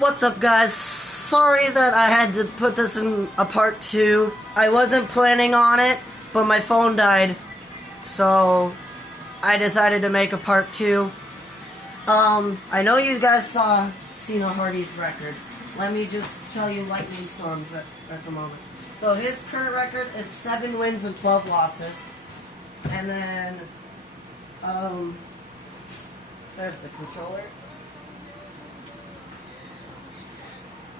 What's up, guys? Sorry that I had to put this in a part 2. I wasn't planning on it, but my phone died, so I decided to make a part 2. I know you guys saw Cena Hardy's record. Let me just tell you Lightning Storm's at the moment. So his current record is 7 wins and 12 losses. And then, there's the controller.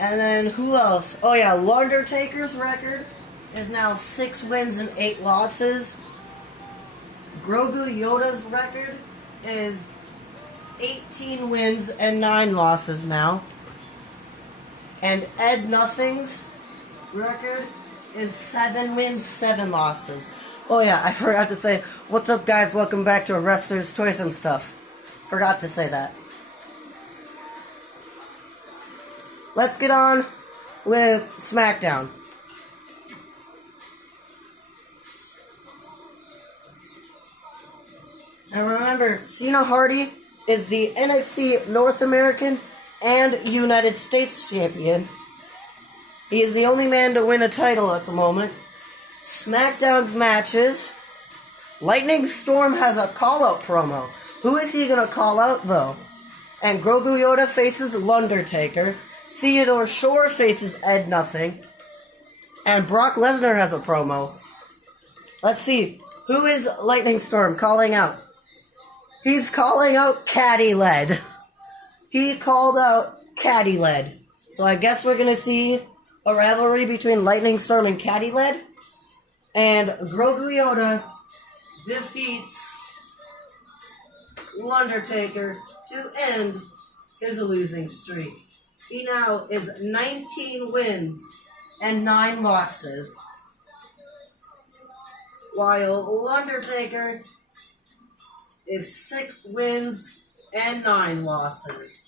And then, who else? Oh yeah, Undertaker's record is now 6 wins and 8 losses. Grogu Yoda's record is 18 wins and 9 losses now. And Ed Nothing's record is 7 wins, 7 losses. Oh yeah, I forgot to say, what's up guys, welcome back to a Wrestler's Toys and Stuff. Forgot to say that. Let's get on with SmackDown. And remember, Cena Hardy is the NXT North American and United States champion. He is the only man to win a title at the moment. SmackDown's matches. Lightning Storm has a call-out promo. Who is he going to call out, though? And Grogu Yoda faces Undertaker. Theodore Shore faces Ed Nothing. And Brock Lesnar has a promo. Let's see. Who is Lightning Storm calling out? He's calling out Caddy Led. He called out Caddy Led. So I guess we're going to see a rivalry between Lightning Storm and Caddy Led. And Grogu Yoda defeats Undertaker to end his losing streak. He now is 19 wins and 9 losses, while Undertaker is 6 wins and 9 losses.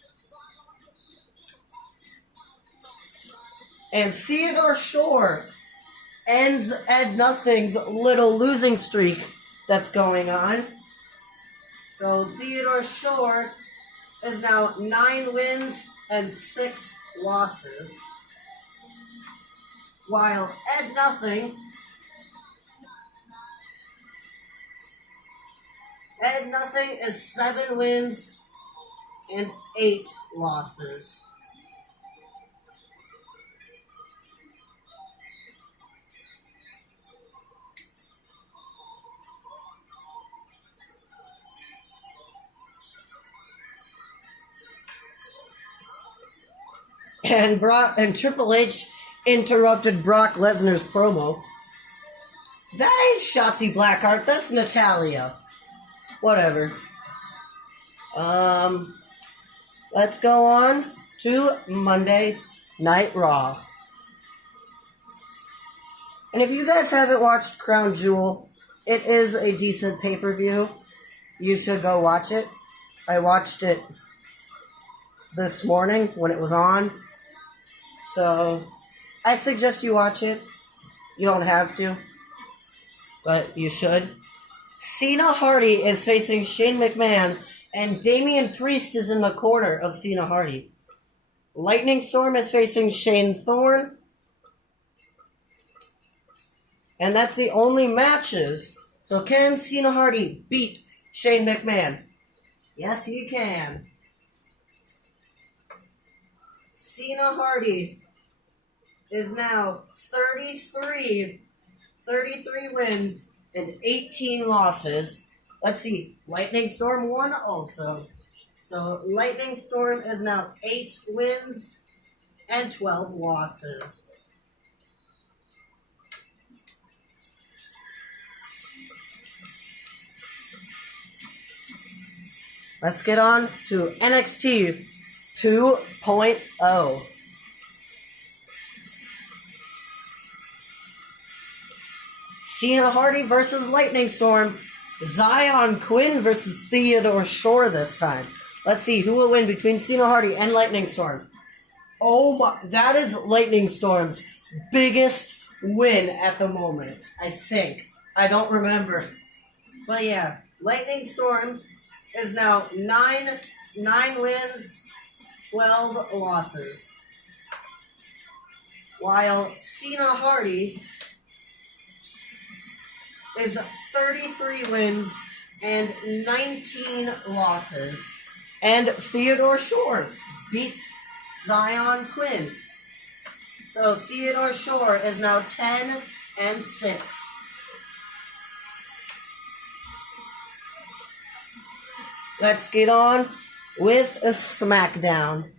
And Theodore Shore ends Ed Nothing's little losing streak that's going on. So Theodore Shore is now 9 wins and 6 losses, while Ed Nothing is 7 wins and 8 losses. And Triple H interrupted Brock Lesnar's promo. That ain't Shotzi Blackheart, that's Natalia. Whatever. Let's go on to Monday Night Raw. And if you guys haven't watched Crown Jewel, it is a decent pay-per-view. You should go watch it. I watched it this morning when it was on. So, I suggest you watch it. You don't have to, but you should. Cena Hardy is facing Shane McMahon, and Damien Priest is in the corner of Cena Hardy. Lightning Storm is facing Shane Thorne. And that's the only matches. So can Cena Hardy beat Shane McMahon? Yes, he can. Cena Hardy is now 33 wins and 18 losses. Let's see, Lightning Storm won also. So Lightning Storm is now 8 wins and 12 losses. Let's get on to NXT 2.0. Cena Hardy versus Lightning Storm. Zion Quinn versus Theodore Shore this time. Let's see who will win between Cena Hardy and Lightning Storm. Oh my, that is Lightning Storm's biggest win at the moment, I think. I don't remember. But yeah, Lightning Storm is now 9 wins 12 losses. While Cena Hardy is 33 wins and 19 losses. And Theodore Shore beats Zion Quinn. So Theodore Shore is now 10-6. Let's get on with a SmackDown.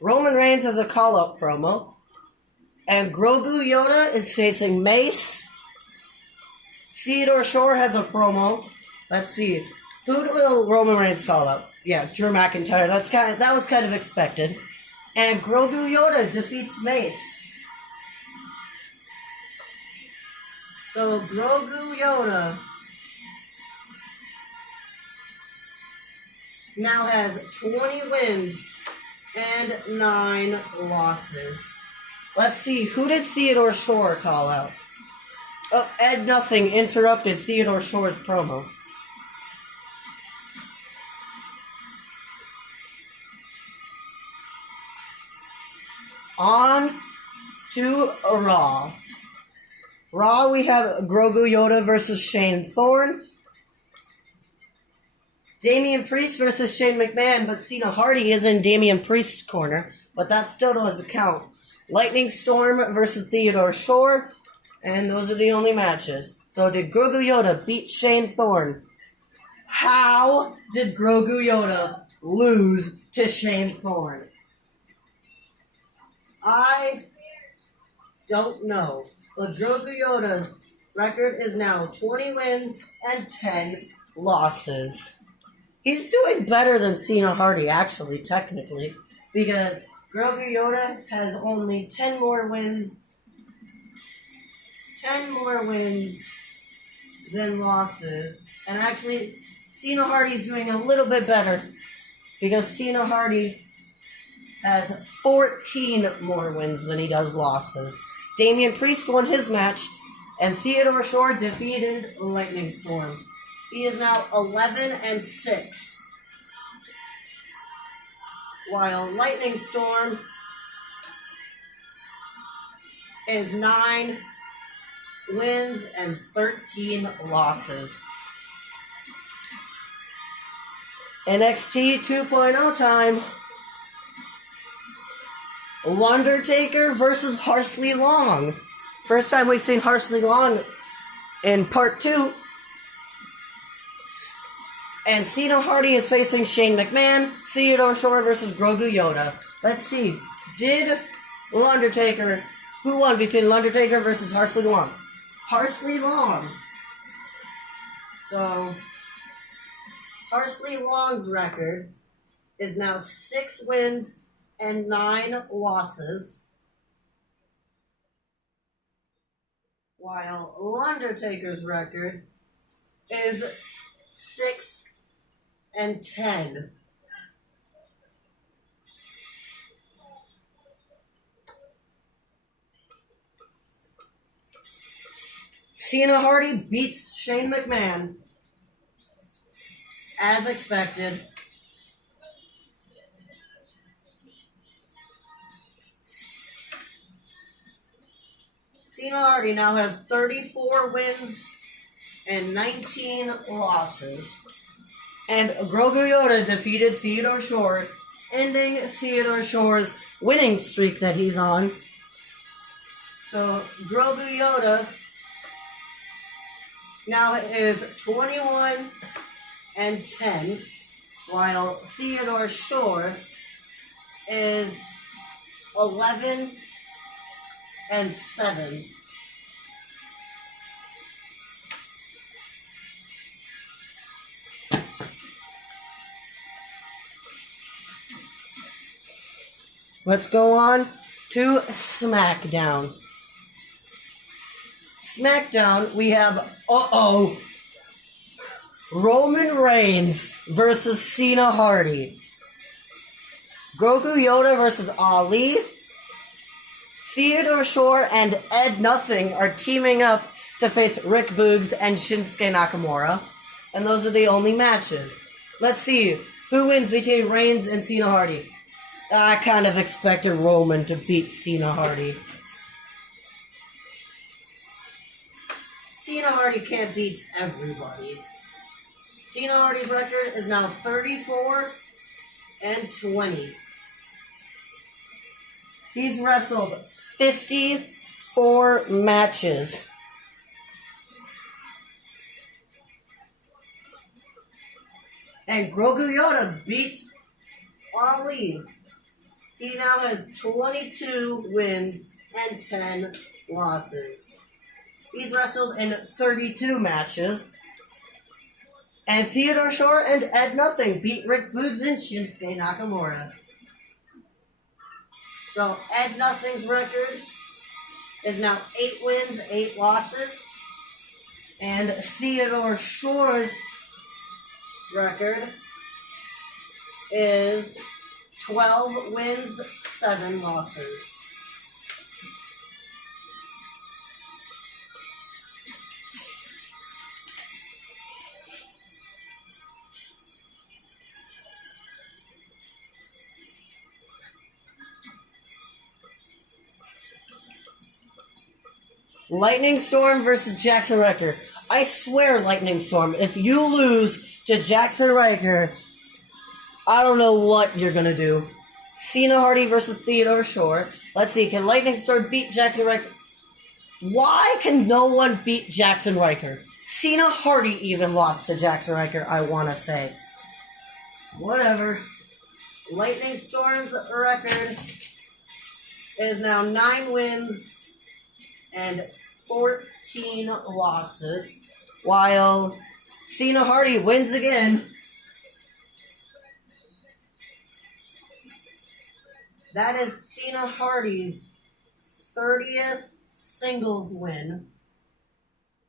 Roman Reigns has a call-up promo. And Grogu Yoda is facing Mace. Theodore Shore has a promo. Let's see. Who will Roman Reigns call up? Yeah, Drew McIntyre. That was kind of expected. And Grogu Yoda defeats Mace. So Grogu Yoda now has 20 wins and 9 losses. Let's see, who did Theodore Shore call out? Oh, Ed Nothing interrupted Theodore Shore's promo. On to Raw. Raw, we have Grogu Yoda versus Shane Thorne. Damien Priest versus Shane McMahon, but Cena Hardy is in Damien Priest's corner, but that still doesn't count. Lightning Storm versus Theodore Shore, and those are the only matches. So did Grogu Yoda beat Shane Thorne? How did Grogu Yoda lose to Shane Thorne? I don't know. But Grogu Yoda's record is now 20 wins and 10 losses. He's doing better than Cena Hardy, actually, technically, because Grogu Yoda has only 10 more wins than losses. And actually, Cena Hardy's doing a little bit better, because Cena Hardy has 14 more wins than he does losses. Damien Priest won his match, and Theodore Shore defeated Lightning Storm. He is now 11-6. While Lightning Storm is 9 wins and 13 losses. NXT 2.0 time. Undertaker versus Harsley Long. First time we've seen Harsley Long in part 2. And Cena Hardy is facing Shane McMahon. Theodore Shore versus Grogu Yoda. Let's see. Who won between Undertaker versus Harsley Long? Harsley Long. So, Harsley Long's record is now 6 wins and 9 losses, while Undertaker's record is 6-10. Cena Hardy beats Shane McMahon, as expected. Cena Hardy now has 34 wins and 19 losses. And Grogu Yoda defeated Theodore Shore, ending Theodore Shore's winning streak that he's on. So Grogu Yoda now is 21-10, while Theodore Shore is 11-7. Let's go on to SmackDown. SmackDown, we have, Roman Reigns versus Cena Hardy. Grogu Yoda versus Ali. Theodore Shore and Ed Nothing are teaming up to face Rick Boogs and Shinsuke Nakamura. And those are the only matches. Let's see who wins between Reigns and Cena Hardy. I kind of expected Roman to beat Cena Hardy. Cena Hardy can't beat everybody. Cena Hardy's record is now 34-20. He's wrestled 54 matches. And Grogu Yoda beat Ali. He now has 22 wins and 10 losses. He's wrestled in 32 matches. And Theodore Shore and Ed Nothing beat Rick Boogs and Shinsuke Nakamura. So Ed Nothing's record is now 8 wins, 8 losses. And Theodore Shore's record is 12 wins, 7 losses. Lightning Storm versus Jackson Ryker. I swear, Lightning Storm, if you lose to Jackson Ryker, I don't know what you're gonna do. Cena Hardy versus Theodore Shore. Let's see, can Lightning Storm beat Jackson Ryker? Why can no one beat Jackson Ryker? Cena Hardy even lost to Jackson Ryker, I wanna say. Whatever. Lightning Storm's record is now 9 wins and 14 losses, while Cena Hardy wins again. That is Cena Hardy's 30th singles win.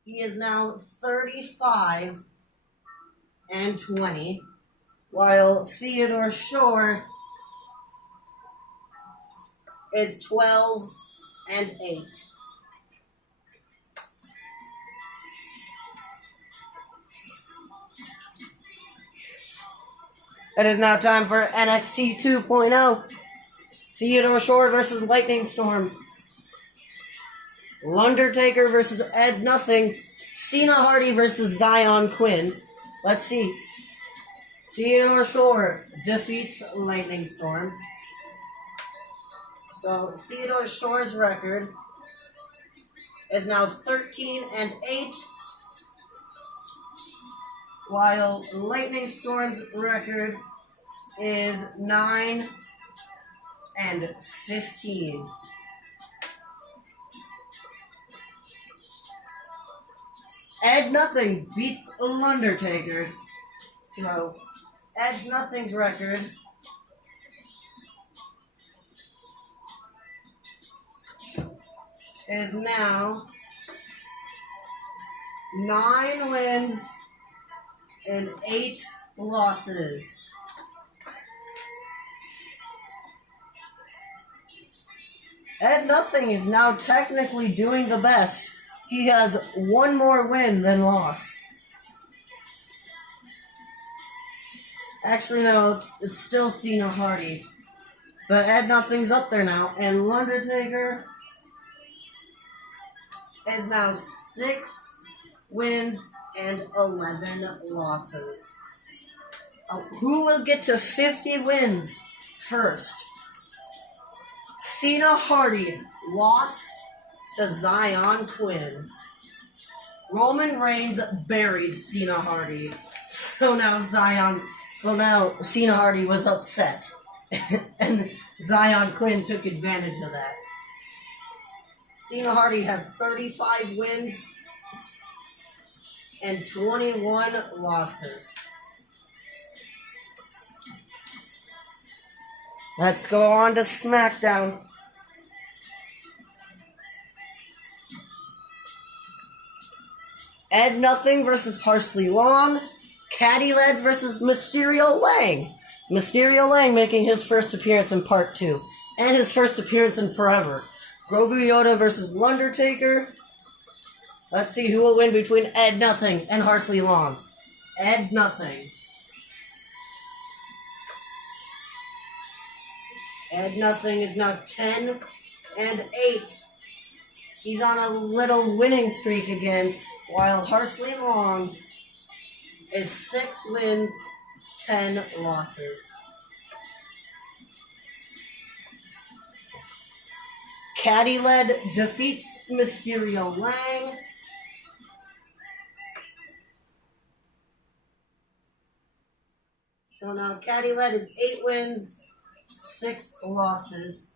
He is now 35-20, while Theodore Shore is 12-8. It is now time for NXT 2.0. Theodore Shore versus Lightning Storm. Undertaker versus Ed Nothing. Cena Hardy versus Zion Quinn. Let's see. Theodore Shore defeats Lightning Storm. So Theodore Shore's record is now 13-8. While Lightning Storm's record is 9-15. Ed Nothing beats Undertaker. So Ed Nothing's record is now 9 wins and 8 losses. Ed Nothing is now technically doing the best. He has 1 more win than loss. Actually, no, it's still Cena Hardy. But Ed Nothing's up there now. And Undertaker is now 6 wins and 11 losses. Who will get to 50 wins first? Cena Hardy lost to Zion Quinn. Roman Reigns buried Cena Hardy. So now Cena Hardy was upset. And Zion Quinn took advantage of that. Cena Hardy has 35 wins and 21 losses. Let's go on to SmackDown. Ed Nothing versus Parsley Long. Caddy Led versus Mysterio Lang. Mysterio Lang making his first appearance in Part 2. And his first appearance in forever. Grogu Yoda versus Undertaker. Let's see who will win between Ed Nothing and Parsley Long. Ed Nothing. Ed Nothing is now 10-8. He's on a little winning streak again, while Harsley Long is 6 wins, 10 losses. Caddy Led defeats Mysterio Lang. So now Caddy Led is 8 wins, 6 losses.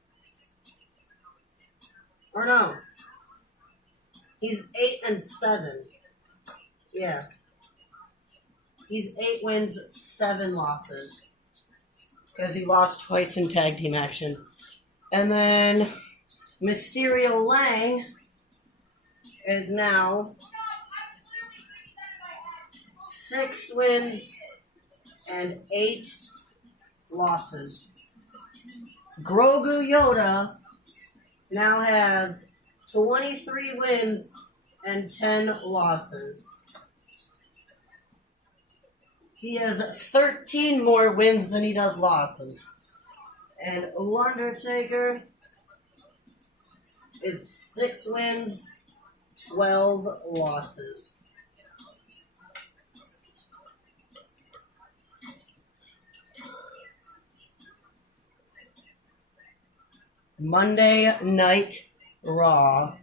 Or no. He's 8-7. Yeah. He's 8 wins, 7 losses. Because he lost twice in tag team action. And then Mysterio Lang is now 6 wins and 8 losses. Grogu Yoda now has 23 wins and 10 losses. He has 13 more wins than he does losses. And Undertaker is 6 wins, 12 losses. Monday Night Raw.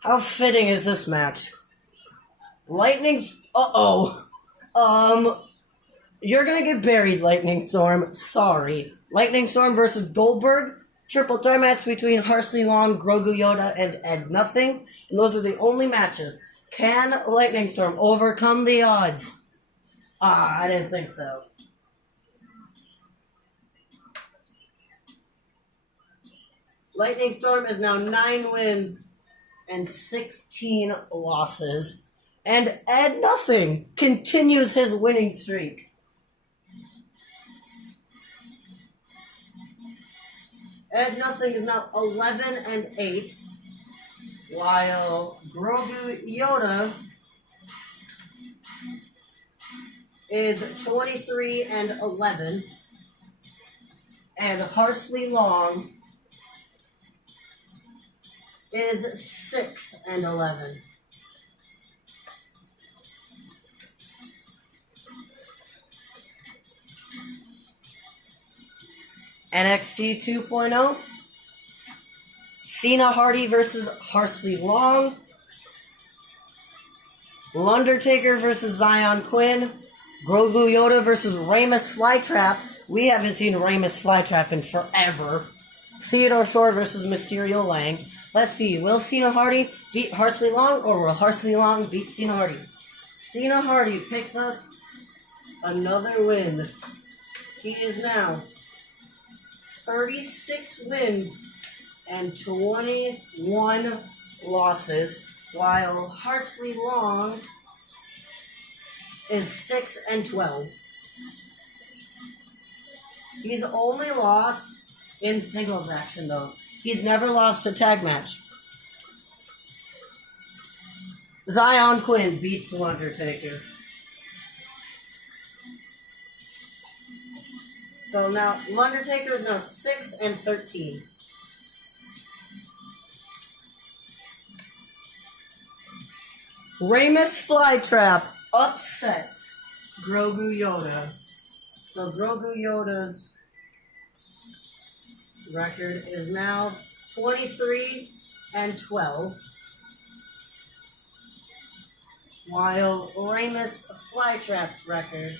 How fitting is this match? Lightning's... You're gonna get buried, Lightning Storm. Sorry. Lightning Storm versus Goldberg. Triple threat match between Harsley Long, Grogu Yoda, and Ed Nothing. And those are the only matches. Can Lightning Storm overcome the odds? I didn't think so. Lightning Storm is now 9 wins and 16 losses. And Ed Nothing continues his winning streak. Ed Nothing is now 11-8, while Grogu Yoda is 23-11, and Harsley Long is 6-11. NXT 2.0. Cena Hardy versus Harsley Long. Undertaker versus Zion Quinn. Grogu Yoda versus Ramus Flytrap. We haven't seen Ramus Flytrap in forever. Theodore Shore versus Mysterio Lang. Let's see, will Cena Hardy beat Harsley Long, or will Harsley Long beat Cena Hardy? Cena Hardy picks up another win. He is now 36 wins and 21 losses, while Harsley Long is 6-12. He's only lost in singles action, though. He's never lost a tag match. Zion Quinn beats The Undertaker. So now, Undertaker is now 6-13. Ramus Flytrap upsets Grogu Yoda. So Grogu Yoda's record is now 23-12, while Ramus Flytrap's record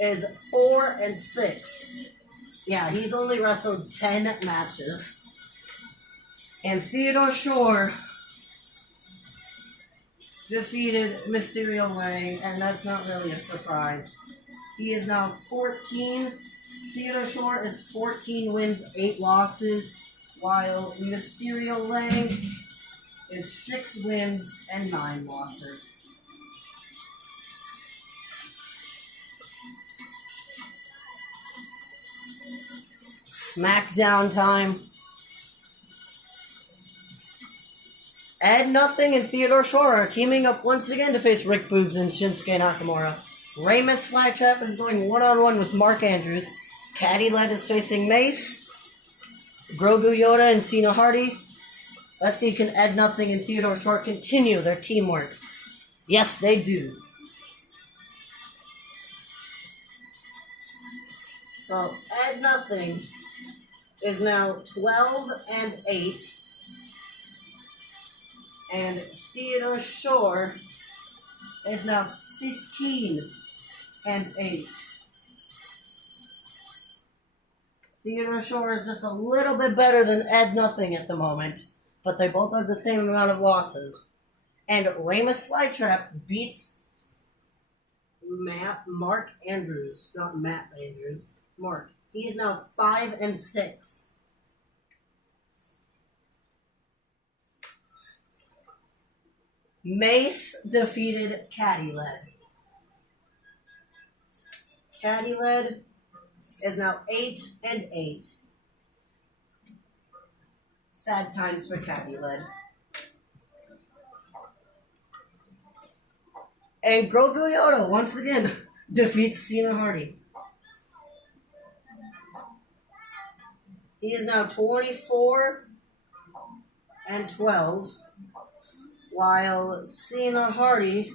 is 4-6. Yeah, he's only wrestled 10 matches. And Theodore Shore defeated Mysterio Lang, and that's not really a surprise. He is now 14. Theodore Shore is 14 wins, 8 losses, while Mysterio Lang is 6 wins and 9 losses. SmackDown time. Ed Nothing and Theodore Shore are teaming up once again to face Rick Boogs and Shinsuke Nakamura. Ramus Flytrap is going one-on-one with Mark Andrews. Caddy Led is facing Mace. Grogu Yoda and Cena Hardy. Let's see, can Ed Nothing and Theodore Shore continue their teamwork? Yes, they do. So, Ed Nothing is now 12-8. And Theodore Shore is now 15-8. Theodore Shore is just a little bit better than Ed Nothing at the moment, but they both have the same amount of losses. And Ramus Flytrap beats Mark Andrews, not Matt Andrews. Mark. He is now 5-6. Mace defeated Caddy Led. Caddy Led is now 8-8. Sad times for Caddy Led. And Grogu Yoda once again defeats Cena Hardy. He is now 24-12, while Cena Hardy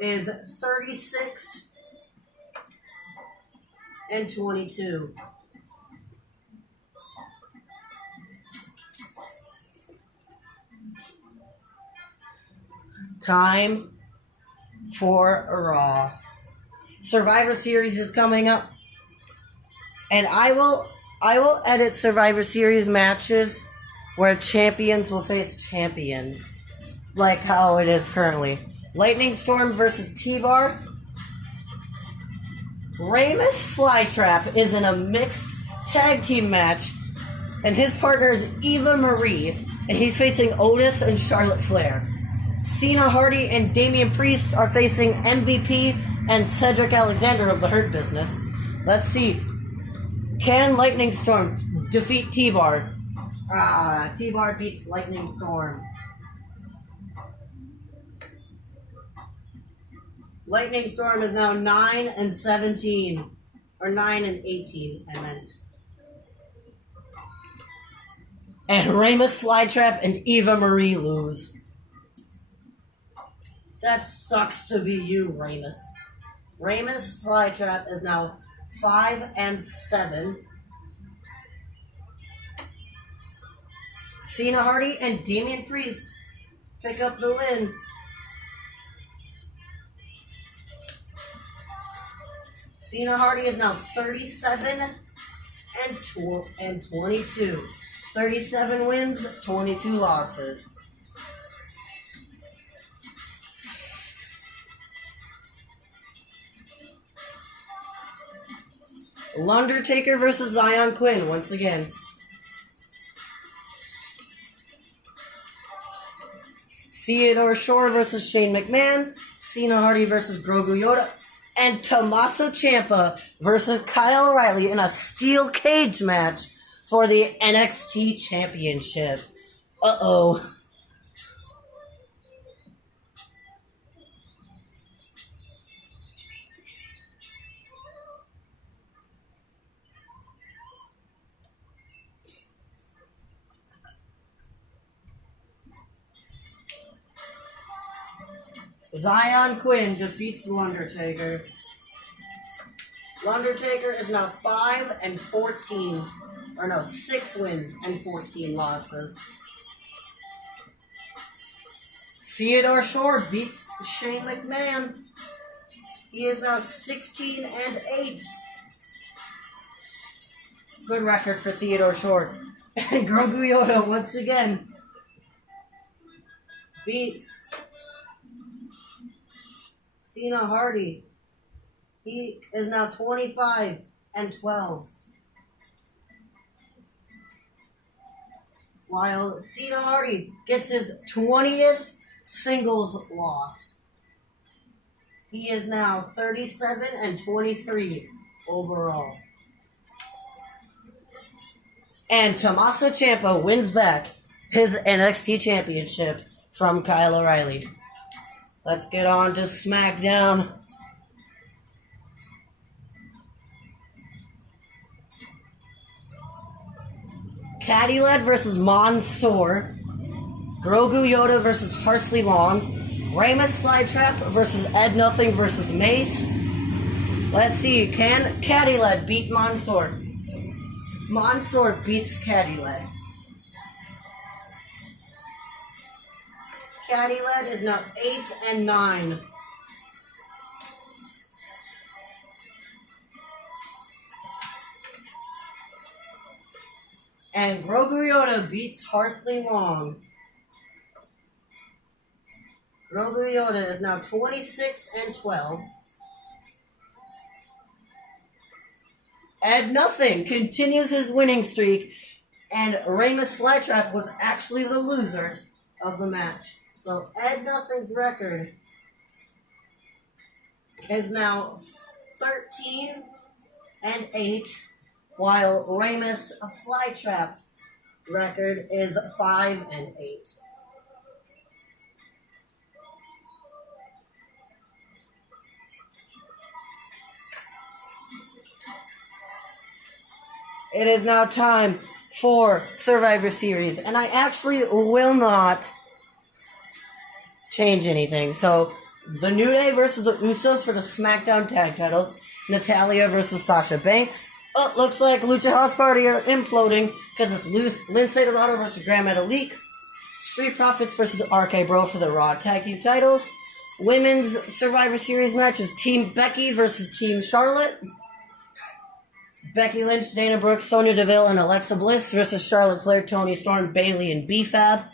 is 36-22. Time for a Raw. Survivor Series is coming up, and I will edit Survivor Series matches where champions will face champions, like how it is currently. Lightning Storm versus T-Bar. Ramus Flytrap is in a mixed tag team match, and his partner is Eva Marie, and he's facing Otis and Charlotte Flair. Cena Hardy and Damien Priest are facing MVP and Cedric Alexander of the Hurt Business. Let's see. Can Lightning Storm defeat T-Bar? T-Bar beats Lightning Storm. Lightning Storm is now 9-17. Or 9-18, I meant. And Ramus Flytrap and Eva Marie lose. That sucks to be you, Ramus. Ramus Flytrap is now 5-7. Cena Hardy and Damien Priest pick up the win. Cena Hardy is now 37-22. 37 wins, 22 losses. Undertaker versus Zion Quinn once again. Theodore Shore versus Shane McMahon. Cena Hardy versus Grogu Yoda. And Tommaso Ciampa versus Kyle O'Reilly in a steel cage match for the NXT Championship. Uh-oh. Zion Quinn defeats Undertaker. Undertaker is now 5-14. Or no, 6 wins and 14 losses. Theodore Shore beats Shane McMahon. He is now 16-8. Good record for Theodore Shore. And Grogu Yoda once again beats Cena Hardy. He is now 25-12. While Cena Hardy gets his 20th singles loss. He is now 37-23 overall. And Tommaso Ciampa wins back his NXT Championship from Kyle O'Reilly. Let's get on to SmackDown. Caddy Led versus Mansoor. Grogu Yoda versus Parsley Long. Ramus Flytrap versus Ed Nothing versus Mace. Let's see, can Caddy Led beat Mansoor? Mansoor beats Caddy Led. Caddy Led is now 8-9. And Grogu Yoda beats Parsley Long. Grogu Yoda is now 26-12. Ed Nothing continues his winning streak, and Ramus Flytrap was actually the loser of the match. So Ed Nothing's record is now 13-8, while Ramus Flytrap's record is 5-8. It is now time for Survivor Series, and I actually will not change anything. So, the New Day versus the Usos for the SmackDown Tag Titles. Natalya versus Sasha Banks. Oh, looks like Lucha House Party are imploding because it's Lindsay Dorado versus Grand Metalik. Street Profits versus RK Bro for the Raw Tag Team titles. Women's Survivor Series match is Team Becky versus Team Charlotte. Becky Lynch, Dana Brooke, Sonya Deville, and Alexa Bliss versus Charlotte Flair, Toni Storm, Bayley, and B-Fab.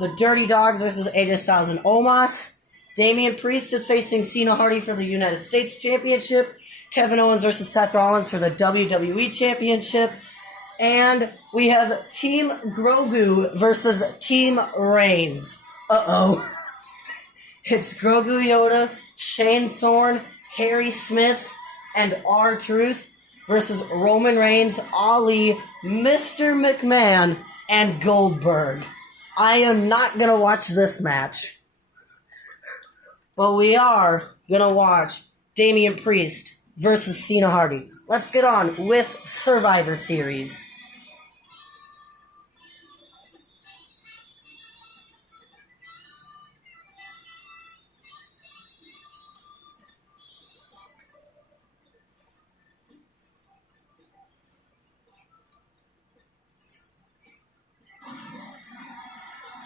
The Dirty Dogs versus AJ Styles and Omos. Damien Priest is facing Cena Hardy for the United States Championship. Kevin Owens versus Seth Rollins for the WWE Championship. And we have Team Grogu versus Team Reigns. Uh-oh. It's Grogu Yoda, Shane Thorne, Harry Smith, and R-Truth versus Roman Reigns, Ali, Mr. McMahon, and Goldberg. I am not going to watch this match, but we are going to watch Damian Priest versus Cena Hardy. Let's get on with Survivor Series.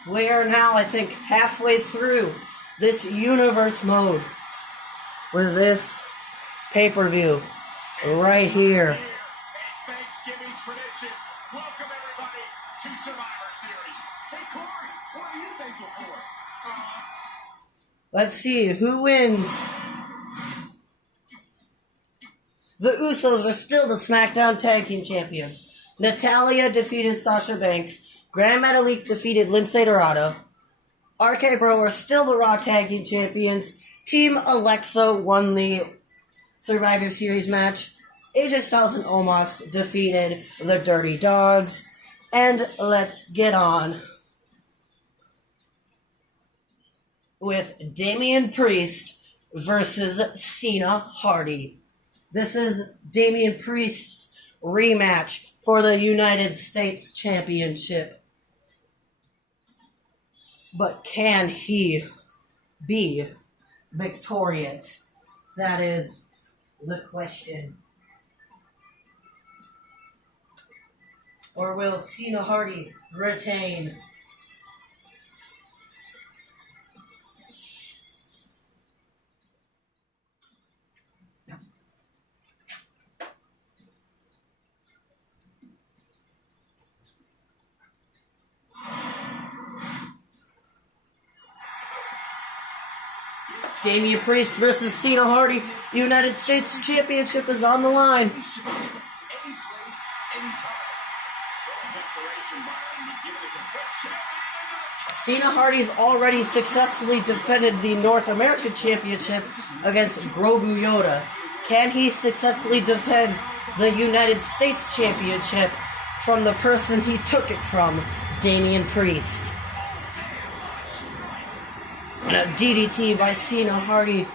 We are now, I think, halfway through this Universe Mode with this pay-per-view right here. Thanksgiving tradition. Welcome everybody to Survivor Series. Hey Corey, what are you thankful for? Let's see who wins. The Usos are still the SmackDown Tag Team Champions. Natalya defeated Sasha Banks. Grand Metalik defeated Lindsay Dorado. RK Bro are still the Raw Tag Team Champions. Team Alexa won the Survivor Series match. AJ Styles and Omos defeated the Dirty Dogs. And let's get on with Damian Priest versus Cena Hardy. This is Damian Priest's rematch for the United States Championship. But can he be victorious? That is the question. Or will Cena Hardy retain? Damian Priest versus Cena Hardy. United States Championship is on the line. Cena Hardy's already successfully defended the North American Championship against Grogu Yoda. Can he successfully defend the United States Championship from the person he took it from, Damien Priest. And a DDT by Cena Hardy.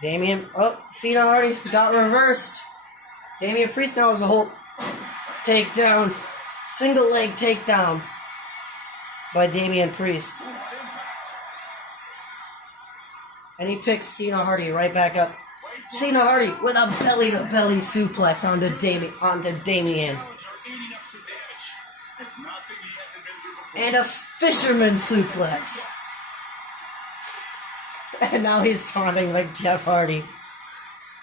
Damien, oh, Cena Hardy got reversed. Damien Priest now has a whole takedown, single leg takedown by Damien Priest. And he picks Cena Hardy right back up. Cena Hardy with a belly-to-belly suplex onto Damien. And a fisherman suplex. And now he's taunting like Jeff Hardy.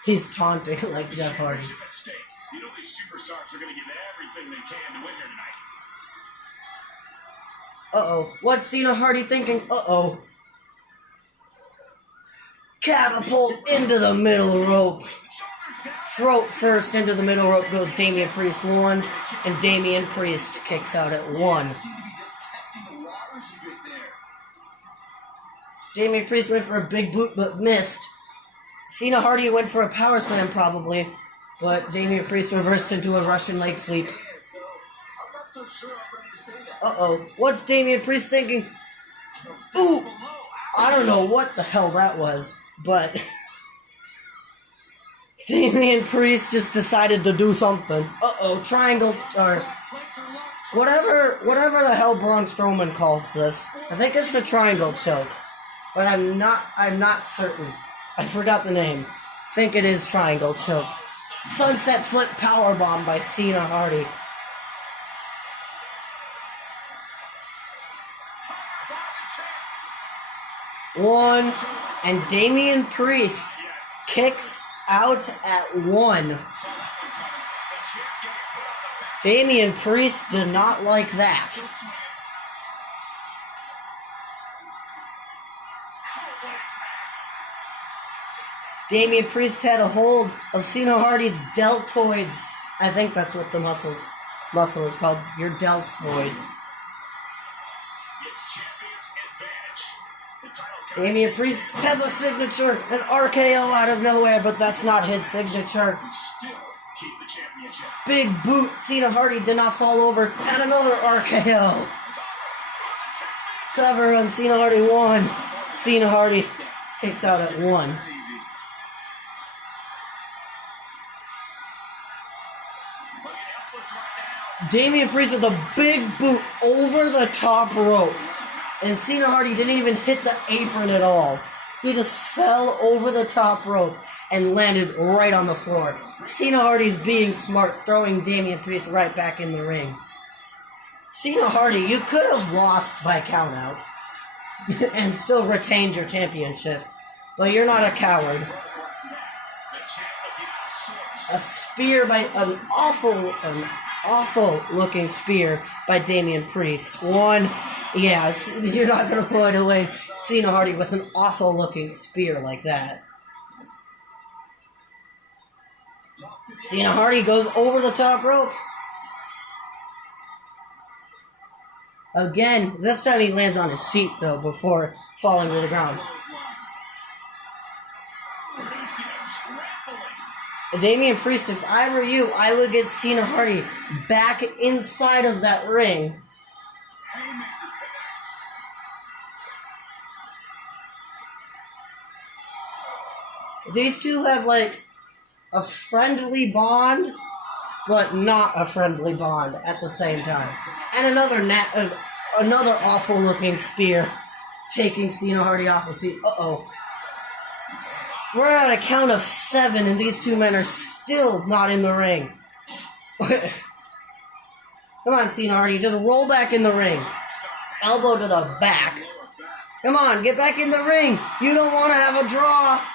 He's taunting like Jeff Hardy. You know these superstars are going to give everything they can to win here tonight. Uh-oh. What's Cena Hardy thinking? Uh-oh. Catapult into the middle rope. Throat first into the middle rope goes Damien Priest 1, and Damien Priest kicks out at 1. Damien Priest went for a big boot but missed. Cena Hardy went for a power slam probably, but Damien Priest reversed into a Russian leg sweep. Uh-oh. What's Damien Priest thinking? Ooh! I don't know what the hell that was, but Damien Priest just decided to do something. Uh-oh, triangle, or whatever the hell Braun Strowman calls this. I think it's a triangle choke, but I'm not certain. I forgot the name. Think it is triangle choke. Sunset flip powerbomb by Cena Hardy. One, and Damien Priest kicks out at 1. Damien Priest did not like that. Damien Priest had a hold of Cena Hardy's deltoids. I think that's what the muscle is called. Your deltoid. Damien Priest has a signature, an RKO out of nowhere, but that's not his signature. Big boot. Cena Hardy did not fall over. And another RKO. Cover on Cena Hardy 1. Cena Hardy kicks out at 1. Damien Priest with a big boot over the top rope. And Cena Hardy didn't even hit the apron at all. He just fell over the top rope and landed right on the floor. Cena Hardy's being smart, throwing Damien Priest right back in the ring. Cena Hardy, you could have lost by countout and still retained your championship. But you're not a coward. A spear by an awful looking spear by Damien Priest. 1. Yeah, you're not going to put away Cena Hardy with an awful looking spear like that. Cena Hardy goes over the top rope. Again, this time he lands on his feet though before falling to the ground. Damien Priest, if I were you, I would get Cena Hardy back inside of that ring. These two have like a friendly bond, but not a friendly bond at the same time. And another awful looking spear taking Cena Hardy off his feet. Uh-oh. We're at a count of 7, and these two men are still not in the ring. Come on, Cena Hardy, just roll back in the ring. Elbow to the back. Come on, get back in the ring. You don't want to have a draw.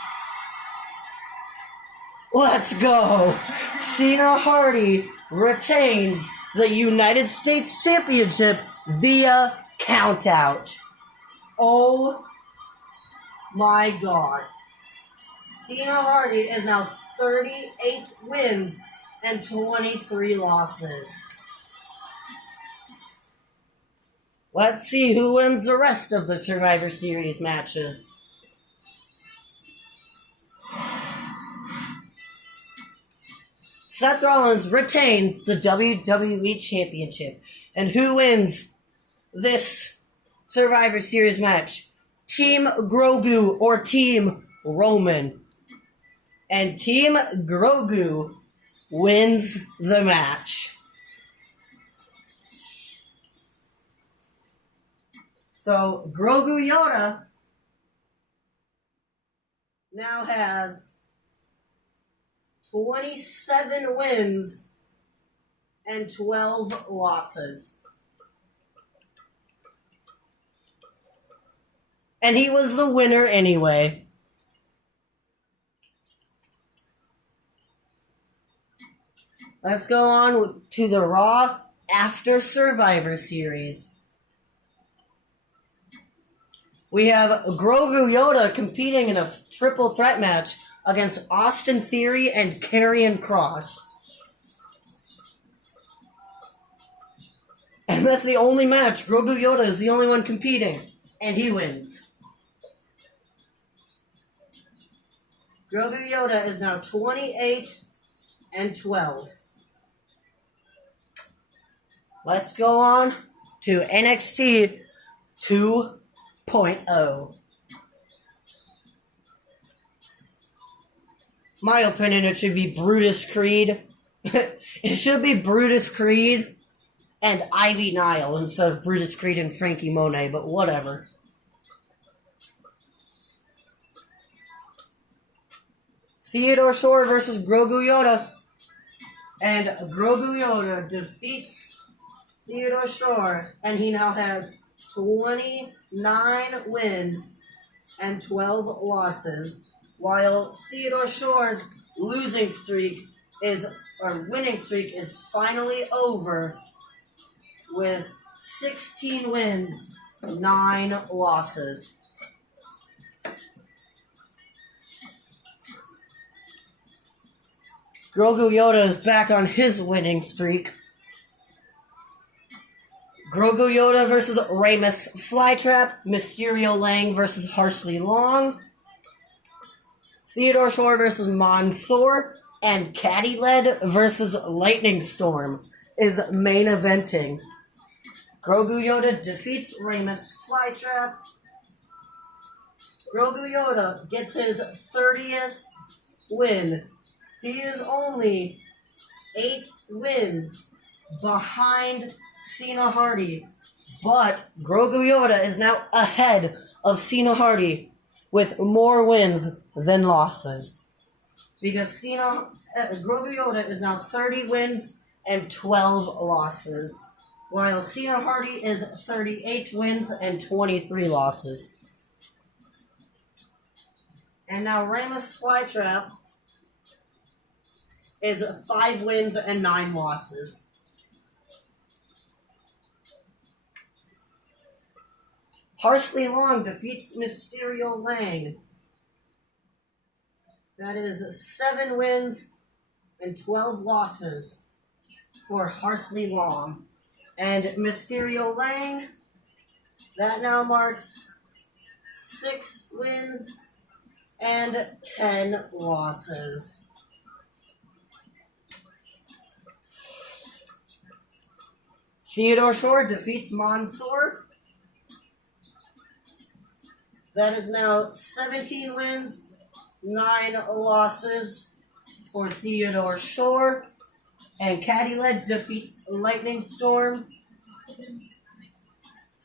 Let's go. Cena Hardy retains the United States Championship via countout. Oh my God. Cena Hardy is now 38 wins and 23 losses. Let's see who wins the rest of the Survivor Series matches. Seth Rollins retains the WWE Championship. And who wins this Survivor Series match? Team Grogu or Team Roman? And Team Grogu wins the match. So Grogu Yoda now has 27 wins and 12 losses. And he was the winner anyway. Let's go on to the Raw after Survivor Series. We have Grogu Yoda competing in a triple threat match against Austin Theory and Karrion Kross. And that's the only match. Grogu Yoda is the only one competing. And he wins. Grogu Yoda is now 28 and 12. Let's go on to NXT 2.0. My opinion, it should be Brutus Creed. It should be Brutus Creed and Ivy Nile instead of Brutus Creed and Frankie Monet, but whatever. Theodore Shore versus Grogu Yoda. And Grogu Yoda defeats Theodore Shore, and he now has 29 wins and 12 losses, while Theodore Shore's winning streak is finally over with 16 wins, 9 losses. Grogu Yoda is back on his winning streak. Grogu Yoda versus Ramus Flytrap. Mysterio Lang versus Harsley Long. Theodore Shore versus Mansoor. And Caddy Led versus Lightning Storm is main eventing. Grogu Yoda defeats Ramus Flytrap. Grogu Yoda gets his 30th win. He is only 8 wins behind Cena Hardy, but Grogu Yoda is now ahead of Cena Hardy with more wins than losses. Because Grogu Yoda is now 30 wins and 12 losses, while Cena Hardy is 38 wins and 23 losses. And now Ramus Flytrap is 5 wins and 9 losses. Harsley Long defeats Mysterio Lang. That is 7 wins and 12 losses for Harsley Long. And Mysterio Lang, that now marks 6 wins and 10 losses. Theodore Shore defeats Mansoor. That is now 17 wins, 9 losses for Theodore Shore. And Caddy Led defeats Lightning Storm.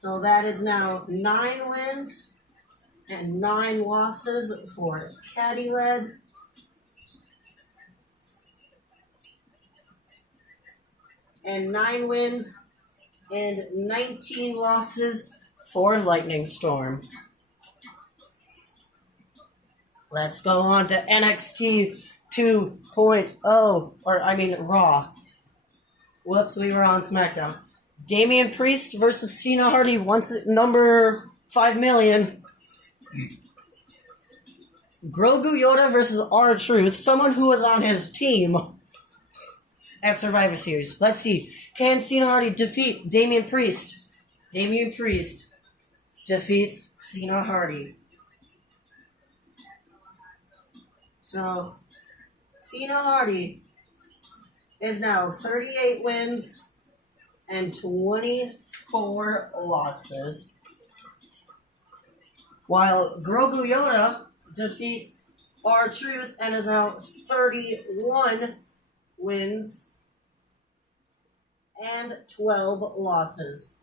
So that is now 9 wins and 9 losses for Caddy Led. And 9 wins and 19 losses for Lightning Storm. Let's go on to NXT 2.0, Raw. Whoops, we were on SmackDown. Damien Priest versus Cena Hardy, once at number 5 million. Grogu Yoda versus R-Truth, someone who was on his team at Survivor Series. Let's see. Can Cena Hardy defeat Damien Priest? Damien Priest defeats Cena Hardy. So, Cena Hardy is now 38 wins and 24 losses, while Grogu Yoda defeats R-Truth and is now 31 wins and 12 losses.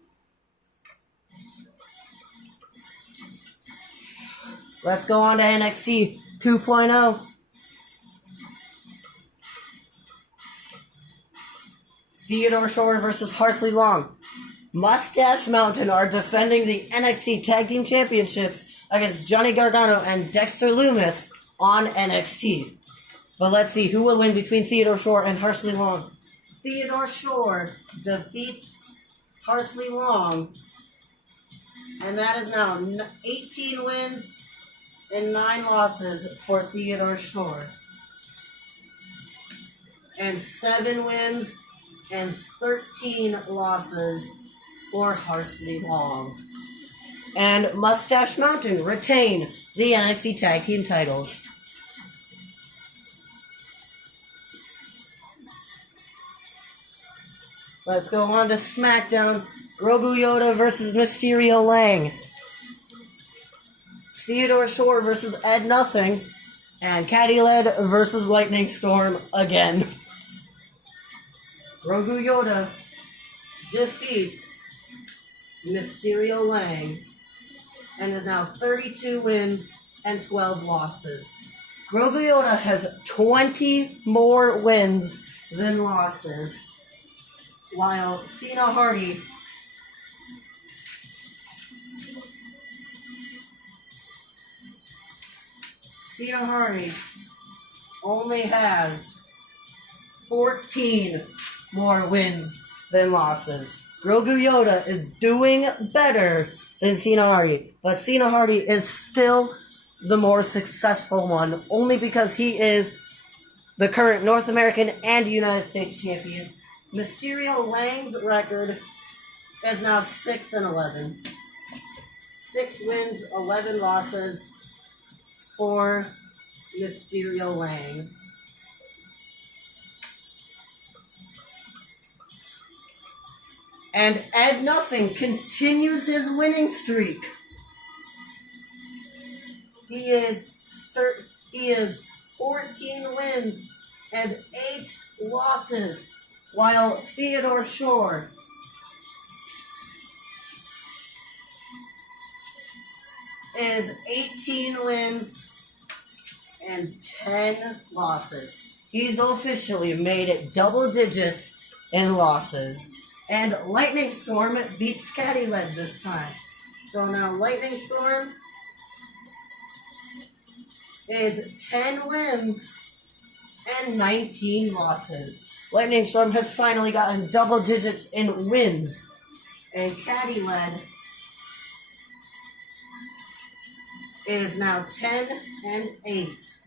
Let's go on to NXT 2.0. Theodore Shore versus Harsley Long. Mustache Mountain are defending the NXT Tag Team Championships against Johnny Gargano and Dexter Lumis on NXT. But let's see who will win between Theodore Shore and Harsley Long. Theodore Shore defeats Harsley Long, and that is now 18 wins and 9 losses for Theodore Shore, and 7 wins and 13 losses for Harsley Long. And Mustache Mountain retain the NXT Tag Team titles. Let's go on to SmackDown. Grogu Yoda versus Mysterio Lang. Theodore Shore versus Ed Nothing. And Caddy Led versus Lightning Storm again. Grogu Yoda defeats Mysterio Lang and is now 32 wins and 12 losses. Grogu Yoda has 20 more wins than losses, while Cena Hardy only has 14 more wins than losses. Grogu Yoda is doing better than Cena Hardy, but Cena Hardy is still the more successful one, only because he is the current North American and United States champion. Mysterio Lang's record is now 6-11. 6 wins, 11 losses for Mysterio Lang. And Ed Nothing continues his winning streak. He is 14 wins and 8 losses, while Theodore Shore is 18 wins and 10 losses. He's officially made it double digits in losses. And Lightning Storm beats Caddy Led this time. So now Lightning Storm is 10 wins and 19 losses. Lightning Storm has finally gotten double digits in wins. And Caddy Led is now 10-8.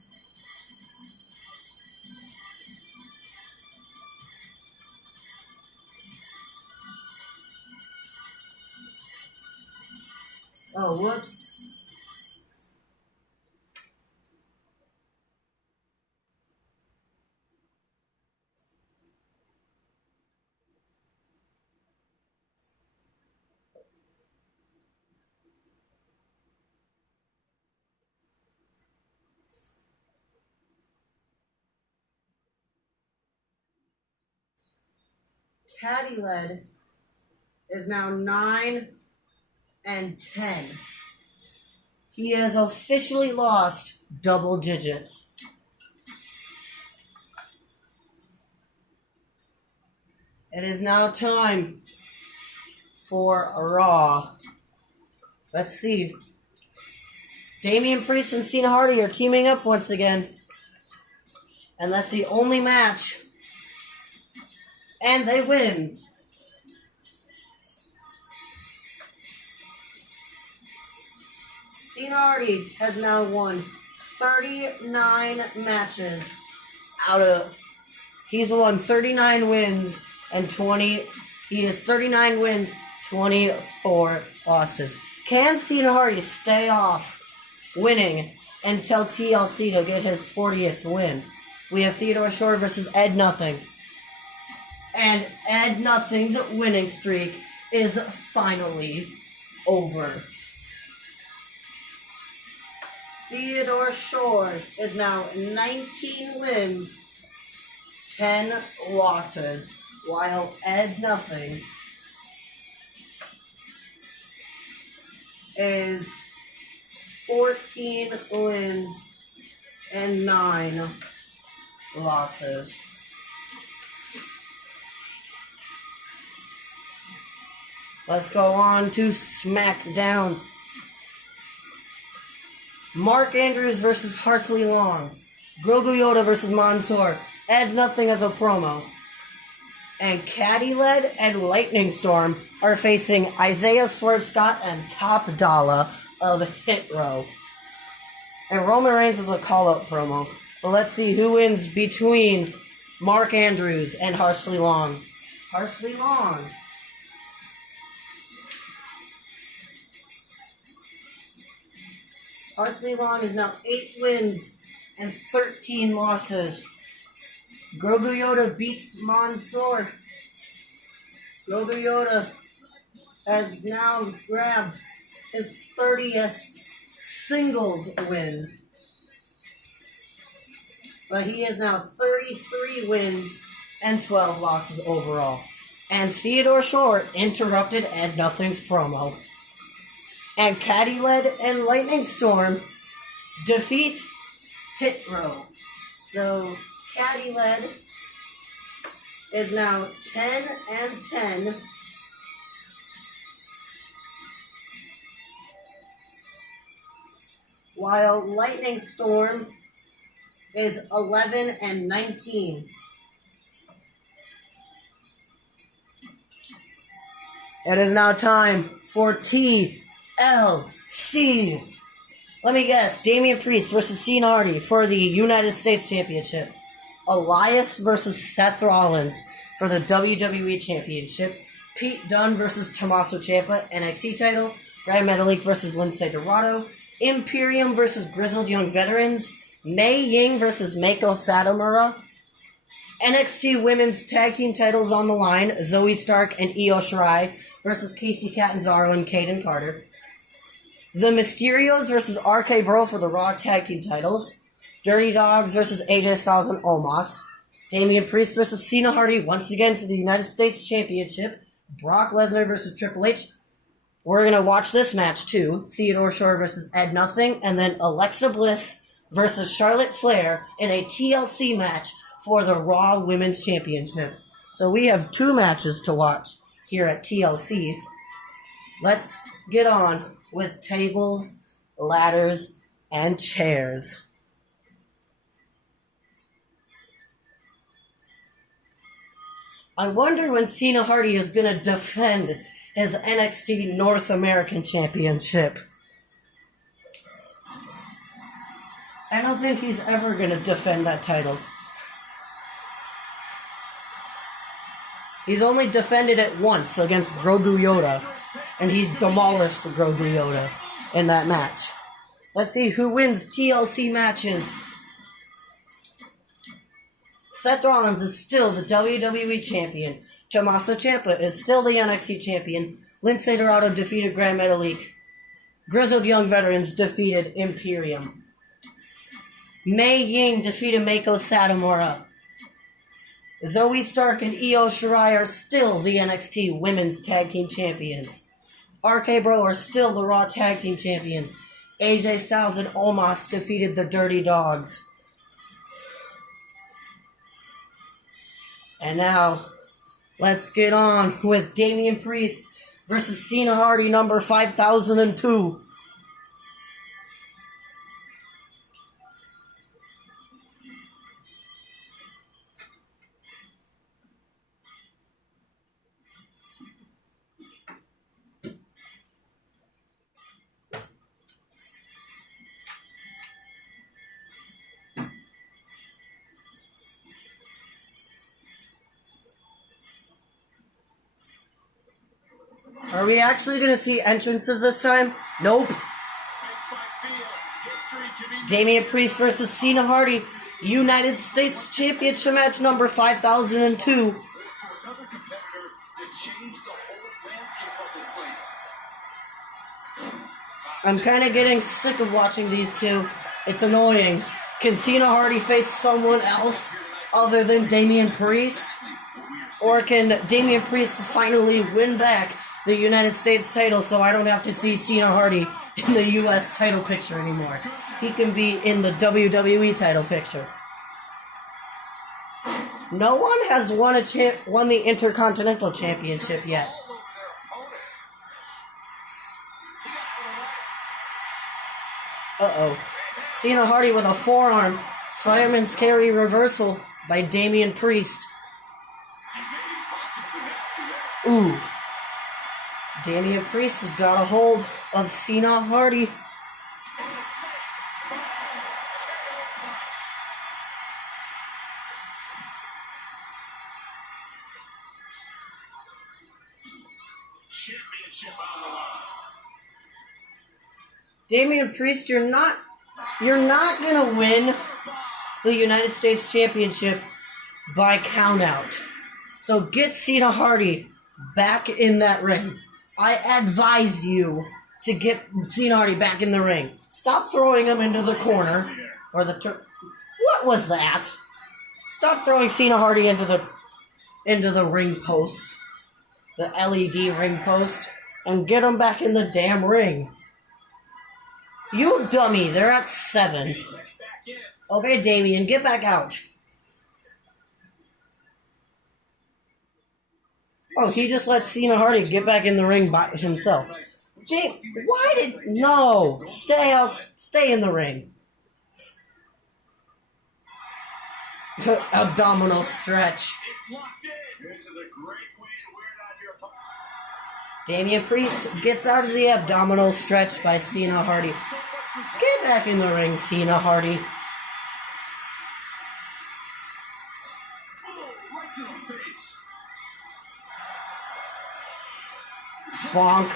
Oh, whoops. Caddy Led is now 9-10. He has officially lost double digits. It is now time for Raw. Let's see. Damien Priest and Cena Hardy are teaming up once again. And that's the only match. And they win. Cena Hardy has now won 39 matches out of... He's won 39 wins and 20... He has 39 wins, 24 losses. Can Cena Hardy stay off winning until TLC to get his 40th win? We have Theodore Shore versus Ed Nothing. And Ed Nothing's winning streak is finally over. Theodore Shore is now 19 wins, 10 losses, while Ed Nothing is 14 wins and 9 losses. Let's go on to SmackDown. Mark Andrews versus Parsley Long. Grogu Yoda versus Mansoor. Ed Nothing as a promo. And Caddy Led and Lightning Storm are facing Isaiah Swerve Scott and Top Dollar of Hit Row. And Roman Reigns is a call-up promo. But let's see who wins between Mark Andrews and Parsley Long. Parsley Long. Parsley Long is now 8 wins and 13 losses. Grogu Yoda beats Mansoor. Grogu Yoda has now grabbed his 30th singles win. But he is now 33 wins and 12 losses overall. And Theodore Shore interrupted Ed Nothing's promo. And Caddy Led and Lightning Storm defeat Hit Row. So Caddy Led is now 10 and 10. While Lightning Storm is 11 and 19. It is now time for TLC. Let me guess. Damien Priest versus Cena Hardy for the United States Championship. Elias versus Seth Rollins for the WWE Championship. Pete Dunne versus Tommaso Ciampa, NXT title. Grand Metalik versus Lindsay Dorado. Imperium versus Grizzled Young Veterans. Mei Ying versus Mako Satomura. NXT Women's Tag Team titles on the line. Zoe Stark and Io Shirai versus Kacy Catanzaro and Kaden Carter. The Mysterios versus RK Bro for the Raw Tag Team titles. Dirty Dogs versus AJ Styles and Omos. Damian Priest versus Cena Hardy once again for the United States Championship. Brock Lesnar versus Triple H. We're going to watch this match too. Theodore Shore versus Ed Nothing. And then Alexa Bliss versus Charlotte Flair in a TLC match for the Raw Women's Championship. So we have 2 matches to watch here at TLC. Let's get on with tables, ladders, and chairs. I wonder when Cena Hardy is going to defend his NXT North American Championship. I don't think he's ever going to defend that title. He's only defended it once against Grogu Yoda, and he demolished Grogu Yoda in that match. Let's see who wins TLC matches. Seth Rollins is still the WWE Champion. Tommaso Ciampa is still the NXT Champion. Lindsay Dorado defeated Grand Metalik. Grizzled Young Veterans defeated Imperium. Mei Ying defeated Mako Satomura. Zoe Stark and Io Shirai are still the NXT Women's Tag Team Champions. RK Bro are still the Raw Tag Team Champions. AJ Styles and Omos defeated the Dirty Dogs. And now, let's get on with Damian Priest versus Cena Hardy number 5002. Are we actually going to see entrances this time? Nope. Damien Priest versus Cena Hardy, United States Championship match number 5002. I'm kind of getting sick of watching these two. It's annoying. Can Cena Hardy face someone else other than Damien Priest? Or can Damien Priest finally win back the United States title so I don't have to see Cena Hardy in the US title picture anymore? He can be in the WWE title picture. No one has won the Intercontinental Championship yet. Uh-oh. Cena Hardy with a forearm. Fireman's carry reversal by Damien Priest. Ooh. Damien Priest has got a hold of Cena Hardy. Damien Priest, you're not gonna win the United States Championship by countout. So get Cena Hardy back in that ring. I advise you to get Cena Hardy back in the ring. Stop throwing him into the corner or the what was that? Stop throwing Cena Hardy into the ring post, the LED ring post, and get him back in the damn ring. You dummy, they're at 7. Okay, Damien, get back out. Oh, he just let Cena Hardy get back in the ring by himself. No, stay in the ring. Abdominal stretch. Damien Priest gets out of the abdominal stretch by Cena Hardy. Get back in the ring, Cena Hardy. Bonk.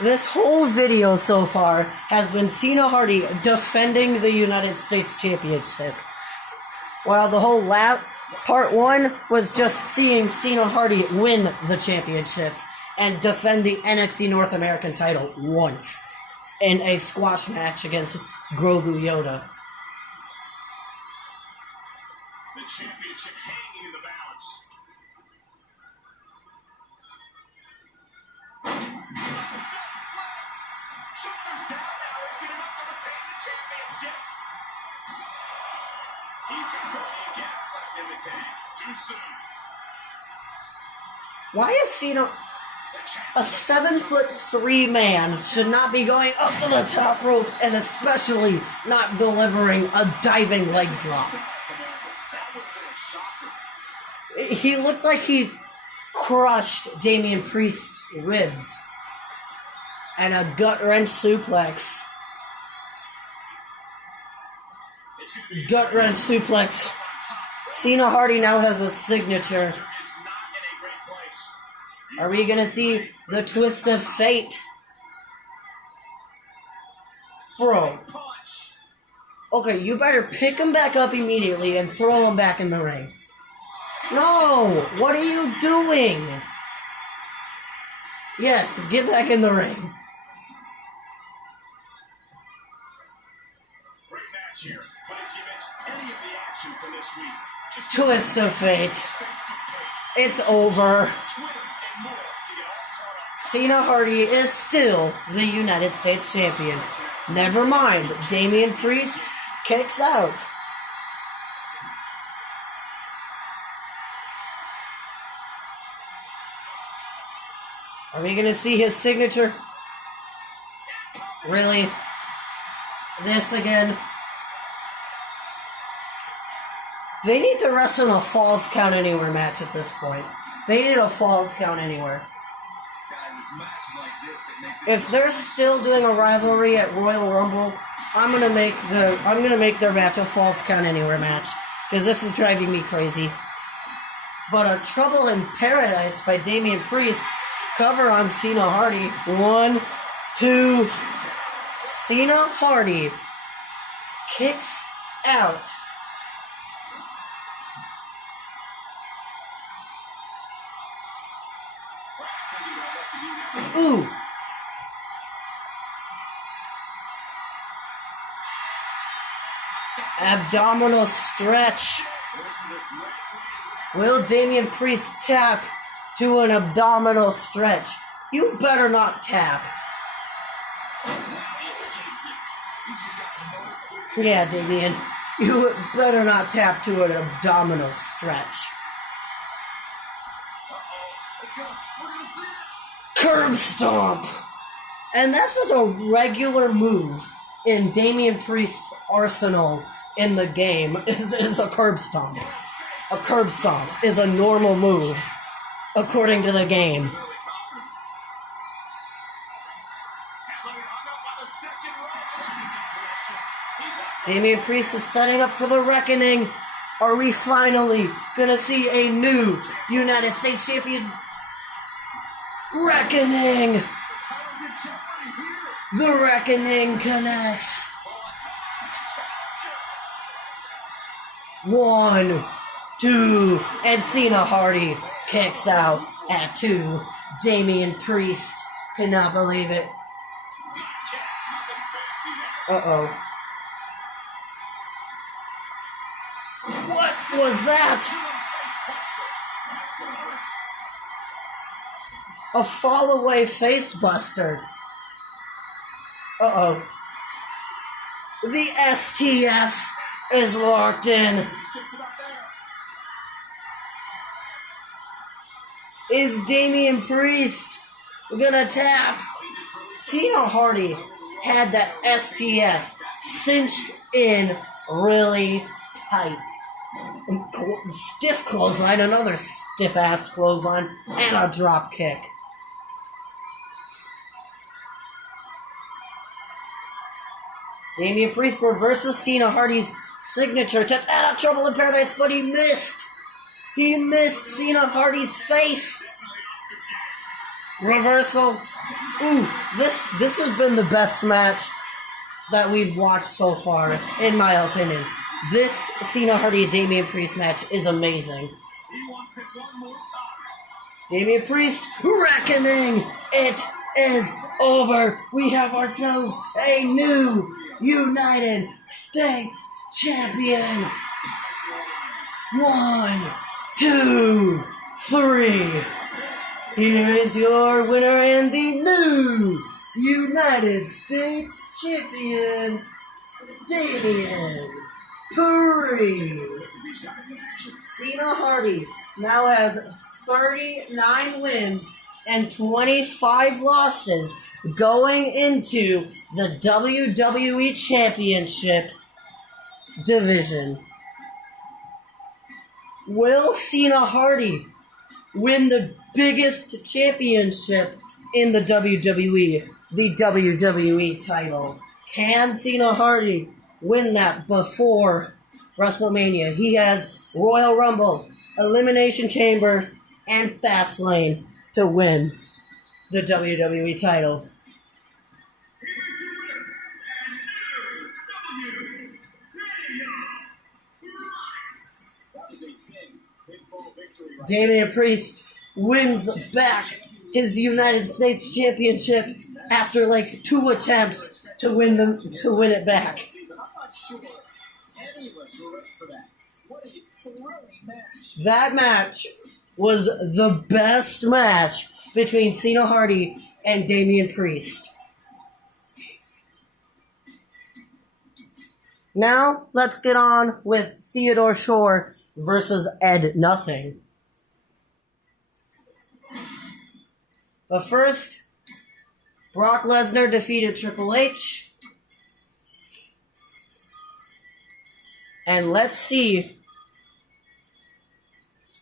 This whole video so far has been Cena Hardy defending the United States Championship. While the whole part 1 was just seeing Cena Hardy win the championships and defend the NXT North American title once in a squash match against Grogu Yoda. The championship hanging in the balance. Shoulders down now. Is it enough to retain the championship? He's been going gaslighting in the tank. Too soon. Why is Cena... A 7'3" man should not be going up to the top rope and especially not delivering a diving leg drop. He looked like he crushed Damien Priest's ribs and a gut-wrench suplex. Gut-wrench suplex. Cena Hardy now has a signature. Are we going to see the twist of fate? Bro. Okay, you better pick him back up immediately and throw him back in the ring. No! What are you doing? Yes, get back in the ring. Great match here. But if you missed any of the action from this week, Twist of fate. It's over. Cena Hardy is still the United States Champion. Never mind, Damien Priest kicks out. Are we going to see his signature? Really? This again? They need to wrestle a Falls Count Anywhere match at this point. They need a Falls Count Anywhere. If they're still doing a rivalry at Royal Rumble, I'm gonna make their match a Falls Count Anywhere match because this is driving me crazy. but a Trouble in Paradise by Damien Priest. Cover on Cena Hardy. 1, 2. Cena Hardy kicks out. Ooh. Abdominal stretch. Will Damien Priest tap to an abdominal stretch? You better not tap. Yeah, Damien. You better not tap to an abdominal stretch. Curb stomp. And that's just a regular move in Damien Priest's arsenal in the game. Is a curb stomp. A curb stomp is a normal move according to the game. Damien Priest is setting up for the reckoning. Are we finally gonna see a new United States champion? Reckoning! The reckoning connects. 1, 2, and Cena Hardy kicks out at 2. Damien Priest cannot believe it. Uh-oh. What was that? A fall away face buster. Uh-oh. The STF is locked in. Is Damien Priest gonna tap? Cena Hardy had that STF cinched in really tight. Stiff clothesline, another stiff ass clothesline, and a drop kick. Damien Priest reverses Cena Hardy's signature tap out of Trouble in Paradise, but he missed. He missed Cena Hardy's face. Reversal. Ooh, this has been the best match that we've watched so far, in my opinion. This Cena Hardy Damien Priest match is amazing. Damien Priest, reckoning! It is over. We have ourselves a new United States Champion. 1, 2, 3. Here is your winner and the new United States Champion, Damien Priest. Cena Hardy now has 39 wins and 25 losses going into the WWE Championship division. Will Cena Hardy win the biggest championship in the WWE, the WWE title? Can Cena Hardy win that before WrestleMania? He has Royal Rumble, Elimination Chamber, and Fastlane to win the WWE title. Damien Priest wins back his United States Championship after like 2 attempts to win it back. That match was the best match between Cena Hardy and Damien Priest. Now, let's get on with Theodore Shore versus Ed Nothing. But first, Brock Lesnar defeated Triple H. And let's see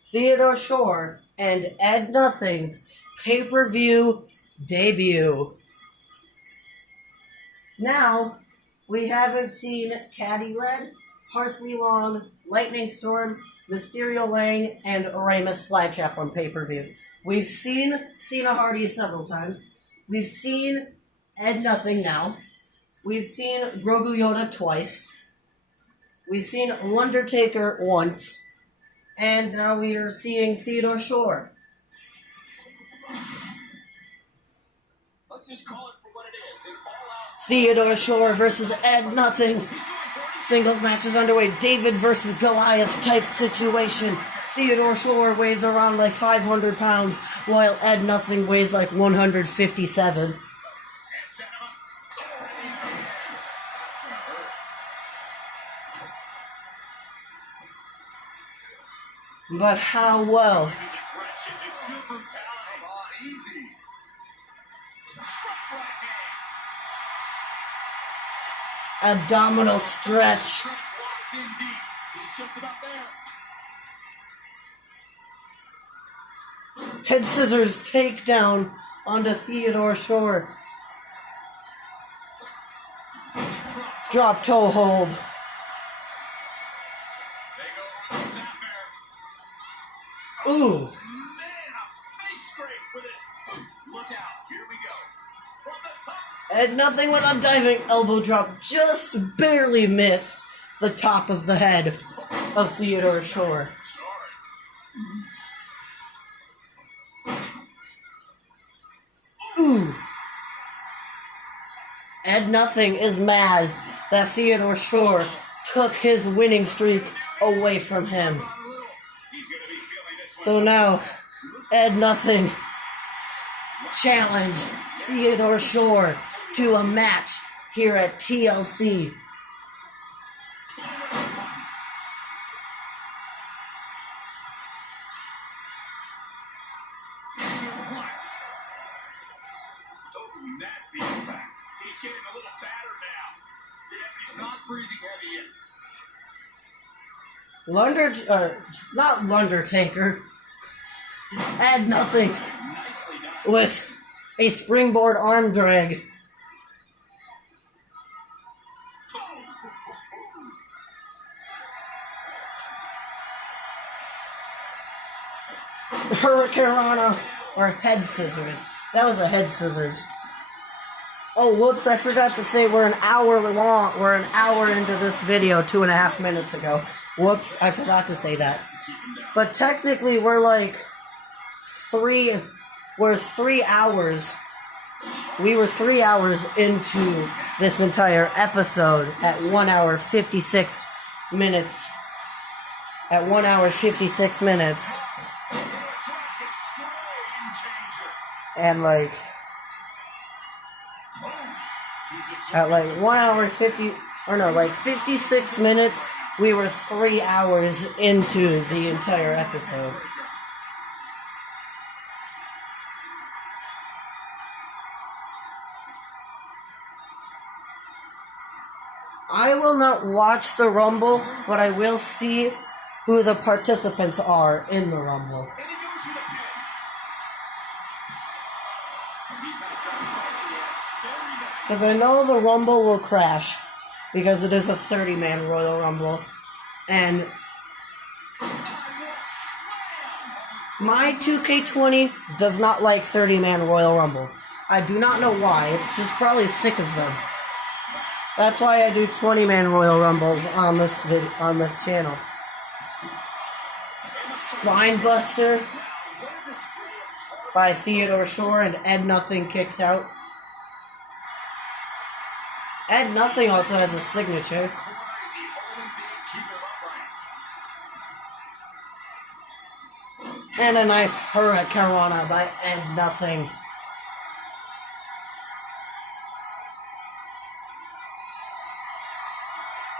Theodore Shore and Ed Nothing's pay-per-view debut. Now, we haven't seen Caddy Led, Parsley Long, Lightning Storm, Mysterio Lang and Ramus Flytrap on pay-per-view. We've seen Cena Hardy several times. We've seen Ed Nothing now. We've seen Grogu Yoda twice. We've seen Undertaker once. And now we are seeing Theodore Shore. Let's just call it for what it is. An all-out Theodore Shore versus Ed Nothing. Singles match is underway. David versus Goliath type situation. Theodore Shore weighs around like 500 pounds, while Ed Nothing weighs like 157. But how well? Abdominal stretch. Head scissors takedown onto Theodore Shore. Drop toe hold. Ooh. Man, a face scrape with it. Look out. Here we go. From the top. And Nothing with a diving elbow drop. Just barely missed the top of the head of Theodore Shore. Ooh. Ed Nothing is mad that Theodore Shore took his winning streak away from him. So now, Ed Nothing challenged Theodore Shore to a match here at TLC. Nasty impact. He's getting a little battered now. Yeah, he's not breathing heavy yet. Not Lundertaker. Ed Nothing with a springboard arm drag. Hurricanrana or head scissors. That was a head scissors. Oh, whoops, I forgot to say we're an hour long. We're an hour into this video 2.5 minutes ago. Whoops, I forgot to say that. But technically we're like 3 hours. We were 3 hours into this entire episode at 1 hour 56 minutes. At 1 hour 56 minutes. And like at like 1 hour 56 minutes, we were 3 hours into the entire episode. I will not watch the Rumble, but I will see who the participants are in the Rumble. Because I know the Rumble will crash, because it is a 30-man Royal Rumble, and my 2K20 does not like 30-man Royal Rumbles. I do not know why, it's just probably sick of them. That's why I do 20-man Royal Rumbles on this channel. Spine Buster by Theodore Shore, and Ed Nothing kicks out. Ed Nothing also has a signature. And a nice Hurricanrana by Ed Nothing.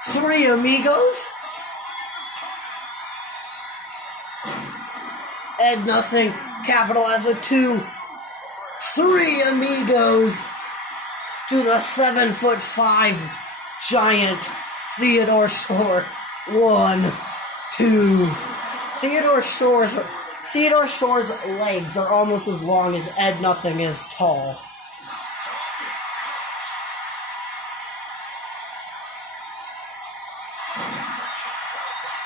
Three Amigos. Ed Nothing capitalized with 2. 3 Amigos to the 7'5" giant Theodore Shore. 1, 2. Theodore Shore's legs are almost as long as Ed Nothing is tall.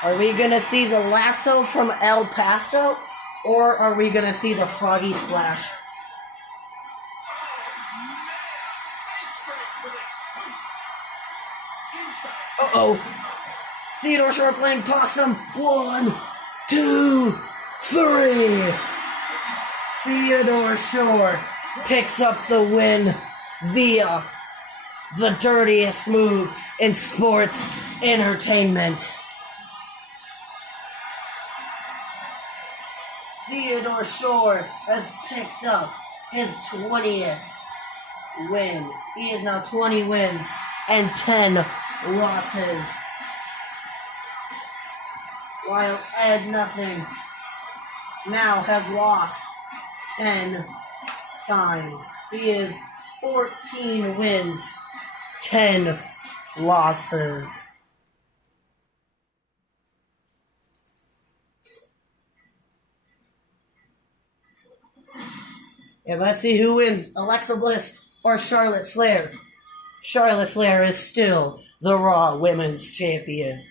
Are we going to see the lasso from El Paso? Or are we going to see the froggy splash? Uh-oh. Theodore Shore playing possum. 1, 2, 3. Theodore Shore picks up the win via the dirtiest move in sports entertainment. Theodore Shore has picked up his 20th win. He is now 20 wins and 10 losses. While Ed Nothing now has lost 10 times. He is 14 wins, 10 losses. And let's see who wins, Alexa Bliss or Charlotte Flair. Charlotte Flair is still the Raw Women's Champion.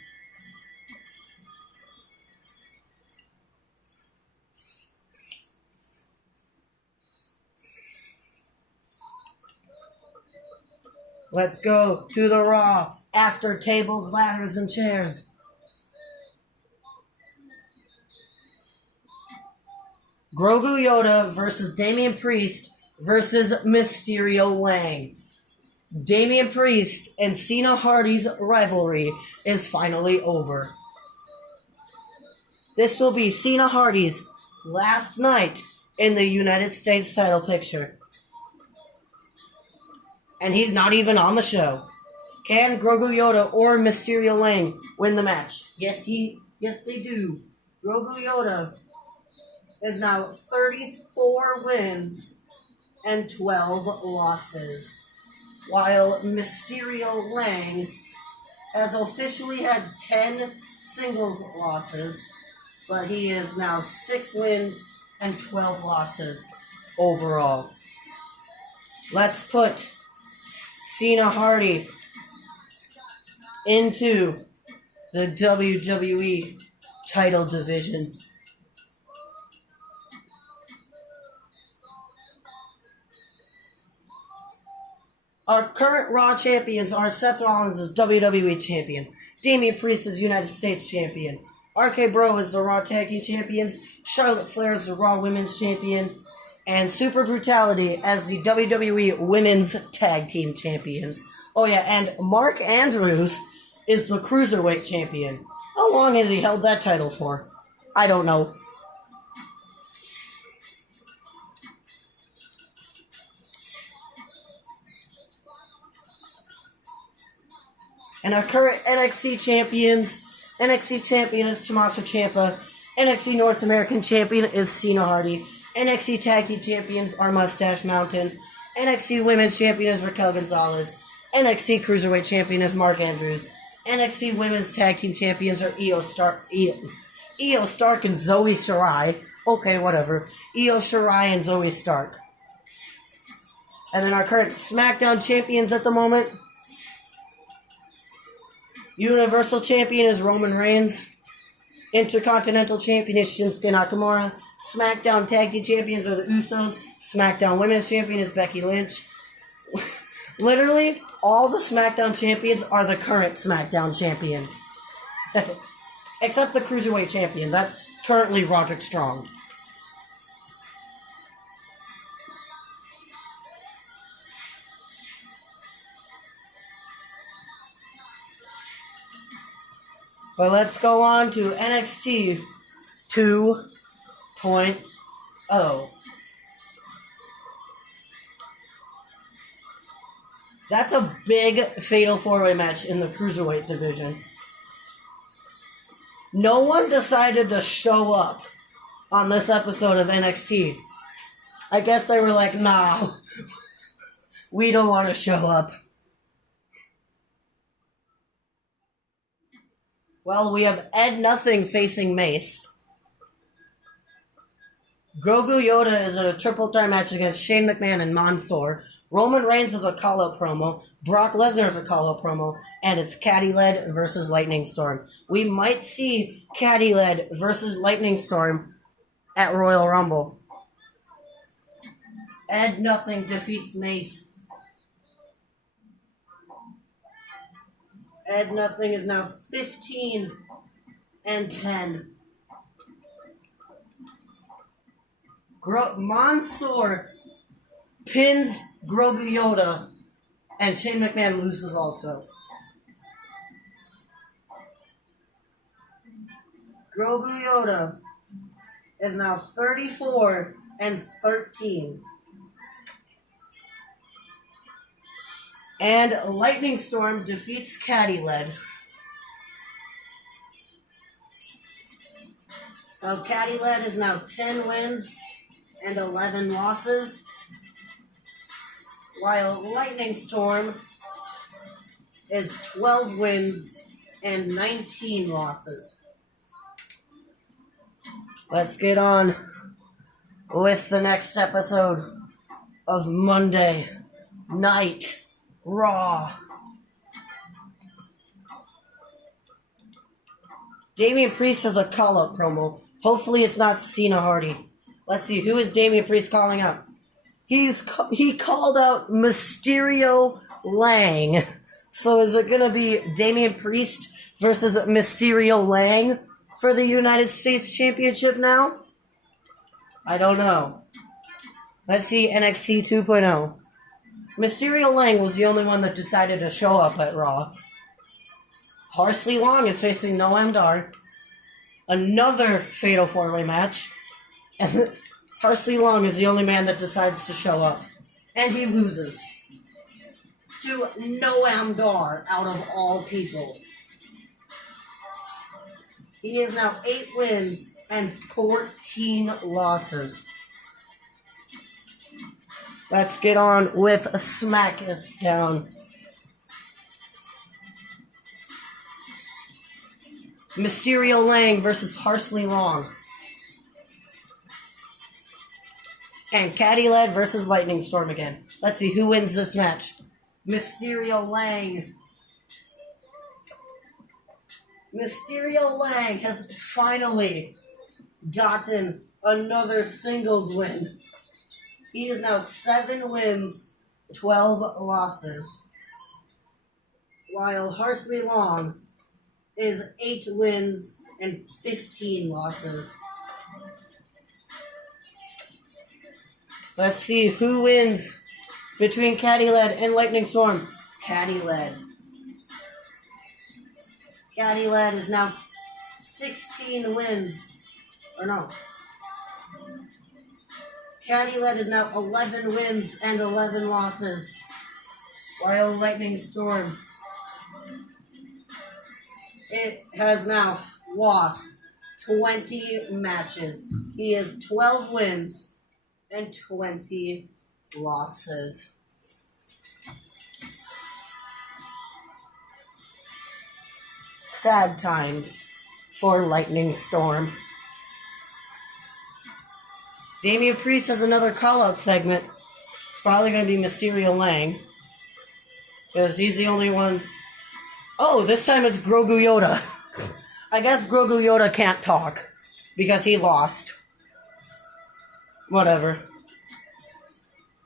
Let's go to the Raw after tables, ladders, and chairs. Grogu Yoda versus Damien Priest versus Mysterio Lang. Damien Priest and Cena Hardy's rivalry is finally over. This will be Cena Hardy's last night in the United States title picture. And he's not even on the show. Can Grogu Yoda or Mysterio Lang win the match? Yes, they do. Grogu Yoda is now 34 wins and 12 losses, while Mysterio Lang has officially had 10 singles losses, but he is now 6 wins and 12 losses overall. Let's put Cena Hardy into the WWE title division. Our current Raw champions are Seth Rollins as WWE champion, Damian Priest as United States champion, RK Bro is the Raw Tag Team champions, Charlotte Flair is the Raw Women's champion, and Super Brutality as the WWE Women's Tag Team champions. Oh yeah, and Mark Andrews is the Cruiserweight champion. How long has he held that title for? I don't know. And our current NXT champions, NXT champion is Tommaso Ciampa, NXT North American champion is Cena Hardy, NXT Tag Team champions are Mustache Mountain, NXT Women's champion is Raquel Gonzalez, NXT Cruiserweight champion is Mark Andrews, NXT Women's Tag Team champions are Io Stark and Zoe Shirai. Okay, whatever. Io Shirai and Zoe Stark. And then our current SmackDown champions at the moment, Universal Champion is Roman Reigns. Intercontinental Champion is Shinsuke Nakamura. SmackDown Tag Team Champions are the Usos. SmackDown Women's Champion is Becky Lynch. Literally, all the SmackDown Champions are the current SmackDown Champions. Except the Cruiserweight Champion. That's currently Roderick Strong. But let's go on to NXT 2.0. That's a big fatal four-way match in the Cruiserweight division. No one decided to show up on this episode of NXT. I guess they were like, nah, we don't want to show up. Well, we have Ed Nothing facing Mace. Grogu Yoda is in a triple threat match against Shane McMahon and Mansoor. Roman Reigns is a call-out promo. Brock Lesnar is a call-out promo. and it's Caddy Led versus Lightning Storm. We might see Caddy Led versus Lightning Storm at Royal Rumble. Ed Nothing defeats Mace. Ed Nothing is now 15-10. Mansoor pins Grogu Yoda, and Shane McMahon loses also. Grogu Yoda is now 34-13. And Lightning Storm defeats Caddy Led. So Caddy Led is now 10 wins and 11 losses, while Lightning Storm is 12 wins and 19 losses. Let's get on with the next episode of Monday Night Raw. Damien Priest has a call-out promo. Hopefully it's not Cena Hardy. Let's see, who is Damien Priest calling out? He called out Mysterio Lang. So is it going to be Damien Priest versus Mysterio Lang for the United States Championship now? I don't know. Let's see NXT 2.0. Mysterio Lang was the only one that decided to show up at Raw. Parsley Long is facing Noam Dar. Another Fatal 4-Way match. And Parsley Long is the only man that decides to show up. And he loses. To Noam Dar, out of all people. He is now 8 wins and 14 losses. Let's get on with SmackDown. Mysterio Lang versus Parsley Long. And Caddy Led versus Lightning Storm again. Let's see who wins this match. Mysterio Lang. Mysterio Lang has finally gotten another singles win. He is now 7 wins, 12 losses. While Parsley Long is 8 wins and 15 losses. Let's see who wins between Caddy Led and Lightning Storm. Caddy Led. Caddy Led is now 16 wins. Or no. Caddy Led is now 11 wins and 11 losses. While Lightning Storm, it has now lost 20 matches. He has 12 wins and 20 losses. Sad times for Lightning Storm. Damien Priest has another call-out segment. It's probably going to be Mysterio Lang, because he's the only one. Oh, this time it's Grogu Yoda. I guess Grogu Yoda can't talk because he lost. Whatever.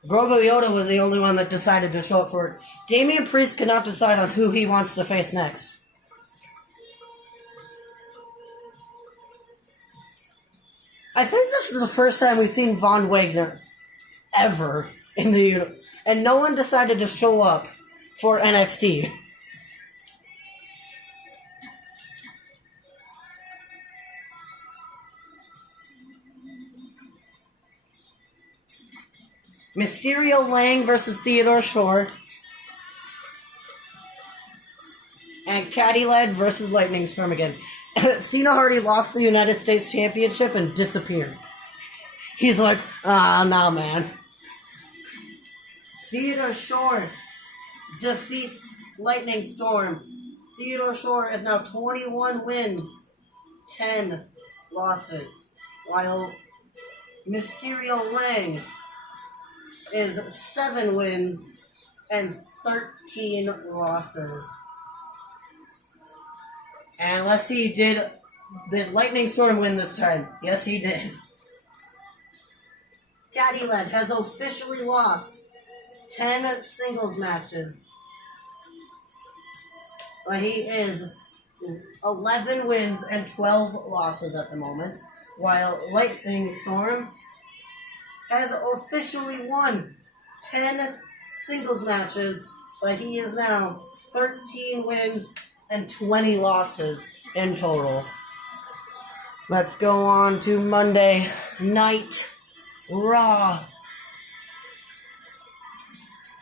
Grogu Yoda was the only one that decided to show up for it. Damien Priest could not decide on who he wants to face next. I think this is the first time we've seen Von Wagner ever in the universe. And no one decided to show up for NXT. Mysterio Lang versus Theodore Shore. And Caddy Led versus Lightning Storm again. Cena Hardy lost the United States Championship and disappeared. He's like, nah, man. Theodore Shore defeats Lightning Storm. Theodore Shore is now 21 wins, 10 losses. While Mysterio Lang is 7 wins and 13 losses. And let's see, did Lightning Storm win this time? Yes, he did. Caddy Led has officially lost 10 singles matches. But he is 11 wins and 12 losses at the moment, while Lightning Storm has officially won 10 singles matches, but he is now 13 wins and 20 losses in total. Let's go on to Monday Night Raw.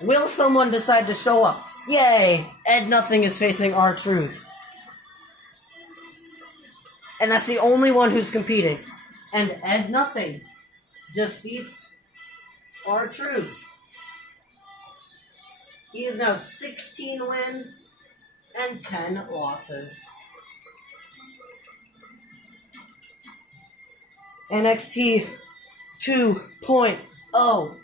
Will someone decide to show up? Yay! Ed Nothing is facing R-Truth. And that's the only one who's competing. And Ed Nothing defeats R-Truth. He is now 16 wins and 10 losses. NXT 2.0.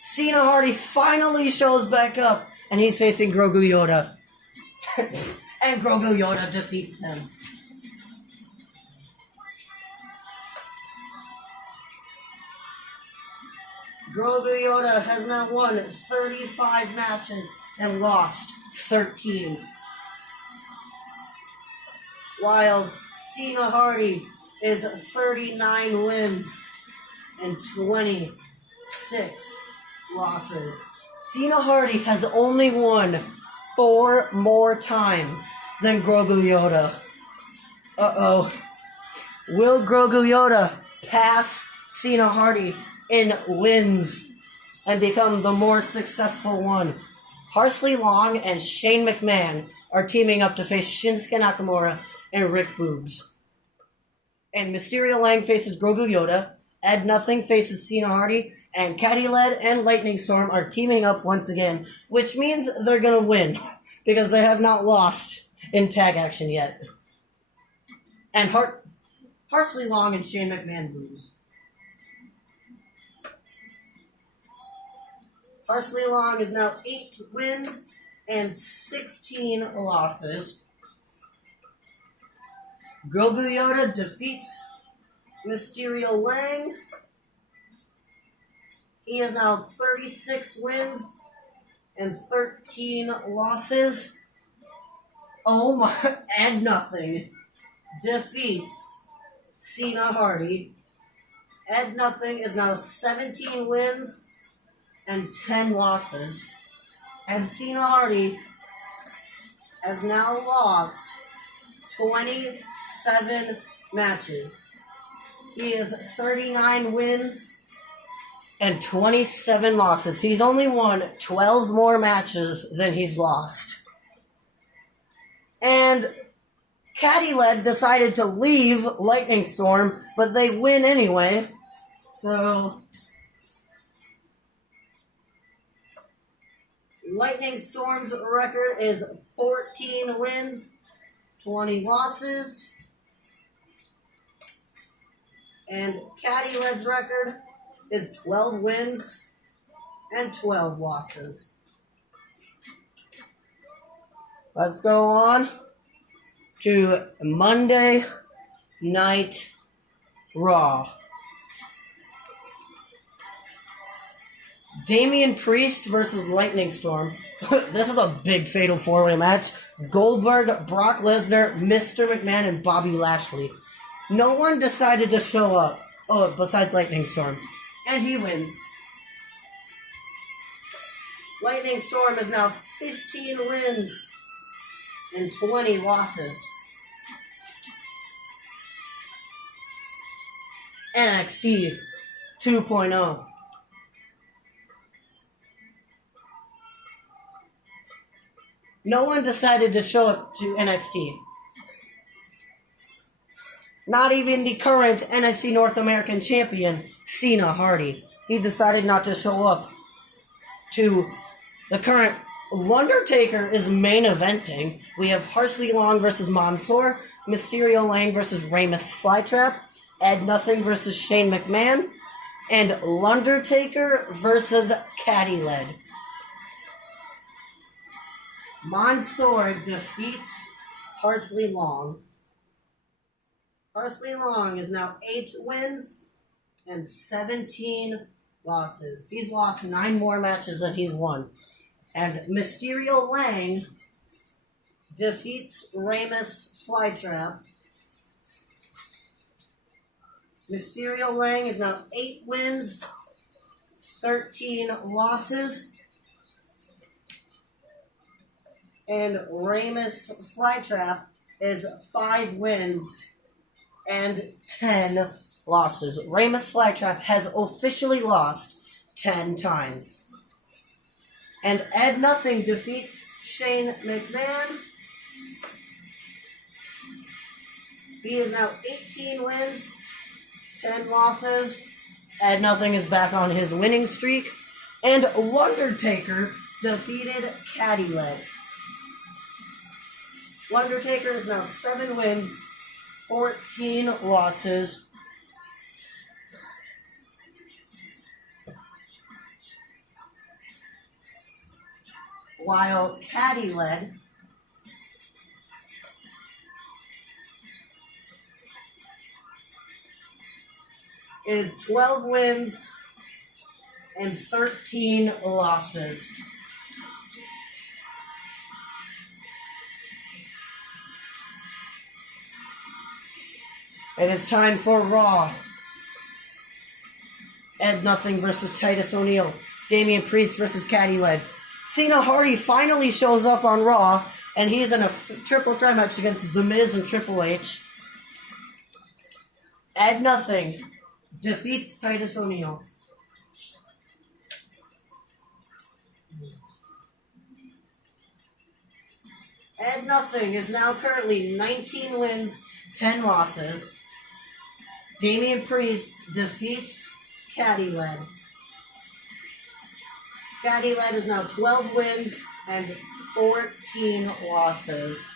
Cena Hardy finally shows back up, and he's facing Grogu Yoda. And Grogu Yoda defeats him. Grogu Yoda has now won 35 matches and lost 13. While Cena Hardy is 39 wins and 26 losses. Cena Hardy has only won 4 more times than Grogu Yoda. Uh-oh. Will Grogu Yoda pass Cena Hardy in wins and become the more successful one? Parsley Long and Shane McMahon are teaming up to face Shinsuke Nakamura and Rick Boogs. And Mysterio Lang faces Grogu Yoda, Ed Nothing faces Cena Hardy, and Caddy Led and Lightning Storm are teaming up once again, which means they're going to win, because they have not lost in tag action yet. And Parsley Long and Shane McMahon lose. Parsley Long is now 8 wins and 16 losses. Grogu Yoda defeats Mysterio Lang. He is now 36 wins and 13 losses. Oh my, and Nothing defeats Cena Hardy. Ed Nothing is now 17 wins and 10 losses. And Cena Hardy has now lost 27 matches. He is 39 wins and 27 losses. He's only won 12 more matches than he's lost. And Caddy Led decided to leave Lightning Storm, but they win anyway. So Lightning Storm's record is 14 wins, 20 losses. And Caddy Led's record is 12 wins and 12 losses. Let's go on to Monday Night Raw. Damien Priest versus Lightning Storm. This is a big fatal 4-way match. Goldberg, Brock Lesnar, Mr. McMahon, and Bobby Lashley. No one decided to show up. Oh, besides Lightning Storm. And he wins. Lightning Storm is now 15 wins and 20 losses. NXT 2.0. No one decided to show up to NXT. Not even the current NXT North American champion, Cena Hardy. He decided not to show up to the current. Undertaker is main eventing. We have Parsley Long versus Mansoor, Mysterio Lang versus Ramus Flytrap, Ed Nothing versus Shane McMahon, and Undertaker versus Caddy Led. Mansoor defeats Parsley Long. Parsley Long is now 8 wins and 17 losses. He's lost 9 more matches than he's won. And Mysterio Lang defeats Ramus Flytrap. Mysterio Lang is now 8 wins, 13 losses. And Ramus Flytrap is 5 wins and 10 losses. Ramus Flytrap has officially lost 10 times. And Ed Nothing defeats Shane McMahon. He is now 18 wins, 10 losses. Ed Nothing is back on his winning streak. And Undertaker defeated Caddy Led. Undertaker is now 7 wins, 14 losses. While Caddy Led is 12 wins and 13 losses. It is time for Raw. Ed Nothing versus Titus O'Neil. Damien Priest versus Caddy Led. Cena Hardy finally shows up on Raw, and he's in a triple threat match against The Miz and Triple H. Ed Nothing defeats Titus O'Neil. Ed Nothing is now currently 19 wins, 10 losses. Damien Priest defeats Caddy Led. Caddy Led is now 12 wins and 14 losses.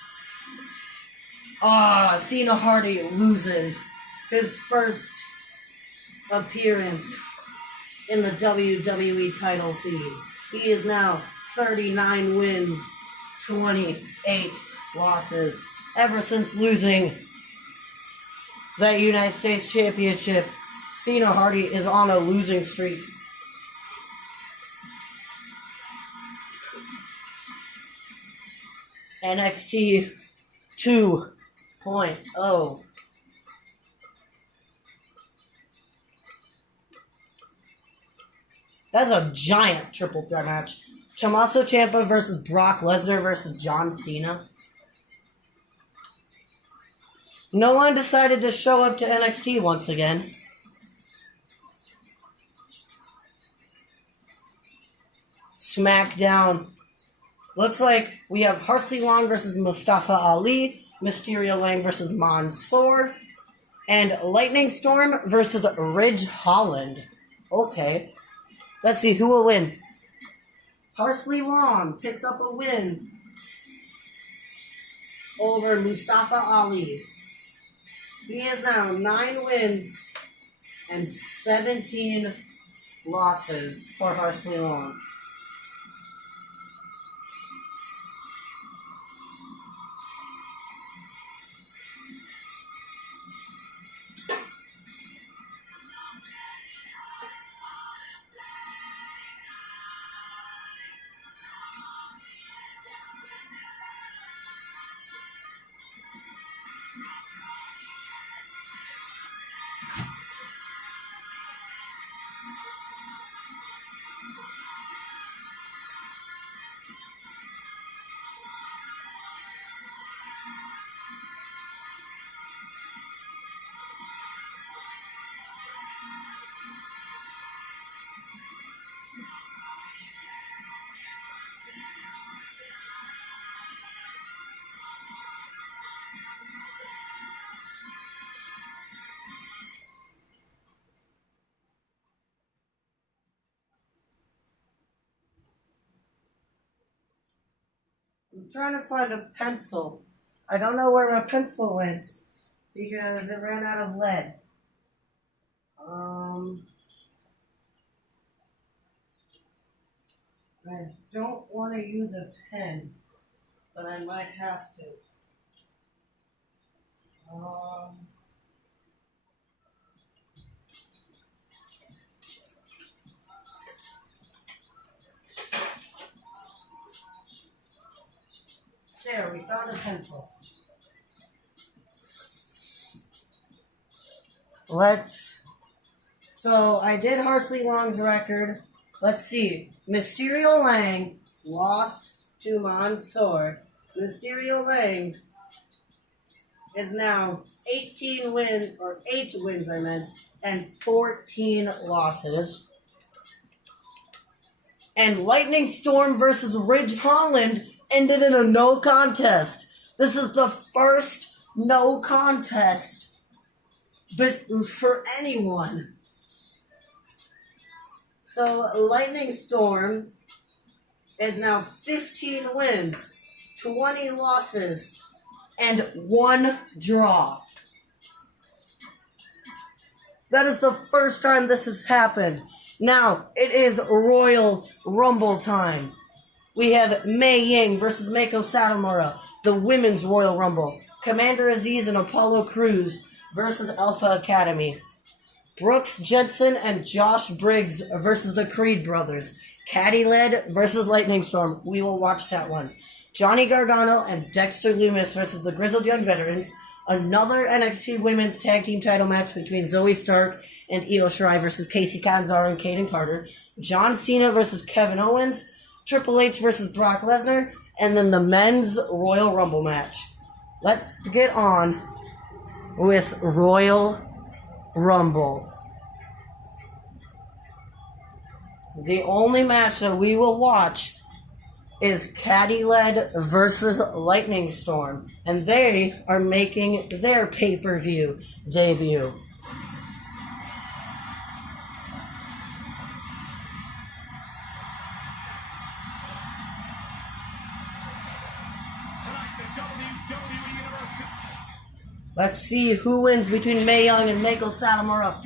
Cena Hardy loses his first appearance in the WWE title scene. He is now 39 wins, 28 losses. Ever since losing that United States Championship, Cena Hardy is on a losing streak. NXT 2.0. That's a giant triple threat match. Tommaso Ciampa versus Brock Lesnar versus John Cena. No one decided to show up to NXT once again. SmackDown. Looks like we have Parsley Long versus Mustafa Ali, Mysterio Lang versus Mansoor, and Lightning Storm versus Ridge Holland. Okay. Let's see who will win. Parsley Long picks up a win over Mustafa Ali. He is now 9 wins and 17 losses for Parsley Long. I'm trying to find a pencil. I don't know where my pencil went because it ran out of lead. I don't want to use a pen but I might have to. There, we found a pencil. So I did Harsley Long's record. Let's see. Mysterio Lang lost to Mansoor. Mysterio Lang is now 8 wins, and 14 losses. And Lightning Storm versus Ridge Holland ended in a no contest. This is the first no contest but for anyone. So Lightning Storm is now 15 wins, 20 losses, and 1 draw. That is the first time this has happened. Now, it is Royal Rumble time. We have Mei Ying versus Meiko Satomura, the Women's Royal Rumble. Commander Aziz and Apollo Crews versus Alpha Academy. Brooks Jensen and Josh Briggs versus the Creed Brothers. Caddy Led versus Lightning Storm. We will watch that one. Johnny Gargano and Dexter Lumis versus the Grizzled Young Veterans. Another NXT Women's Tag Team title match between Zoe Stark and Io Shirai versus Casey Catanzaro and Kaden Carter. John Cena versus Kevin Owens. Triple H versus Brock Lesnar. And then the Men's Royal Rumble match. Let's get on with Royal Rumble. The only match that we will watch is Caddy Led versus Lightning Storm, and they are making their pay-per-view debut. Let's see who wins between Mae Young and Meiko Satomura.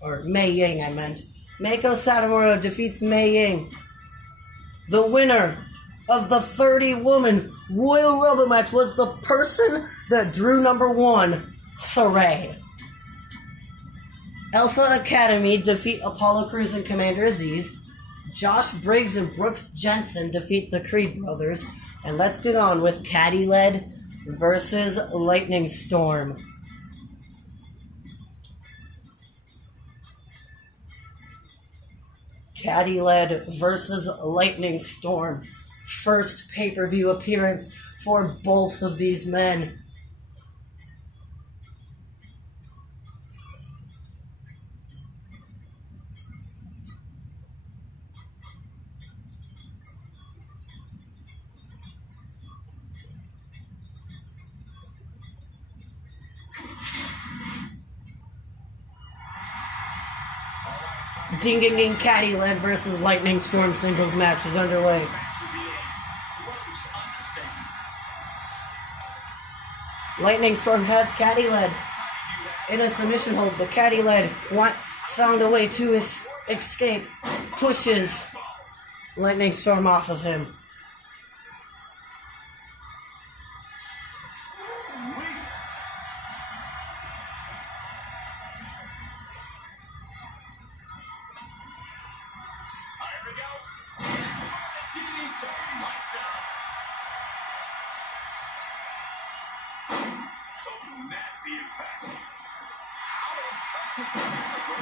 Or Mei Ying, I meant. Meiko Satomura defeats Mei Ying. The winner of the 30-woman Royal Rumble match was the person that drew number 1, Saray. Alpha Academy defeat Apollo Crews and Commander Aziz. Josh Briggs and Brooks Jensen defeat the Creed Brothers. And let's get on with Caddy Led versus Lightning Storm. Caddy Led versus Lightning Storm. First pay-per-view appearance for both of these men. Ding Ding Ding Caddy Led versus Lightning Storm singles match is underway. Lightning Storm has Caddy Led in a submission hold, but Caddy Led found a way to escape, pushes Lightning Storm off of him.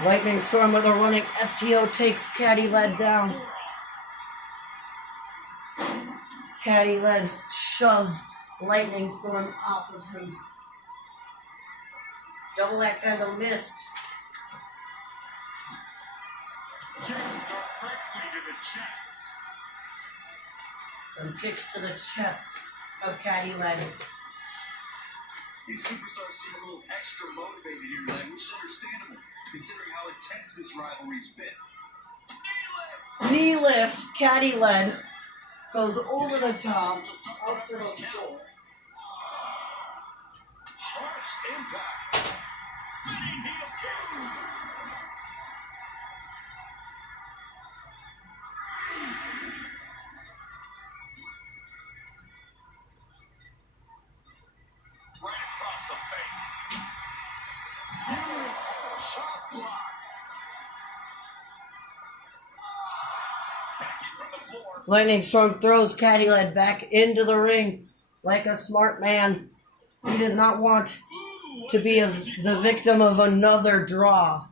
Lightning Storm with a running STO takes Caddy Led down. Caddy Led shoves Lightning Storm off of him. Double X handle missed. Some kicks to the chest of Caddy Led. These superstars seem a little extra motivated here tonight, which is understandable, considering how intense this rivalry's been. Knee lift, Caddy Led goes over the top, up to the floor. Harsh impact. Leading heel kick. Lightning Storm throws Caddy Led back into the ring like a smart man. He does not want to be the victim of another draw.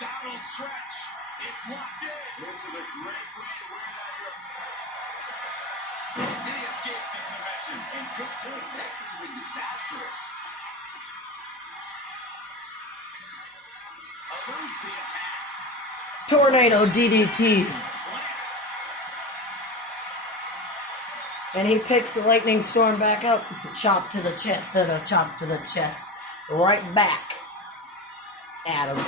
Donald stretch. It's locked in. This is a great way to win that here. He escaped the submission. And good thing that could have been disastrous. Eludes the attack. Tornado DDT. And he picks the Lightning Storm back up. Chop to the chest and a chop to the chest. Right back at him.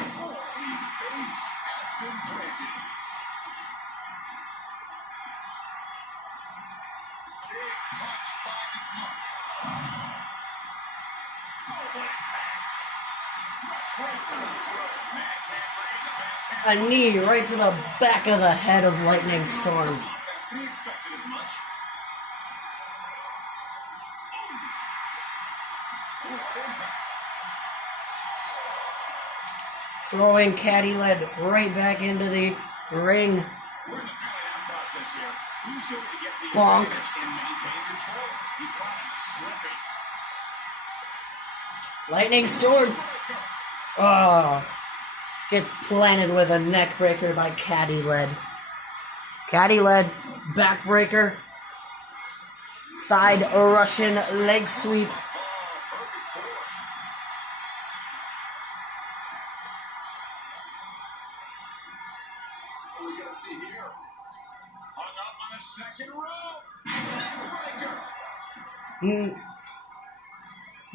A knee right to the back of the head of Lightning Storm. Throwing Caddy Led right back into the ring. Bonk. Lightning Storm. Oh. Gets planted with a neck breaker by Caddy Led. Caddy Led, backbreaker. Side Russian leg sweep.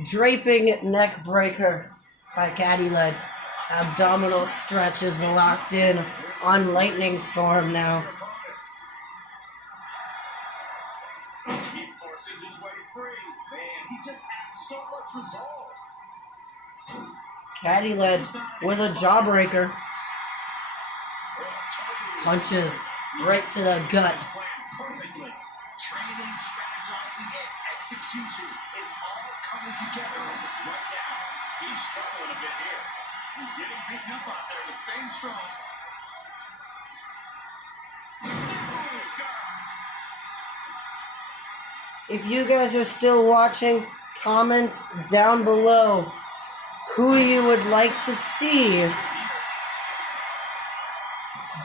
Draping neck breaker by Caddy Led. Abdominal stretch is locked in on Lightning Storm now. He forces his way free. Man, he just has so much resolve. Caddy Led with a jawbreaker. Punches right to the gut. Perfectly. Training, strategizing, and execution is all coming together right now. He's struggling a bit here. He's getting beaten up out there, but staying strong. If you guys are still watching, comment down below who you would like to see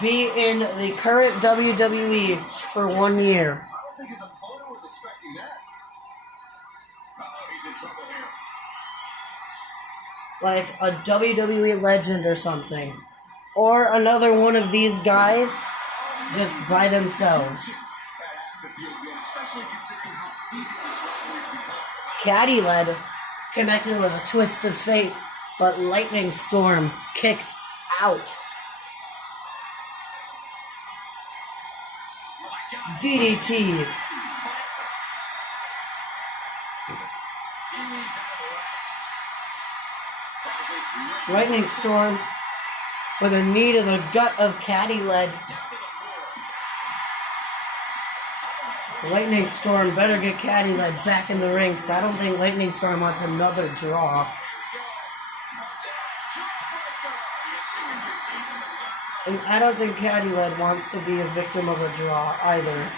be in the current WWE for 1 year. I don't think his opponent was expecting that. He's in trouble here. Like a WWE legend or something. Or another one of these guys just by themselves. That has to feel good, especially considering how heated this rivalry's become. Caddy Led connected with a twist of fate, but Lightning Storm kicked out. DDT. Lightning Storm with a knee to the gut of Caddy Led. Lightning Storm better get Caddy Led back in the ring, because I don't think Lightning Storm wants another draw. And I don't think Caddy Led wants to be a victim of a draw either.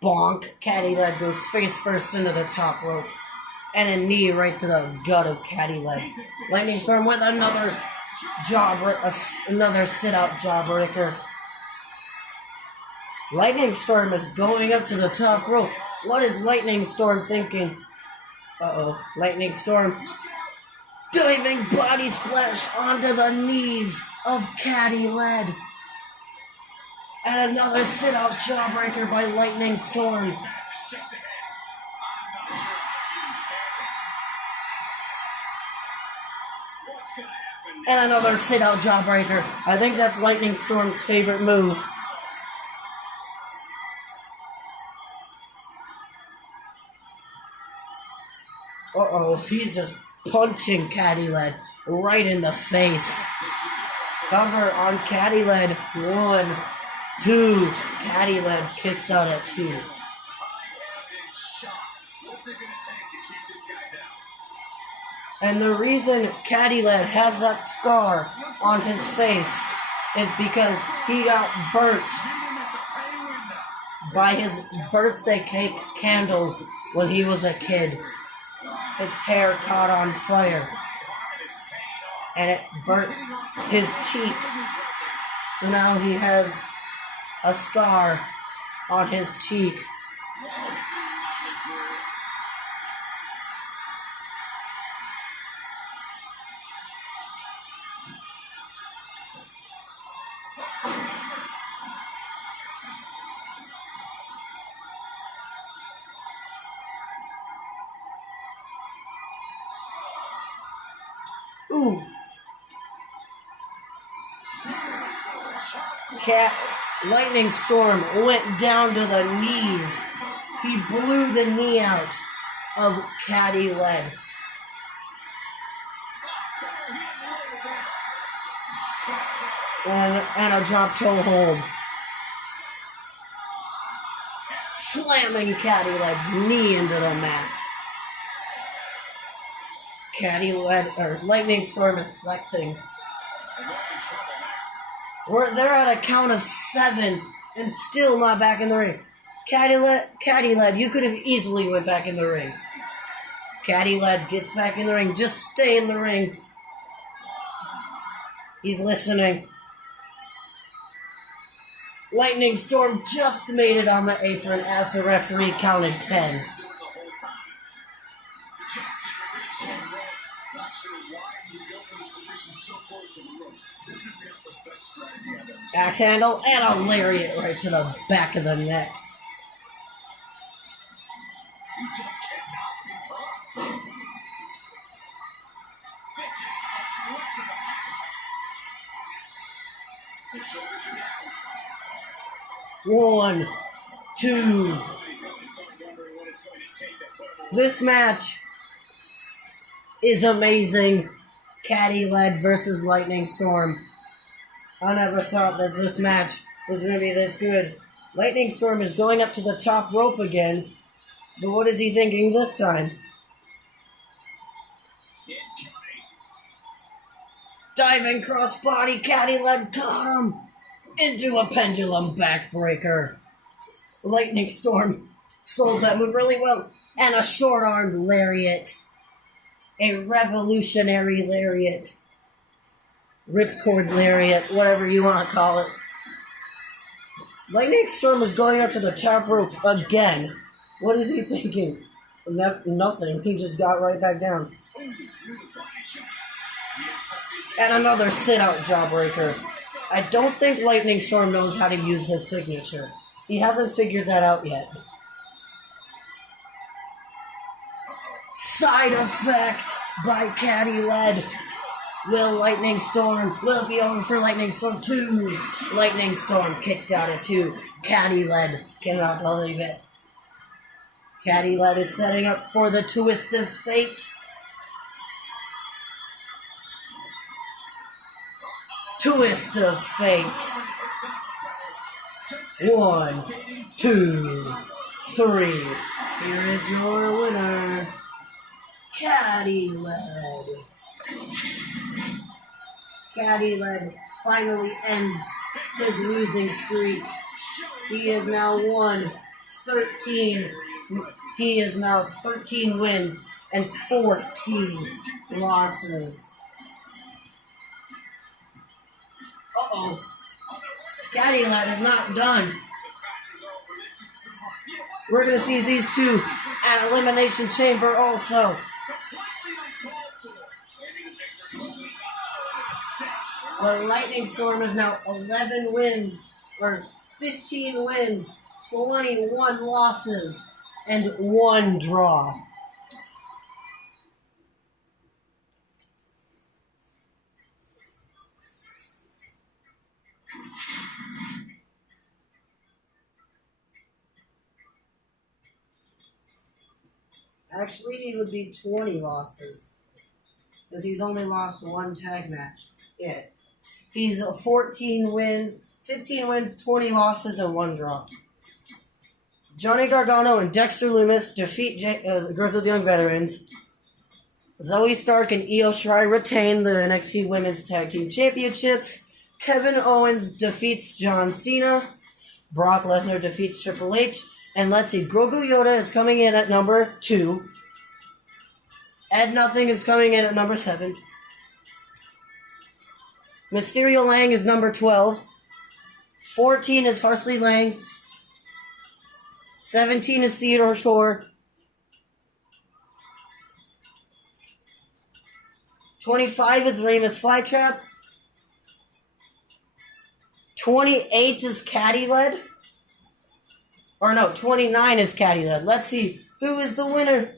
Bonk. Caddy Led goes face first into the top rope. And a knee right to the gut of Caddy Led. Lightning Storm with another another sit-out jawbreaker. Lightning Storm is going up to the top rope. What is Lightning Storm thinking? Uh-oh. Lightning Storm diving body splash onto the knees of Caddy Led. And another sit-out jawbreaker by Lightning Storm. And another sit-out jawbreaker. I think that's Lightning Storm's favorite move. Uh-oh, he's just punching Caddy Led right in the face. Cover on Caddy Led. 1, 2. Caddy Led kicks out at 2. I am in shock. What's it going to take to keep this guy down? And the reason Caddy Led has that scar on his face is because he got burnt by his birthday cake candles when he was a kid. His hair caught on fire and it burnt his cheek. So now he has a scar on his cheek. Ooh. Lightning Storm went down to the knees. He blew the knee out of Caddy Led. And a drop toe hold. Slamming Caddy Led's knee into the mat. Caddy Led, or Lightning Storm is flexing. They're at a count of 7 and still not back in the ring. Caddy Led, you could have easily went back in the ring. Caddy Led gets back in the ring. Just stay in the ring. He's listening. Lightning Storm just made it on the apron as the referee counted 10. Axe handle and a lariat right to the back of the neck. One, two. This match is amazing. Caddy Led versus Lightning Storm. I never thought that this match was going to be this good. Lightning Storm is going up to the top rope again. But what is he thinking this time? Diving crossbody, Caddy Led caught him into a pendulum backbreaker. Lightning Storm sold that move really well. And a short-armed lariat. A revolutionary lariat. Ripcord lariat, whatever you want to call it. Lightning Storm is going up to the top rope again. What is he thinking? Nothing. He just got right back down. And another sit-out jawbreaker. I don't think Lightning Storm knows how to use his signature. He hasn't figured that out yet. Side effect by Caddy Led. Will it be over for Lightning Storm 2? Lightning Storm kicked out at 2. Caddy Led cannot believe it. Caddy Led is setting up for the twist of fate. Twist of fate. 1, 2, 3. Here is your winner, Caddy Led. Caddy Led finally ends his losing streak. He is now 13. He is now 13 wins and 14 losses. Uh-oh. Caddy Led is not done. We're going to see these two at Elimination Chamber also. The Lightning Storm is now 11 wins, or 15 wins, 21 losses, and 1 draw. Actually, it would be 20 losses. because he's only lost one tag match. Yeah. He's a 15 wins, 20 losses, and 1 draw. Johnny Gargano and Dexter Lumis defeat the Grizzled Young Veterans. Zoe Stark and Io Shirai retain the NXT Women's Tag Team Championships. Kevin Owens defeats John Cena. Brock Lesnar defeats Triple H. And let's see, Grogu Yoda is coming in at number 2. Ed Nothing is coming in at number 7. Mysterio Lang is number 12. 14 is Parsley Lang. 17 is Theodore Shore. 25 is Ramus Flytrap. 28 is Caddy Led. Or no, 29 is Caddy Led. Let's see, who is the winner?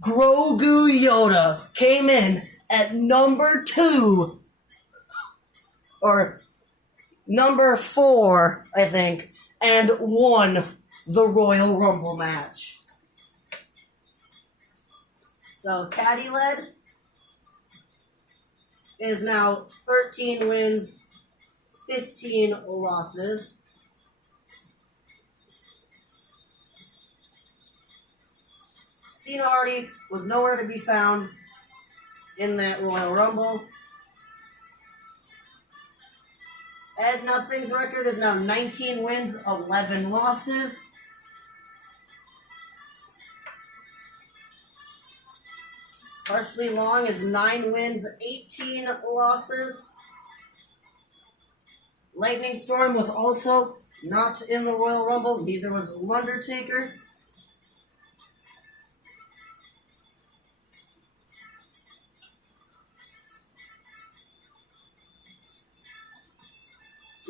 Grogu Yoda came in at number 2. Or number 4, I think, and won the Royal Rumble match. So Caddy Led is now 13 wins, 15 losses. Cena Hardy was nowhere to be found in that Royal Rumble. Ed Nothing's record is now 19 wins, 11 losses. Parsley Long is 9 wins, 18 losses. Lightning Storm was also not in the Royal Rumble. Neither was Undertaker.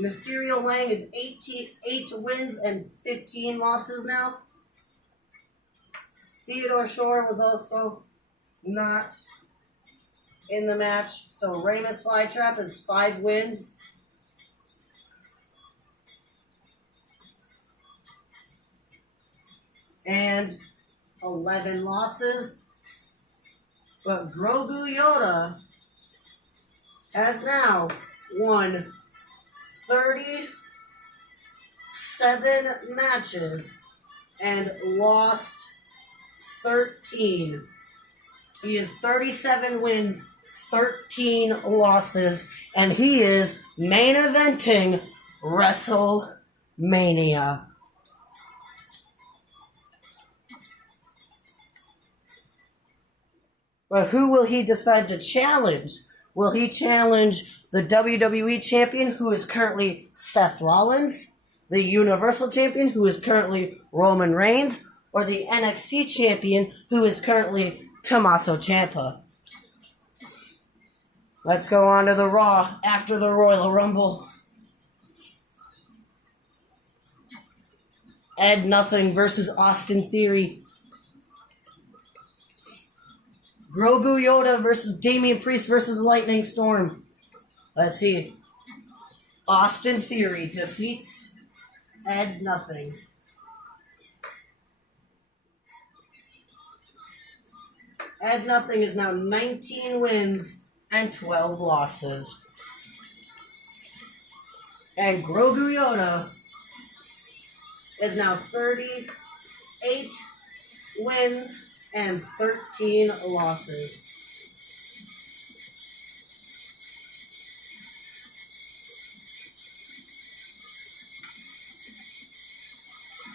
Mysterio Lang is 8 wins and 15 losses now. Theodore Shore was also not in the match. So Ramus Flytrap is 5 wins. And 11 losses. But Grogu Yoda has now won 37 matches and lost 13. He is 37 wins, 13 losses, and he is main eventing WrestleMania. But who will he decide to challenge? Will he challenge the WWE Champion, who is currently Seth Rollins, the Universal Champion, who is currently Roman Reigns, or the NXT Champion, who is currently Tommaso Ciampa? Let's go on to the Raw after the Royal Rumble. Ed Nothing versus Austin Theory. Grogu Yoda versus Damien Priest versus Lightning Storm. Let's see. Austin Theory defeats Ed Nothing. Ed Nothing is now 19 wins and 12 losses. And Grogu Yoda is now 38 wins and 13 losses.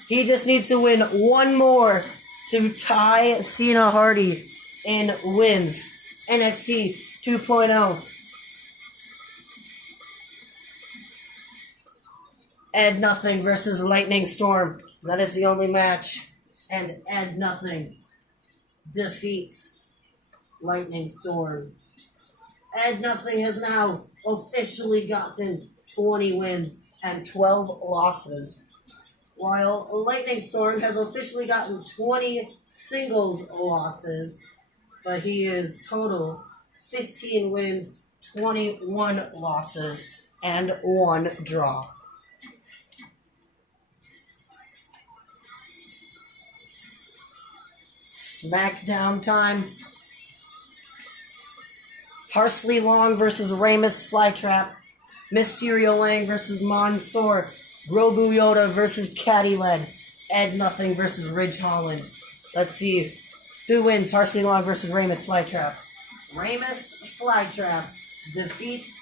He just needs to win one more to tie Cena Hardy in wins. NXT 2.0. Ed Nothing versus Lightning Storm. That is the only match. And Ed Nothing defeats Lightning Storm. Ed Nothing has now officially gotten 20 wins and 12 losses, while Lightning Storm has officially gotten 20 singles losses, but he is total 15 wins, 21 losses, and 1 draw. SmackDown time. Parsley Long versus Ramus Flytrap. Mysterio Lang versus Mansoor. Grogu Yoda versus Caddy Led. Ed Nothing versus Ridge Holland. Let's see who wins Parsley Long versus Ramus Flytrap. Ramus Flytrap defeats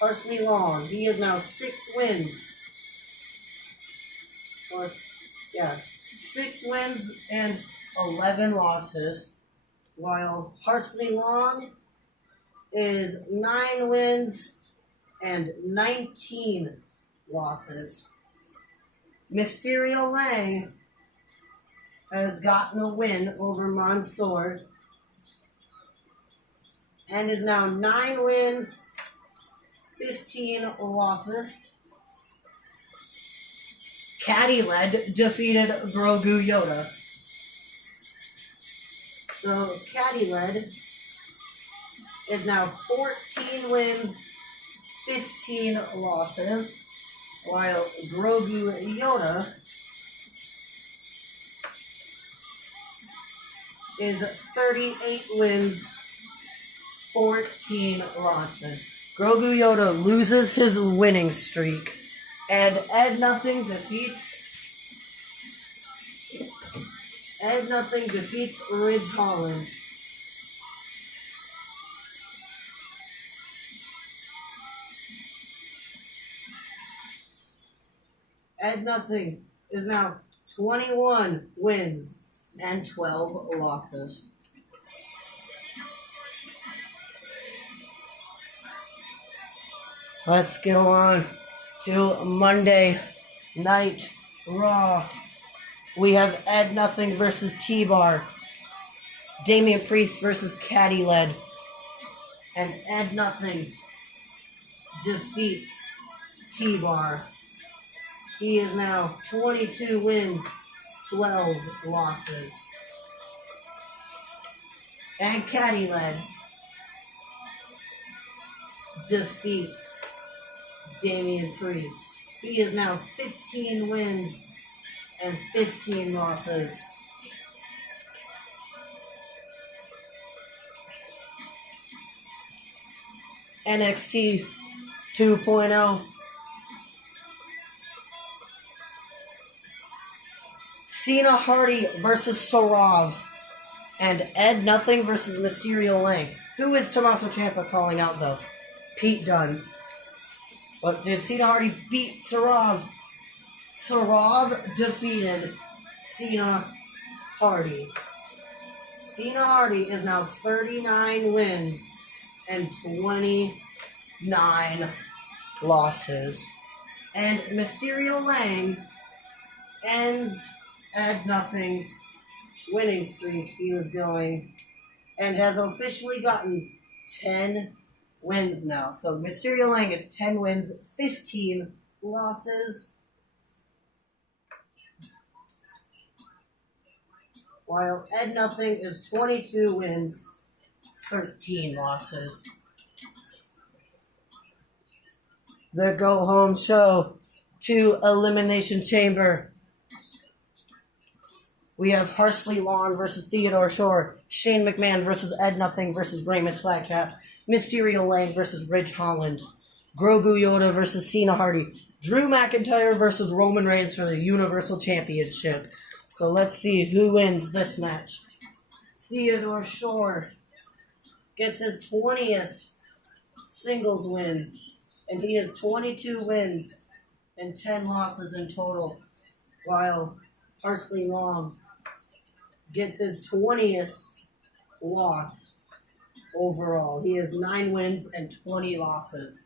Parsley Long. He is now 6 wins. 6 wins and 11 losses. While Parsley Long is 9 wins and 19 losses. Mysterio Lang has gotten a win over Mansoor and is now 9 wins, 15 losses. Caddy Led defeated Grogu Yoda. So Caddy Led is now 14 wins, 15 losses, while Grogu Yoda is 38 wins, 14 losses. Grogu Yoda loses his winning streak, and Ed Nothing defeats Ridge Holland. Ed Nothing is now 21 wins and 12 losses. Let's go on to Monday Night Raw. We have Ed Nothing versus T-Bar. Damien Priest versus Caddy Led. And Ed Nothing defeats T-Bar. He is now 22 wins, 12 losses. And Caddy Led defeats Damien Priest. He is now 15 wins and 15 losses. NXT 2.0. Cena Hardy versus Sarov. And Ed Nothing versus Mysterio Lang. Who is Tommaso Ciampa calling out, though? Pete Dunne. But did Cena Hardy beat Sarov? Sarov defeated Cena Hardy. Cena Hardy is now 39 wins and 29 losses. And Mysterio Lang ends Ed Nothing's winning streak he was going and has officially gotten 10 wins now. So Mysterio Lang is 10 wins, 15 losses. While Ed Nothing is 22 wins, 13 losses. The go-home show to Elimination Chamber. We have Parsley Long versus Theodore Shore. Shane McMahon versus Ed Nothing versus Ramus Flytrap. Mysterio Lang versus Ridge Holland. Grogu Yoda versus Cena Hardy. Drew McIntyre versus Roman Reigns for the Universal Championship. So let's see who wins this match. Theodore Shore gets his 20th singles win. And he has 22 wins and 10 losses in total. While Parsley Long gets his 20th loss overall. He has 9 wins and 20 losses.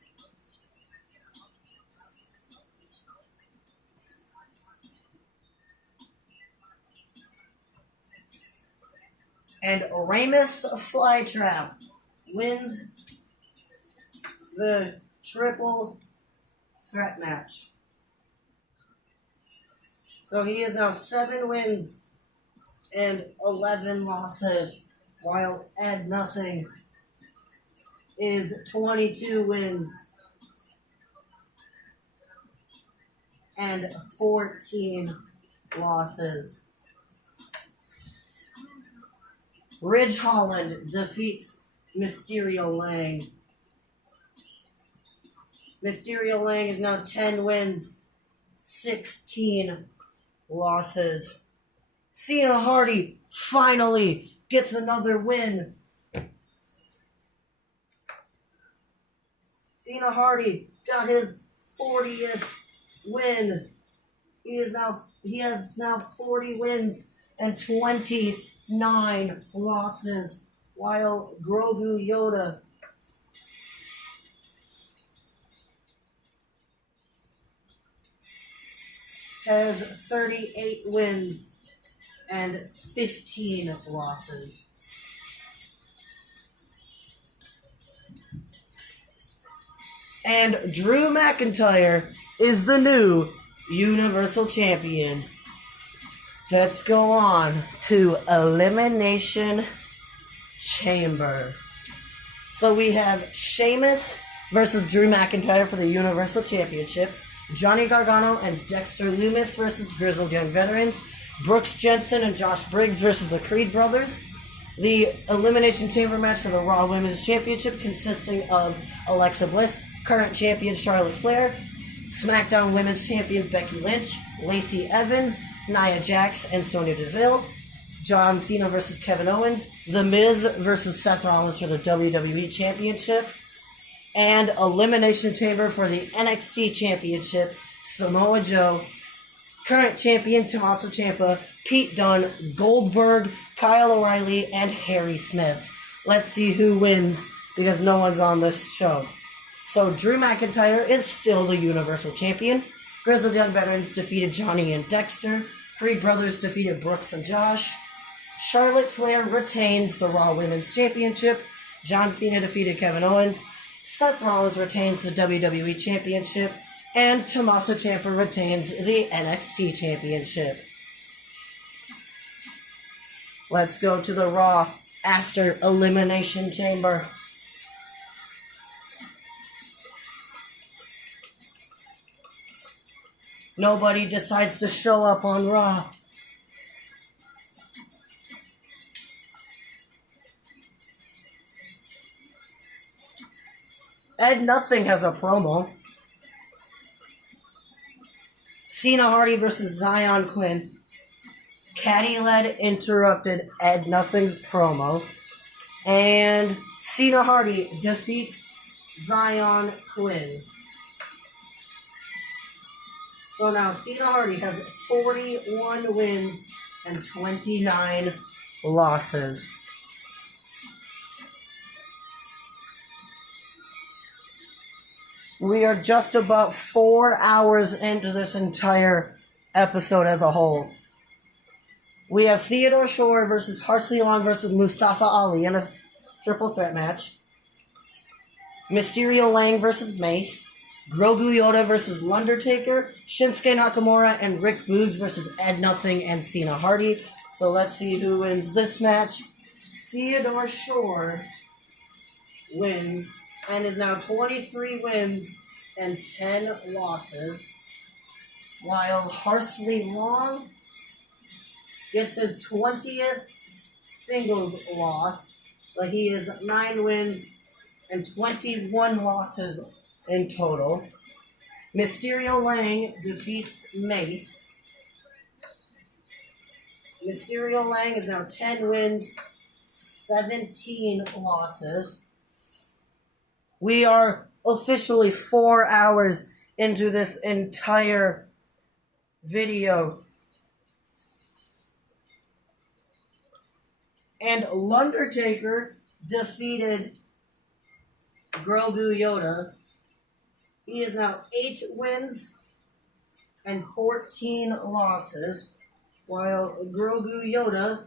And Ramus Flytrap wins the triple threat match. So he is now 7 wins and 11 losses, while Ed Nothing is 22 wins and 14 losses. Ridge Holland defeats Mysterio Lang. Mysterio Lang is now 10 wins, 16 losses. Cena Hardy finally gets another win. Cena Hardy got his 40th win. He has now 40 wins and 29 losses, while Grogu Yoda has 38 wins and 15 losses. And Drew McIntyre is the new Universal Champion. Let's go on to Elimination Chamber. So we have Sheamus versus Drew McIntyre for the Universal Championship. Johnny Gargano and Dexter Lumis versus Grizzled Young Veterans. Brooks Jensen and Josh Briggs versus the Creed Brothers. The Elimination Chamber match for the Raw Women's Championship consisting of Alexa Bliss, current champion Charlotte Flair, SmackDown Women's Champion Becky Lynch, Lacey Evans, Nia Jax, and Sonya Deville. John Cena versus Kevin Owens. The Miz versus Seth Rollins for the WWE Championship. And Elimination Chamber for the NXT Championship, Samoa Joe, current champion Tommaso Ciampa, Pete Dunne, Goldberg, Kyle O'Reilly, and Harry Smith. Let's see who wins, because no one's on this show. So Drew McIntyre is still the Universal Champion. Grizzled Young Veterans defeated Johnny and Dexter. Creed Brothers defeated Brooks and Josh. Charlotte Flair retains the Raw Women's Championship. John Cena defeated Kevin Owens. Seth Rollins retains the WWE Championship, and Tommaso Ciampa retains the NXT Championship. Let's go to the Raw after Elimination Chamber. Nobody decides to show up on Raw. Ed Nothing has a promo. Cena Hardy versus Zion Quinn. Caddy Led interrupted Ed Nothing's promo. And Cena Hardy defeats Zion Quinn. So now Cena Hardy has 41 wins and 29 losses. We are just about 4 hours into this entire episode as a whole. We have Theodore Shore versus Parsley Long versus Mustafa Ali in a triple threat match. Mysterio Lang versus Mace. Grogu Yoda versus Lundertaker. Shinsuke Nakamura and Rick Boogs versus Ed Nothing and Cena Hardy. So let's see who wins this match. Theodore Shore wins and is now 23 wins and 10 losses, while Parsley Long gets his 20th singles loss, but he is 9 wins and 21 losses in total. Mysterio Lang defeats Mace. Mysterio Lang is now 10 wins, 17 losses. We are officially 4 hours into this entire video. And Lundertaker defeated Grogu Yoda. He is now 8 wins and 14 losses, while Grogu Yoda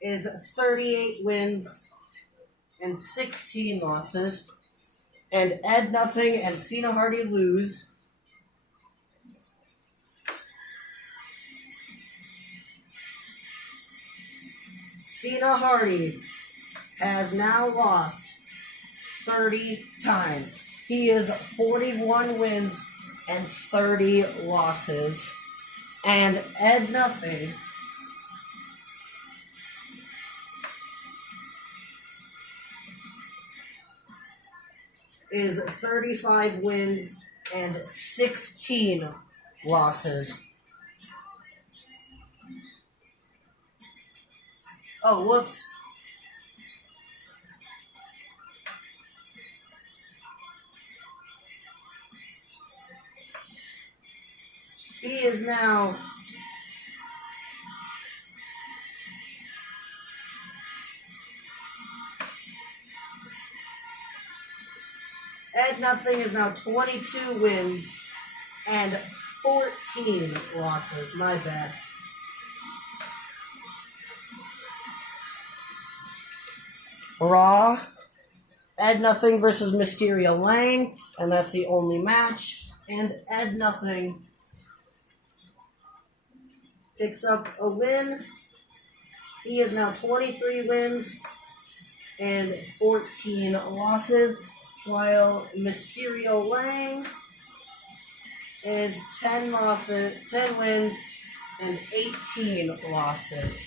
is 38 wins and 16 losses, and Ed Nothing and Cena Hardy lose. Cena Hardy has now lost 30 times. He is 41 wins and 30 losses. And Ed Nothing is 35 wins and 16 losses. Oh, whoops. He is now Ed Nothing is now 22 wins and 14 losses. My bad. Raw. Ed Nothing versus Mysterio Lang, and that's the only match. And Ed Nothing picks up a win. He is now 23 wins and 14 losses, while Mysterio Lang is 10 wins and 18 losses.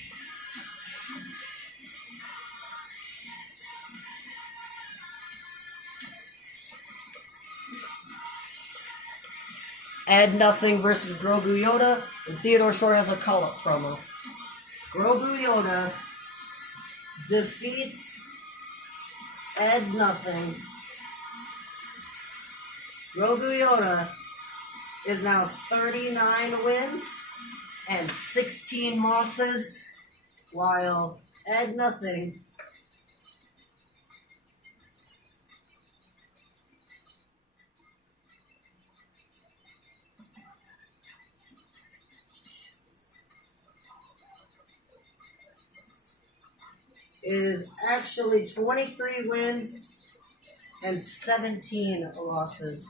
Ed Nothing versus Grogu Yoda, and Theodore Shore has a call-up promo. Grogu Yoda defeats Ed Nothing. Grogu Yoda is now 39 wins and 16 losses, while Ed Nothing is actually 23 wins and 17 losses.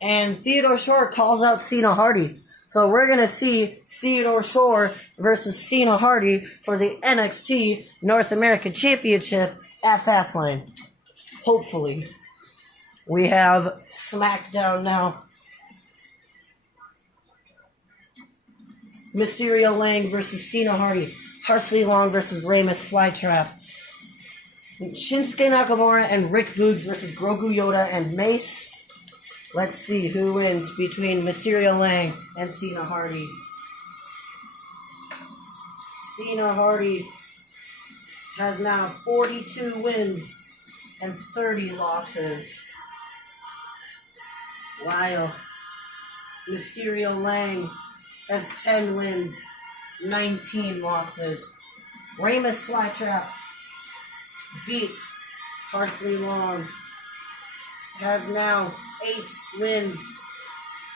And Theodore Shore calls out Cena Hardy. So we're going to see Theodore Shore versus Cena Hardy for the NXT North American Championship at Fastlane. Hopefully. We have SmackDown now. Mysterio Lang versus Cena Hardy. Parsley Long versus Ramus Flytrap. Shinsuke Nakamura and Rick Boogs versus Grogu Yoda and Mace. Let's see who wins between Mysterio Lang and Cena Hardy. Cena Hardy has now 42 wins and 30 losses, while Mysterio Lang has 10 wins, 19 losses. Ramus Flytrap beats Parsley Long, has now 8 wins,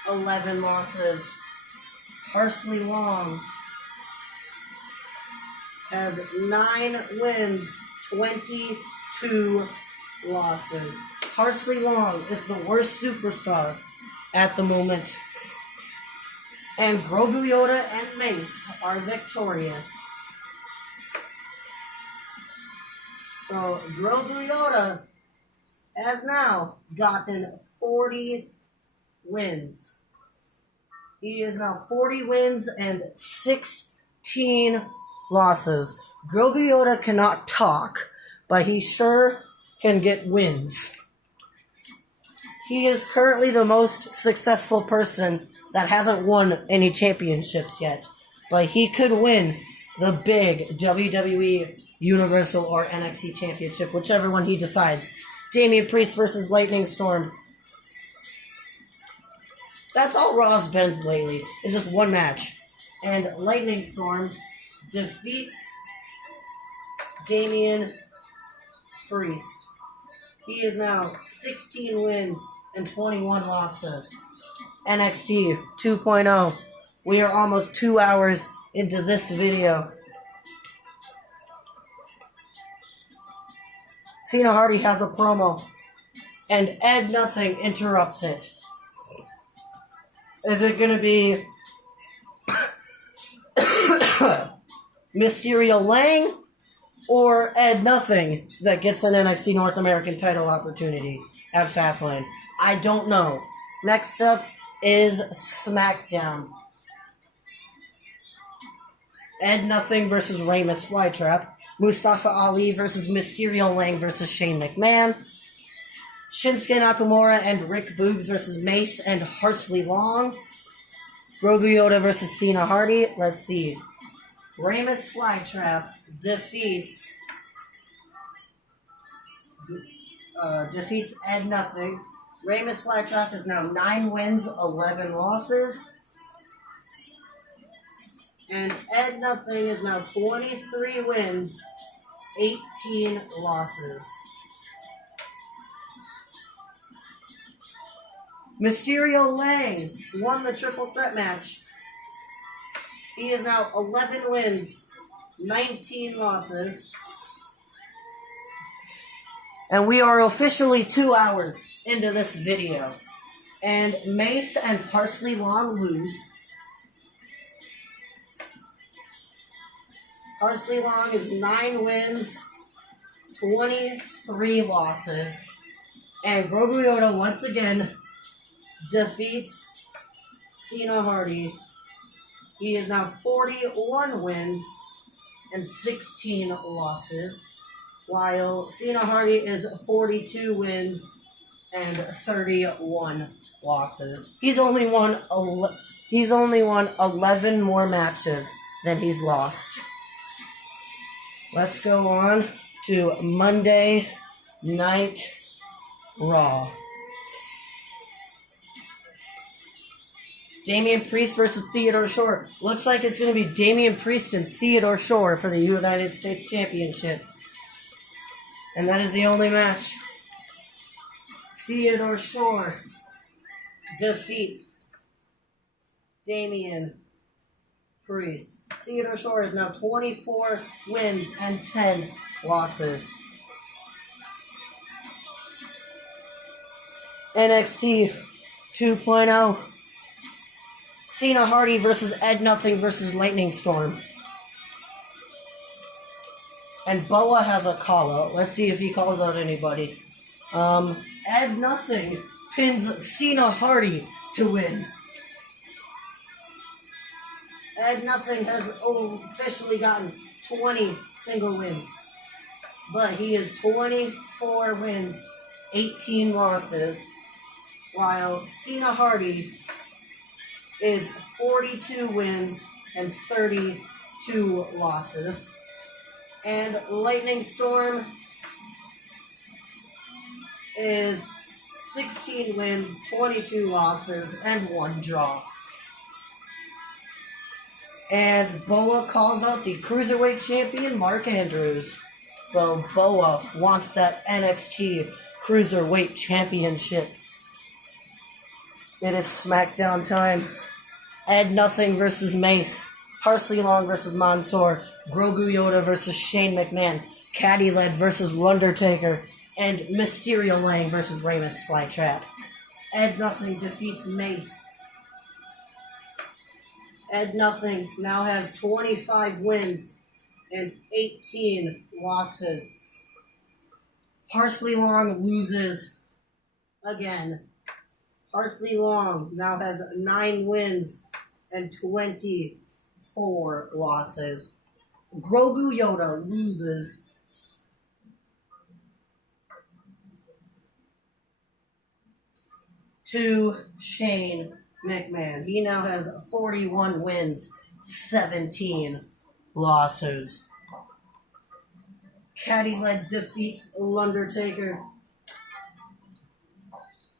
11 losses. Parsley Long has 9 wins, 22 losses. Parsley Long is the worst superstar at the moment. And Grogu Yoda and Mace are victorious. So Grogu Yoda has now gotten 40 wins. He is now 40 wins and 16 losses. Grogu Yoda cannot talk, but he sure can get wins. He is currently the most successful person that hasn't won any championships yet. But he could win the big WWE Universal or NXT Championship, whichever one he decides. Damien Priest versus Lightning Storm. That's all Raw's been lately. It's just one match. And Lightning Storm defeats Damien Priest. He is now 16 wins and 21 losses. NXT 2.0. We are almost 2 hours into this video. Cena Hardy has a promo, and Ed Nothing interrupts it. Is it going to be Mysterio Lang or Ed Nothing that gets an NXT North American title opportunity at Fastlane? I don't know. Next up is SmackDown. Ed Nothing versus Ramus Flytrap. Mustafa Ali versus Mysterio Lang versus Shane McMahon. Shinsuke Nakamura and Rick Boogs versus Mace and Harsley Long. Grogu Yoda versus Cena Hardy. Let's see. Ramus Flytrap defeats Ed Nothing. Ramus Flytrap is now 9 wins, 11 losses. And Ed Nothing is now 23 wins, 18 losses. Mysterio Lang won the triple threat match. He is now 11 wins, 19 losses. And we are officially 2 hours into this video. And Mace and Parsley Long lose. Parsley Long is 9 wins, 23 losses. And Grogu Yoda once again defeats Cena Hardy. He is now 41 wins and 16 losses, while Cena Hardy is 42 wins and 31 losses. He's only won 11 more matches than he's lost. Let's go on to Monday Night Raw. Damien Priest versus Theodore Shore. Looks like it's going to be Damien Priest and Theodore Shore for the United States Championship. And that is the only match. Theodore Shore defeats Damien Priest. Theodore Shore is now 24 wins and 10 losses. NXT 2.0. Cena Hardy versus Ed Nothing versus Lightning Storm. And Boa has a call-out. Let's see if he calls out anybody. Ed Nothing pins Cena Hardy to win. Ed Nothing has officially gotten 20 single wins. But he is 24 wins, 18 losses. While Cena Hardy is 42 wins and 32 losses. And Lightning Storm is 16 wins, 22 losses, and 1 draw. And Boa calls out the Cruiserweight Champion, Mark Andrews. So Boa wants that NXT Cruiserweight Championship. It is SmackDown time. Ed Nothing versus Mace. Parsley Long versus Mansoor. Grogu Yoda versus Shane McMahon. Caddy Led versus Undertaker. And Mysterio Lang versus Ramus Flytrap. Ed Nothing defeats Mace. Ed Nothing now has 25 wins and 18 losses. Parsley Long loses again. Parsley Long now has 9 wins and 24 losses. Grogu Yoda loses. To Shane McMahon. He now has 41 wins, 17 losses. Caddy Led defeats Undertaker.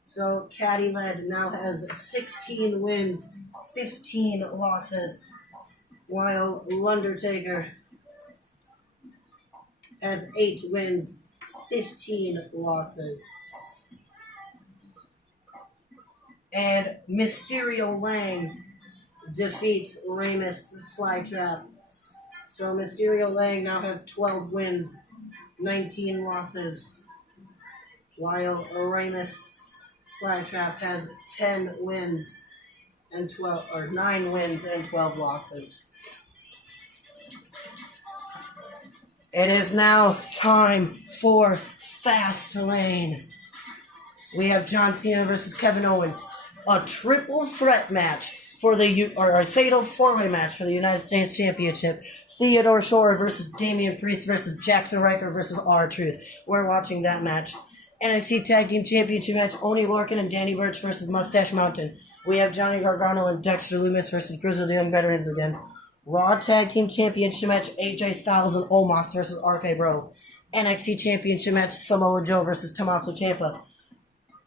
So Caddy Led now has 16 wins, 15 losses, while Undertaker has 8 wins, 15 losses. And Mysterio Lang defeats Ramus Flytrap. So Mysterio Lang now has 12 wins, 19 losses, while Ramus Flytrap has 10 wins and 9 wins and 12 losses. It is now time for Fastlane. We have John Cena versus Kevin Owens. A triple threat match for a fatal 4-way match for the United States Championship. Theodore Shore versus Damien Priest versus Jackson Ryker versus R-Truth. We're watching that match. NXT Tag Team Championship match, Oney Lorcan and Danny Burch versus Mustache Mountain. We have Johnny Gargano and Dexter Lumis versus Grizzled Young Veterans again. Raw Tag Team Championship match, AJ Styles and Omos versus RK Bro. NXT Championship match, Samoa Joe versus Tommaso Ciampa.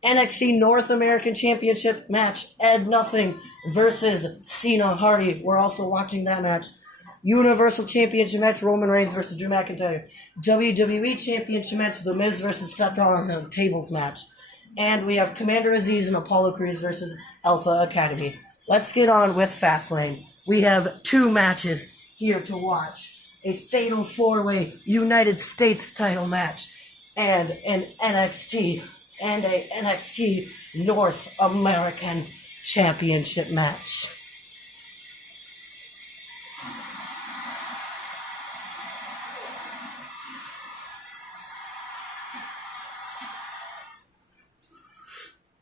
NXT North American Championship match, Ed Nothing versus Cena Hardy. We're also watching that match. Universal Championship match, Roman Reigns versus Drew McIntyre. WWE Championship match, The Miz versus Seth Rollins in a tables match. And we have Commander Aziz and Apollo Crews versus Alpha Academy. Let's get on with Fastlane. We have 2 matches here to watch. A Fatal 4-Way United States title match and an NXT North American Championship match.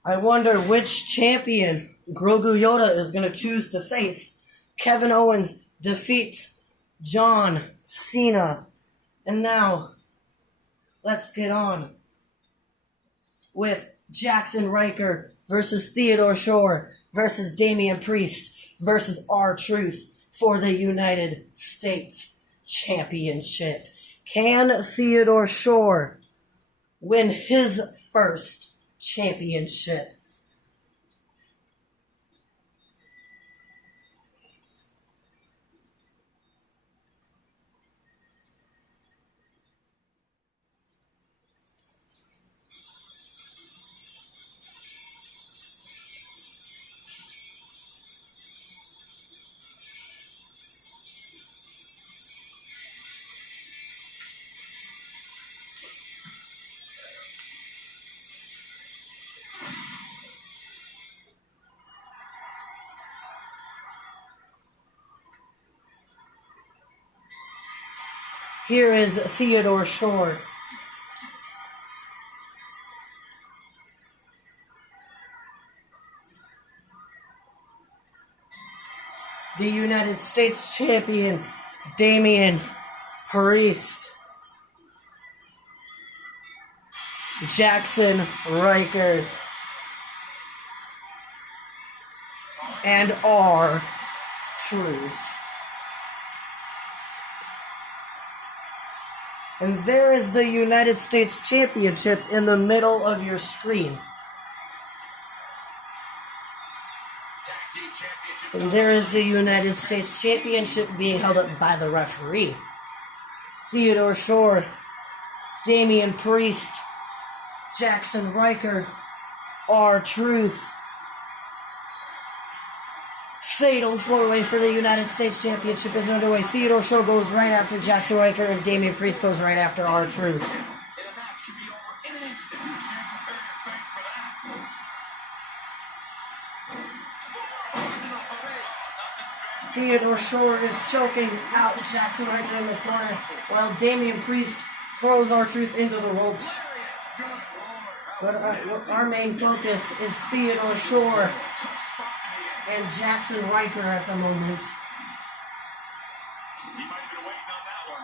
I wonder which champion Grogu Yoda is going to choose to face. Kevin Owens defeats John Cena. And now, let's get on with Jackson Riker versus Theodore Shore versus Damian Priest versus R-Truth for the United States Championship. Can Theodore Shore win his first championship? Here is Theodore Shore. The United States Champion, Damien Priest. Jackson Riker. And R-Truth. And there is the United States Championship in the middle of your screen. And there is the United States Championship being held up by the referee. Theodore Shore, Damian Priest, Jackson Riker, R-Truth. Fatal 4-Way for the United States Championship is underway. Theodore Shore goes right after Jackson Riker, and Damian Priest goes right after R-Truth. Theodore Shore is choking out Jackson Riker in the corner, while Damian Priest throws R-Truth into the ropes. But our main focus is Theodore Shore and Jackson Riker at the moment. He might have been waiting on that one.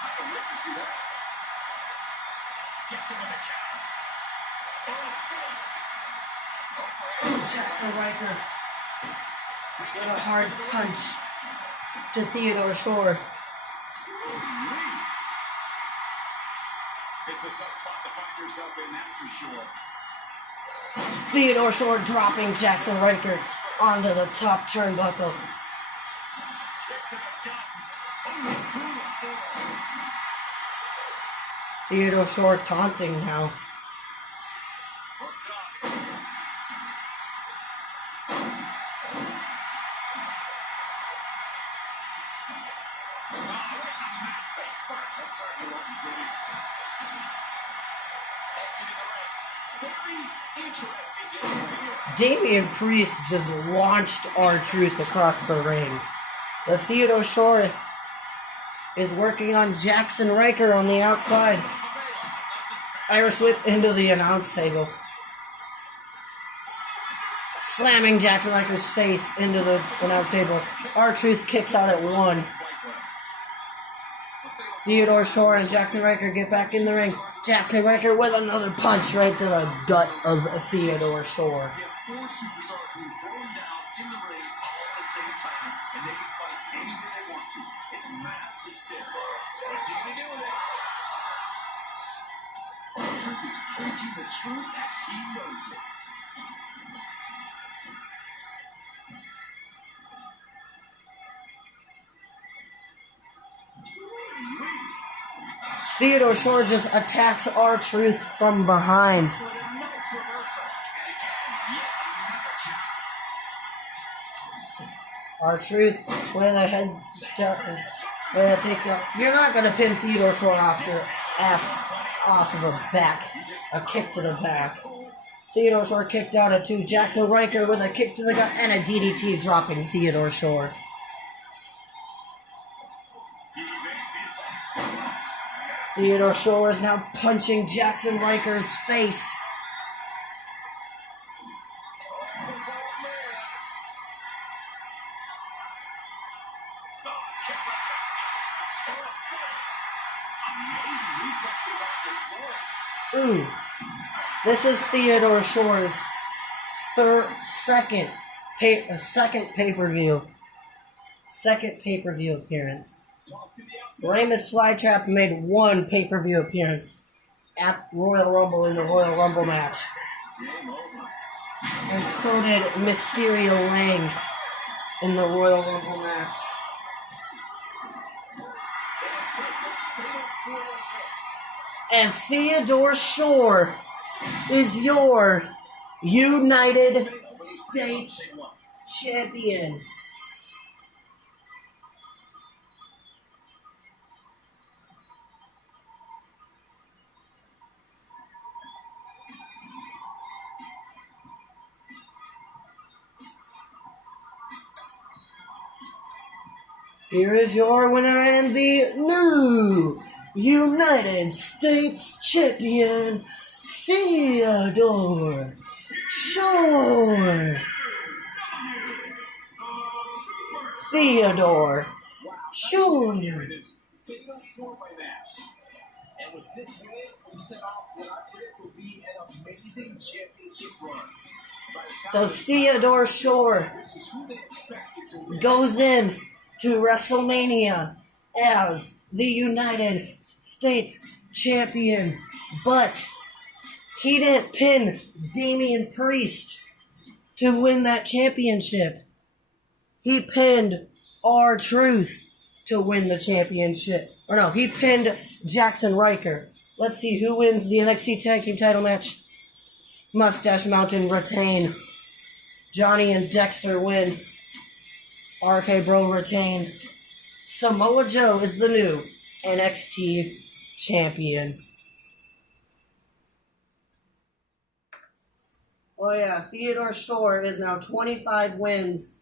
I can wait to see that. Gets him with a counter. Oh, face. Jackson Riker with a hard punch to Theodore Shore. It's a tough spot to find yourself in, that's for sure. Theodore Shore dropping Jackson Riker onto the top turnbuckle. Theodore Shore taunting now. Damian Priest just launched R-Truth across the ring. The Theodore Shore is working on Jackson Riker on the outside. Irish whip into the announce table. slamming Jackson Riker's face into the announce table. R-Truth kicks out at 1. Theodore Shore and Jackson Riker get back in the ring. Jackson Riker with another punch right to the gut of Theodore Shore. You have 4 superstars who are thrown down in the ring all at the same time, and they can fight anywhere they want to. It's mass to stick. What's he gonna do with it? Truth is preaching the truth as he knows it. Theodore Shore just attacks R-Truth from behind. R-Truth with a head takedown. You're not gonna pin Theodore Shore off of a back, a kick to the back. Theodore Shore kicked out at 2. Jackson Riker with a kick to the gut and a DDT dropping Theodore Shore. Theodore Shore is now punching Jackson Riker's face. Ooh. This is Theodore Shore's second pay-per-view. Second pay-per-view appearance. Ramus Flytrap made 1 pay-per-view appearance at Royal Rumble in the Royal Rumble match. And so did Mysterio Lang in the Royal Rumble match. And Theodore Shore is your United States Champion. Here is your winner and the new United States Champion, Theodore Shore. Theodore Shore. And with this win, we set off what I predict will be an amazing championship run. So Theodore Shore goes in to WrestleMania as the United States Champion, but he didn't pin Damien Priest to win that championship. He pinned R-Truth to win the championship. Or no, he pinned Jackson Riker. Let's see who wins the NXT Tag Team title match. Mustache Mountain retain. Johnny and Dexter win. RK Bro retain. Samoa Joe is the new NXT Champion. Oh yeah, Theodore Shore is now 25 wins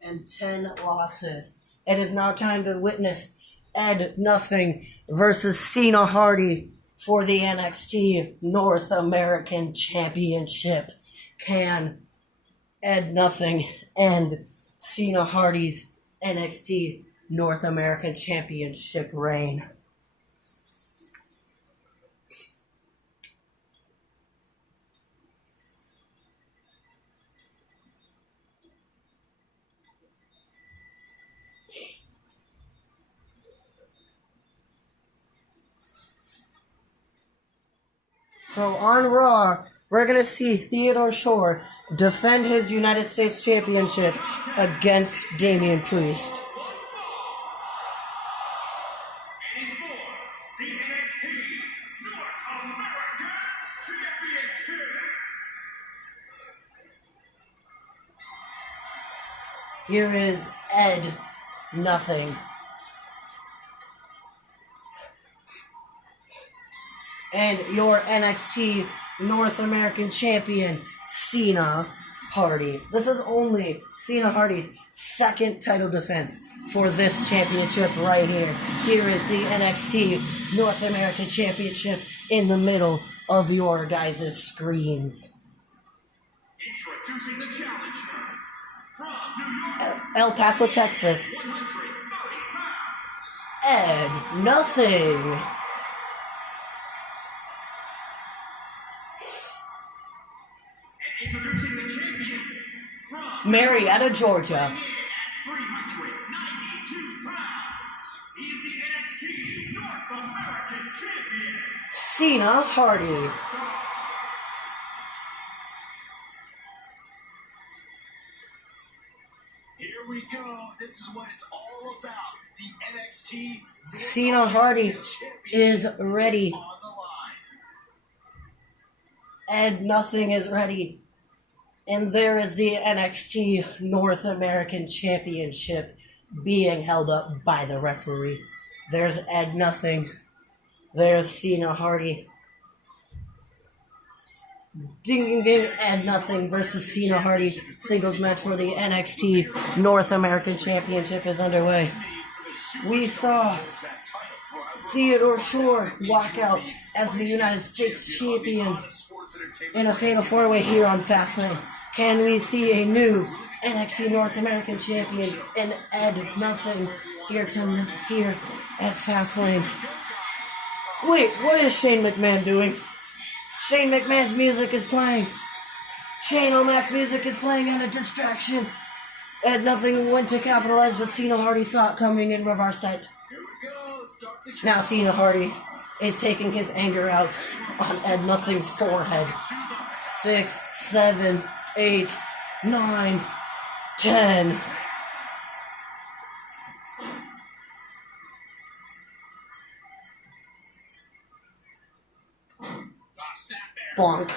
and 10 losses. It is now time to witness Ed Nothing versus Cena Hardy for the NXT North American Championship. Can Ed Nothing end Cena Hardy's NXT North American Championship reign? So on Raw, we're going to see Theodore Shore defend his United States Championship against Damien Priest. Here is Ed Nothing. And your NXT North American Champion, Cena Hardy. This is only Cena Hardy's second title defense for this championship right here. Here is the NXT North American Championship in the middle of your guys' screens. Introducing the challenger from New York, El Paso, Texas. 130 pounds. Ed Nothing. And introducing the champion from Marietta, Georgia. at 392 pounds. He is the NXT North American champion. Cena Hardy. Here we go. This is what it's all about. The NXT North Cena Hardy American is Championship ready. on the line. Ed Nothing is ready. And there is the NXT North American Championship being held up by the referee. There's Ed Nothing. There's Cena Hardy. Ding ding ding. Ed Nothing versus Cena Hardy. Singles match for the NXT North American Championship is underway. We saw Theodore Shore walk out as the United States Champion in a fatal four-way here on Fastlane. Can we see a new NXT North American Champion in Ed Nothing here at Fastlane? Wait, what is Shane McMahon doing? Shane McMahon's music is playing. Shane O'Mac's music is playing at a distraction. Ed Nothing went to capitalize, but Cena Hardy saw it coming and reversed it. Now Cena Hardy is taking his anger out on Ed Nothing's forehead. 6, 7, 8, 9, 10. Bonk.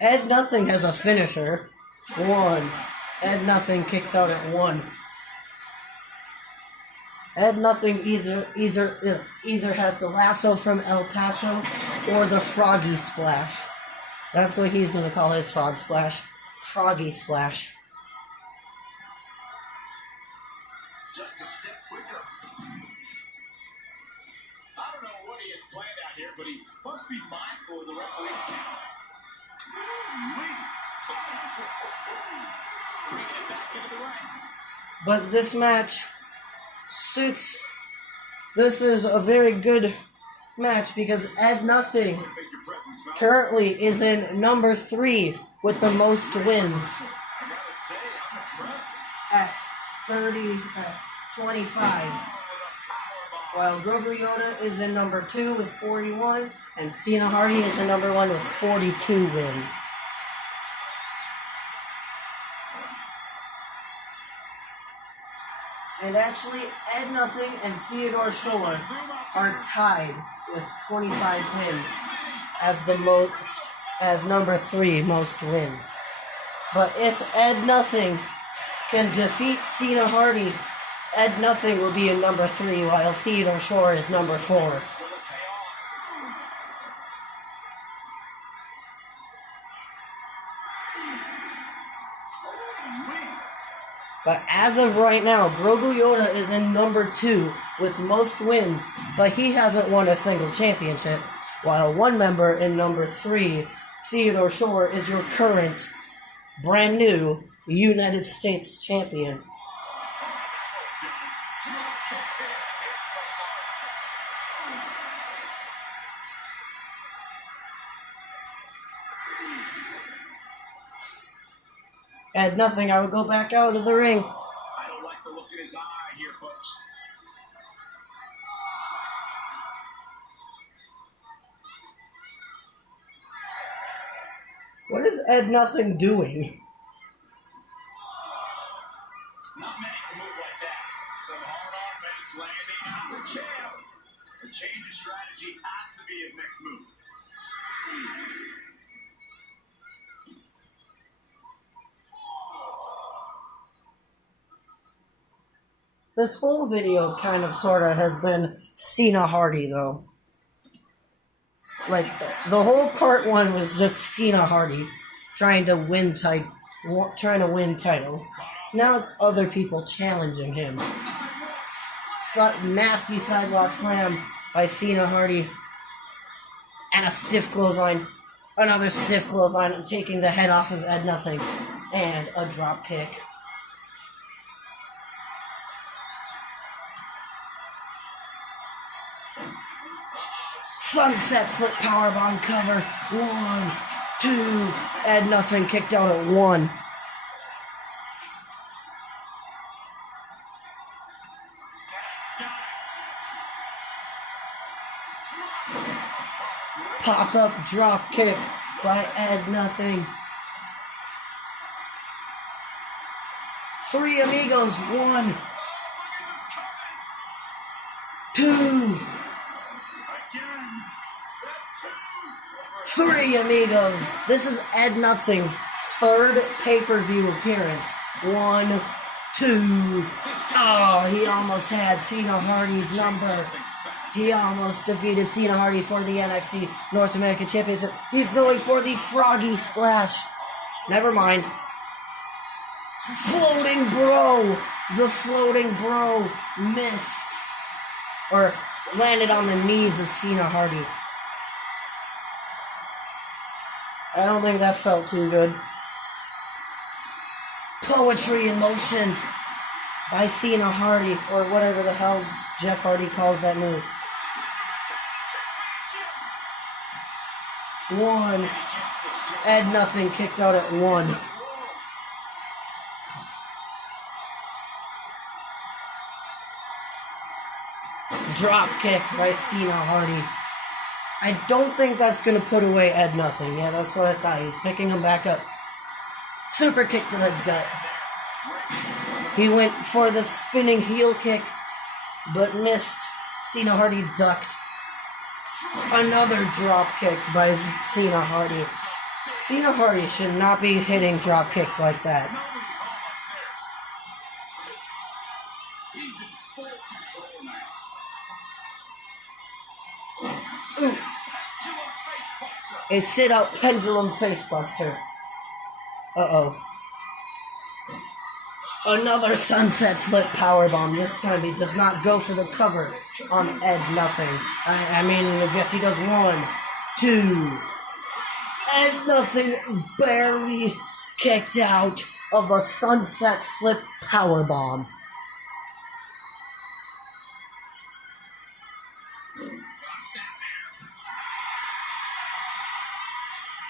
Ed Nothing has a finisher. 1. Ed Nothing kicks out at 1. Ed Nothing either has the lasso from El Paso or the Froggy Splash. That's what he's going to call his frog splash. Froggy Splash. Just a step quicker. I don't know what he has planned out here, but he must be mindful of the referee's count. Bringing it back into the ring. But this match suits. This is a very good match because Ed Nothing currently is in number 3 with the most wins at 25. While Grogu Yoda is in number 2 with 41, and Cena Hardy is in number 1 with 42 wins. And actually, Ed Nothing and Theodore Shore are tied with 25 wins as number 3 most wins. But if Ed Nothing can defeat Cena Hardy, Ed Nothing will be in number 3, while Theodore Shore is number 4. But as of right now, Grogu Yoda is in number 2 with most wins, but he hasn't won a single championship, while one member in number 3, Theodore Shore, is your current, brand new United States Champion. Ed Nothing, I would go back out of the ring. I don't like the look in his eye here, folks. What is Ed Nothing doing? Not many can move like that. Some hard offense landing on the champ. A change of strategy has to be his next move. This whole video kind of sort of has been Cena Hardy though. Like, the whole part 1 was just Cena Hardy trying to win titles. Now it's other people challenging him. Nasty sidewalk slam by Cena Hardy. And a stiff clothesline. Another stiff clothesline, taking the head off of Ed Nothing. And a drop kick. Sunset flip powerbomb cover. 1, 2. Ed Nothing kicked out at 1. Pop-up drop kick by Ed Nothing. 3 amigos. 1, 2. 3 amigos. This is Ed Nothing's 3rd pay-per-view appearance. 1, 2. Oh, he almost had Cena Hardy's number. He almost defeated Cena Hardy for the NXT North American Championship. He's going for the Froggy Splash. Never mind. Floating Bro. The Floating Bro missed. Or landed on the knees of Cena Hardy. I don't think that felt too good. Poetry in motion by Cena Hardy, or whatever the hell Jeff Hardy calls that move. 1. Ed Nothing kicked out at 1. Drop kick by Cena Hardy. I don't think that's going to put away Ed Nothing. Yeah, that's what I thought. He's picking him back up. Super kick to the gut. He went for the spinning heel kick, but missed. Cena Hardy ducked. Another drop kick by Cena Hardy. Cena Hardy should not be hitting drop kicks like that. Ooh. A sit-out pendulum facebuster. Uh-oh. Another sunset flip powerbomb. This time he does not go for the cover on Ed Nothing. I mean, I guess he does 1, 2. Ed Nothing barely kicked out of a sunset flip powerbomb.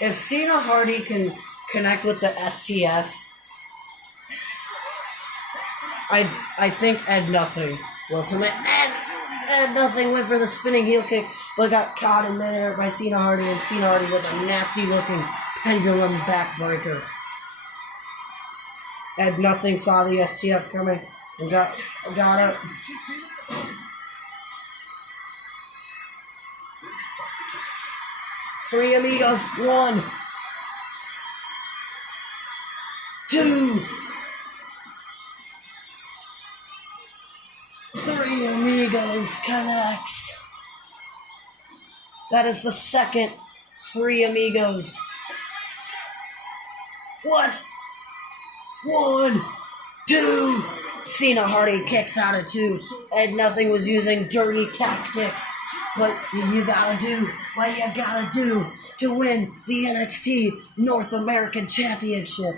If Cena Hardy can connect with the STF, I think Ed Nothing will submit. And Ed Nothing went for the spinning heel kick, but got caught in midair by Cena Hardy, and Cena Hardy with a nasty looking pendulum backbreaker. Ed Nothing saw the STF coming and got up. 3 amigos. 1, 2, 3 amigos connects. That is the second 3 amigos. What? 1, 2. Cena Hardy kicks out at 2. Ed Nothing was using dirty tactics. What you gotta do, what you gotta do to win the NXT North American Championship.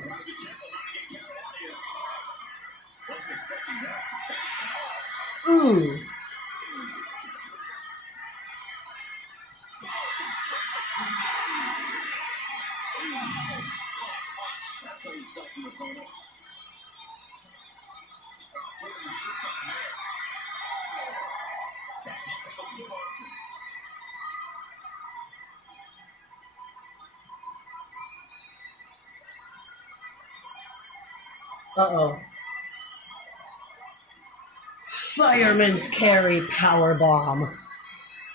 Ooh. Uh-oh. Fireman's carry powerbomb.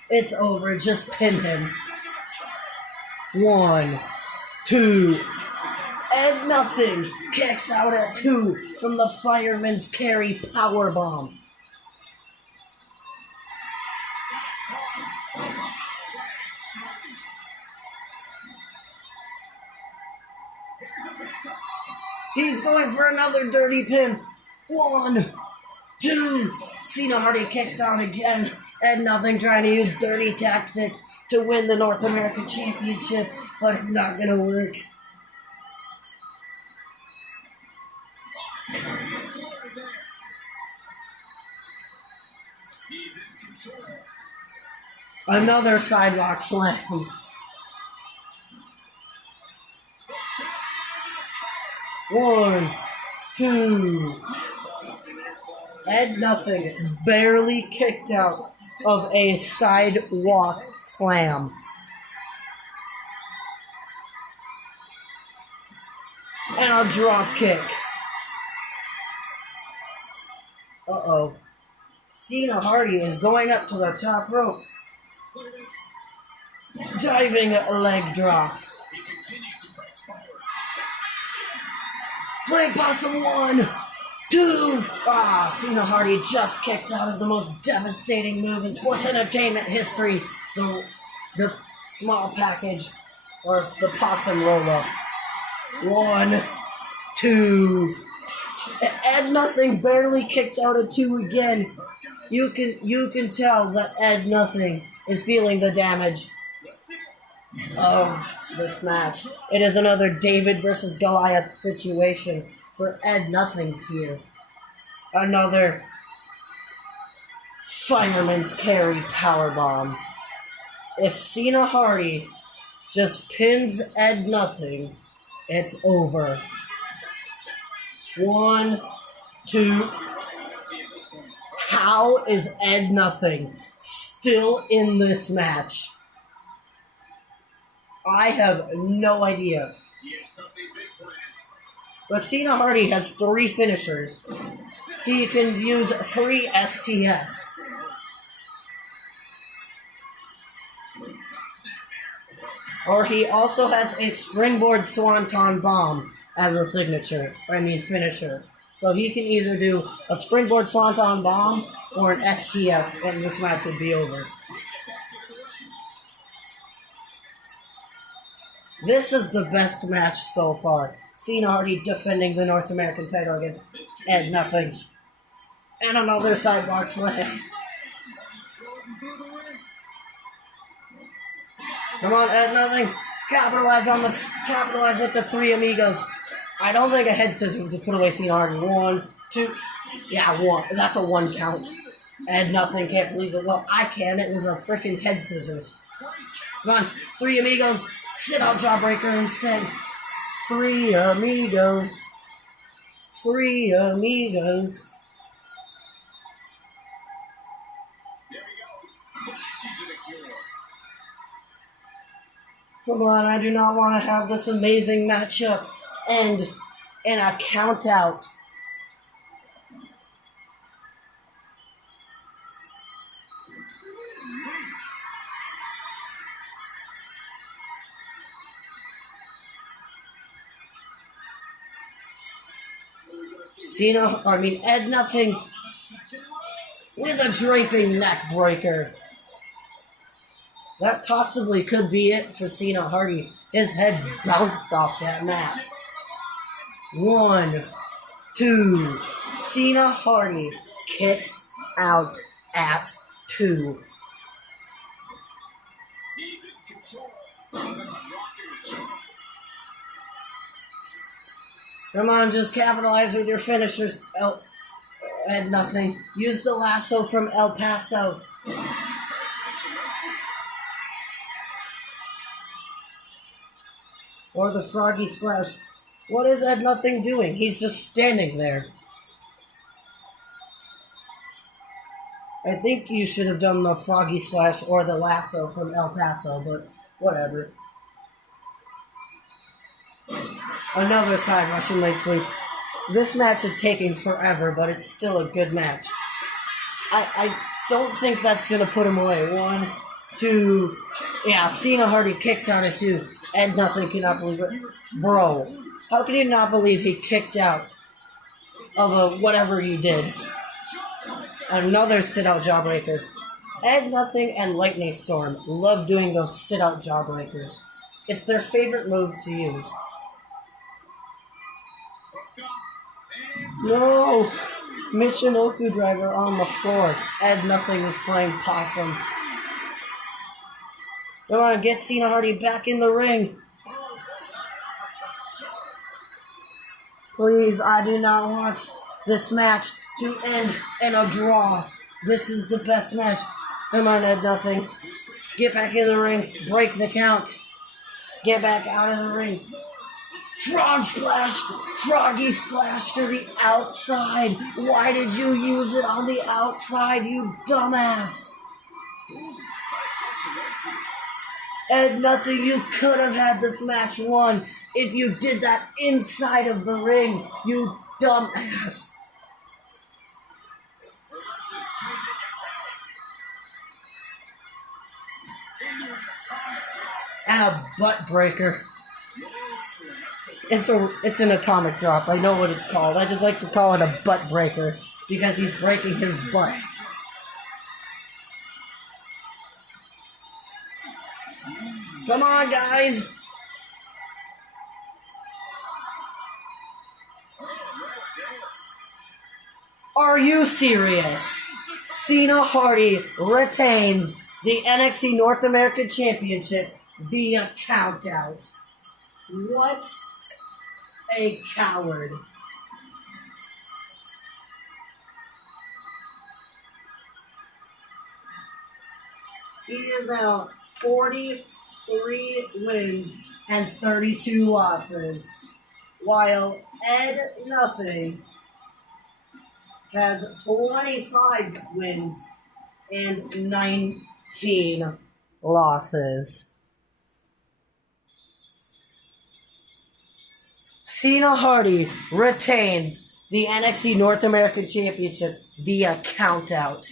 It's over. Just pin him. 1, 2. Ed Nothing kicks out at 2 from the fireman's carry powerbomb. He's going for another dirty pin. 1, 2. Cena Hardy kicks out again. Ed Nothing trying to use dirty tactics to win the North American Championship, but it's not going to work. Another sidewalk slam. One, two. Ed Nothing barely kicked out of a sidewalk slam. And a drop kick. Uh-oh. Cena Hardy is going up to the top rope. Diving leg drop. Plank Possum 1, 2. Cena Hardy just kicked out of the most devastating move in sports entertainment history. The small package, or the possum roll-up. 1, 2. Ed Nothing barely kicked out of 2 again. You can tell that Ed Nothing is feeling the damage of this match. It is another David versus Goliath situation for Ed Nothing here. Another fireman's carry powerbomb. If Cena Hardy just pins Ed Nothing, it's over. 1, 2. How is Ed Nothing still in this match? I have no idea. But Cena Hardy has 3 finishers. He can use 3 STFs. Or he also has a springboard swanton bomb as a finisher. So he can either do a springboard swanton bomb or an STF, and this match would be over. This is the best match so far. Cena Hardy defending the North American title against Ed Nothing. And another sidewalk slam. Come on, Ed Nothing. Capitalize with the 3 amigos. I don't think a head scissors would put away Cena Hardy. 1, 2. Yeah, 1. That's a 1 count. Ed Nothing can't believe it. Well, I can. It was a freaking head scissors. Come on, 3 amigos. Sit out jawbreaker instead. 3 amigos. 3 amigos. Come on, I do not want to have this amazing matchup end in a count out. Ed Nothing with a draping neck breaker. That possibly could be it for Cena Hardy. His head bounced off that mat. 1, 2. Cena Hardy kicks out at 2. Come on, just capitalize with your finishers. Ed Nothing. Use the lasso from El Paso. Or the froggy splash. What is Ed Nothing doing? He's just standing there. I think you should have done the froggy splash or the lasso from El Paso, but whatever. Another side Russian leg sweep. This match is taking forever, but it's still a good match. I don't think that's going to put him away. 1, 2. Yeah, Cena Hardy kicks out at 2. Ed Nothing cannot believe it. Bro, how can you not believe he kicked out of whatever you did? Another sit-out jawbreaker. Ed Nothing and Lightning Storm love doing those sit-out jawbreakers. It's their favorite move to use. No! Michinoku driver on the floor. Ed Nothing is playing possum. Come on, get Cena Hardy back in the ring. Please, I do not want this match to end in a draw. This is the best match. Come on, Ed Nothing. Get back in the ring. Break the count. Get back out of the ring. Frog splash! Froggy splash to the outside. Why did you use it on the outside, you dumbass? Ed Nothing, you could have had this match won if you did that inside of the ring, you dumbass. And a butt breaker. It's an atomic drop. I know what it's called. I just like to call it a butt breaker because he's breaking his butt. Come on, guys. Are you serious? Cena Hardy retains the NXT North American Championship via countout. What a coward. He is now 43 wins and 32 losses, while Ed Nothing has 25 wins and 19 losses. Cena Hardy retains the NXT North American Championship via countout.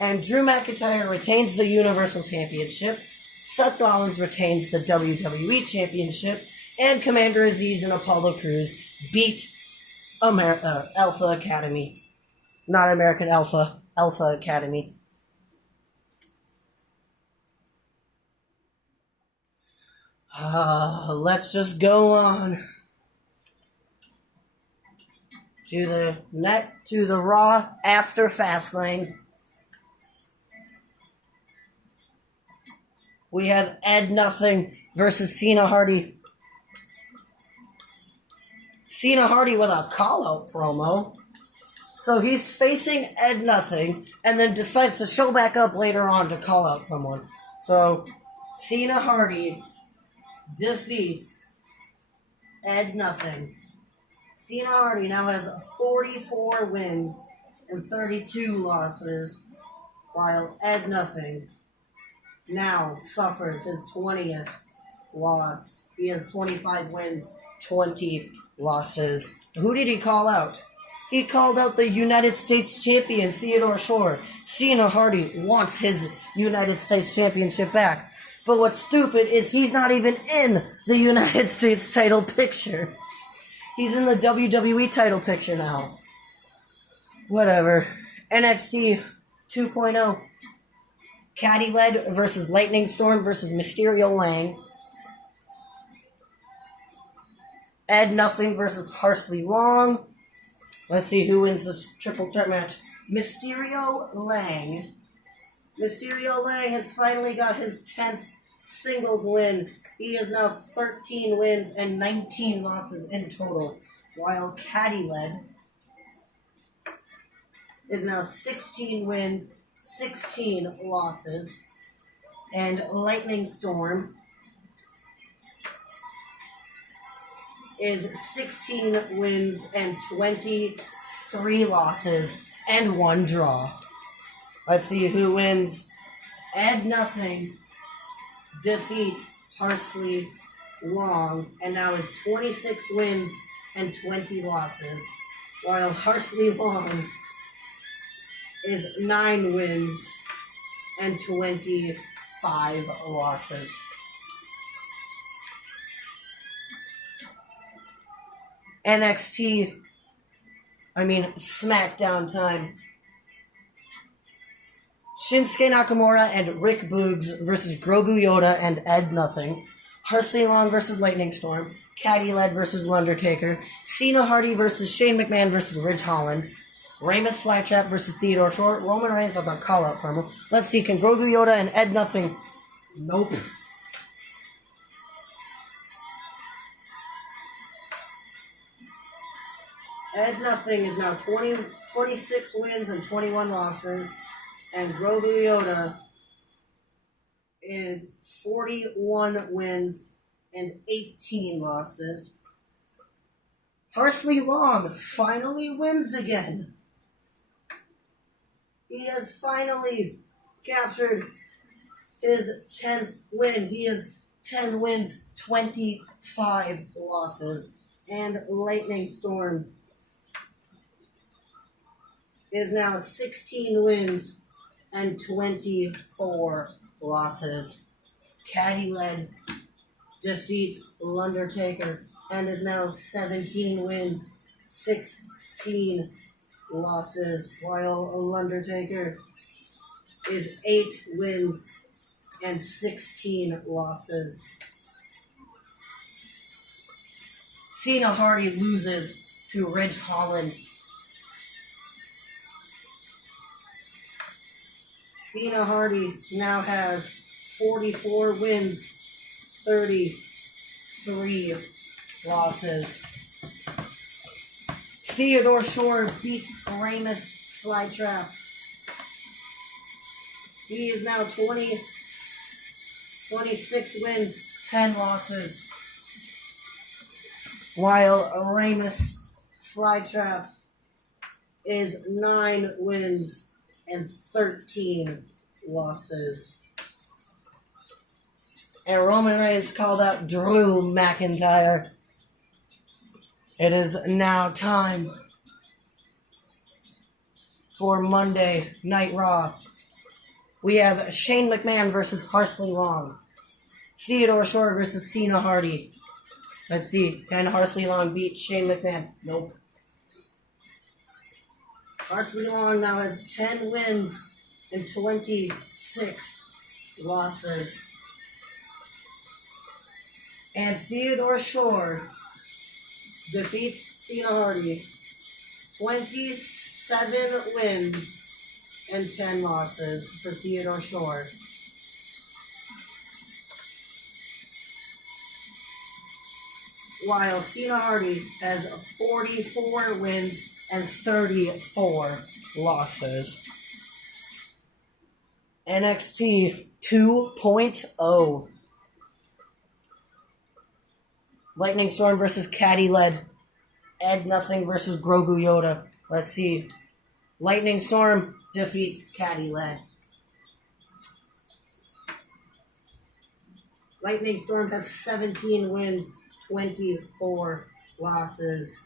And Drew McIntyre retains the Universal Championship. Seth Rollins retains the WWE Championship. And Commander Aziz and Apollo Crews beat Alpha Academy. Not American Alpha, Alpha Academy. Let's just go on to the Raw after Fastlane. We have Ed Nothing versus Cena Hardy. Cena Hardy with a call-out promo. So he's facing Ed Nothing and then decides to show back up later on to call out someone. So Cena Hardy defeats Ed Nothing. Cena Hardy now has 44 wins and 32 losses, while Ed Nothing now suffers his 20th loss. He has 25 wins, 20 losses. Who did he call out? He called out the United States champion, Theodore Shore. Cena Hardy wants his United States championship back. But what's stupid is he's not even in the United States title picture. He's in the WWE title picture now. Whatever. NXT 2.0. Caddy Led versus Lightning Storm versus Mysterio Lang. Ed Nothing versus Parsley Long. Let's see who wins this triple threat match. Mysterio Lang. Mysterio Lang has finally got his 10th singles win. He has now 13 wins and 19 losses in total, while Caddy Led is now 16 wins, 16 losses, and Lightning Storm is 16 wins and 23 losses and 1 draw. Let's see who wins. Ed Nothing defeats Parsley Long and now is 26 wins and 20 losses, while Parsley Long is 9 wins and 25 losses. SmackDown time. Shinsuke Nakamura and Rick Boogs versus Grogu Yoda and Ed Nothing. Parsley Long versus Lightning Storm. Caddy Led versus Undertaker. Cena Hardy versus Shane McMahon versus Ridge Holland. Ramus Flytrap versus Theodore Short. Roman Reigns has a call-out promo. Let's see, can Grogu Yoda and Ed Nothing... Nope. Ed Nothing is now 26 wins and 21 losses. And Grogu Yoda is 41 wins and 18 losses. Parsley Long finally wins again. He has finally captured his 10th win. He has 10 wins, 25 losses. And Lightning Storm is now 16 wins and 24 losses. Caddy Led defeats Undertaker and is now 17 wins, 16 losses, while Undertaker is 8 wins and 16 losses. Cena Hardy loses to Ridge Holland. Cena Hardy now has 44 wins, 33 losses. Theodore Shore beats Ramus Flytrap. He is now 26 wins, 10 losses. While Ramus Flytrap is 9 wins and 13 losses. And Roman Reigns called out Drew McIntyre. It is now time for Monday Night Raw. We have Shane McMahon versus Parsley Long. Theodore Shore versus Cena Hardy. Let's see, can Parsley Long beat Shane McMahon? Nope. Parsley Long now has 10 wins and 26 losses. And Theodore Shore defeats Cena Hardy. 27 wins and 10 losses for Theodore Shore. While Cena Hardy has 44 wins and 34 losses. NXT 2.0. Lightning Storm versus Caddy Led. Ed Nothing versus Grogu Yoda. Let's see. Lightning Storm defeats Caddy Led. Lightning Storm has 17 wins, 24 losses.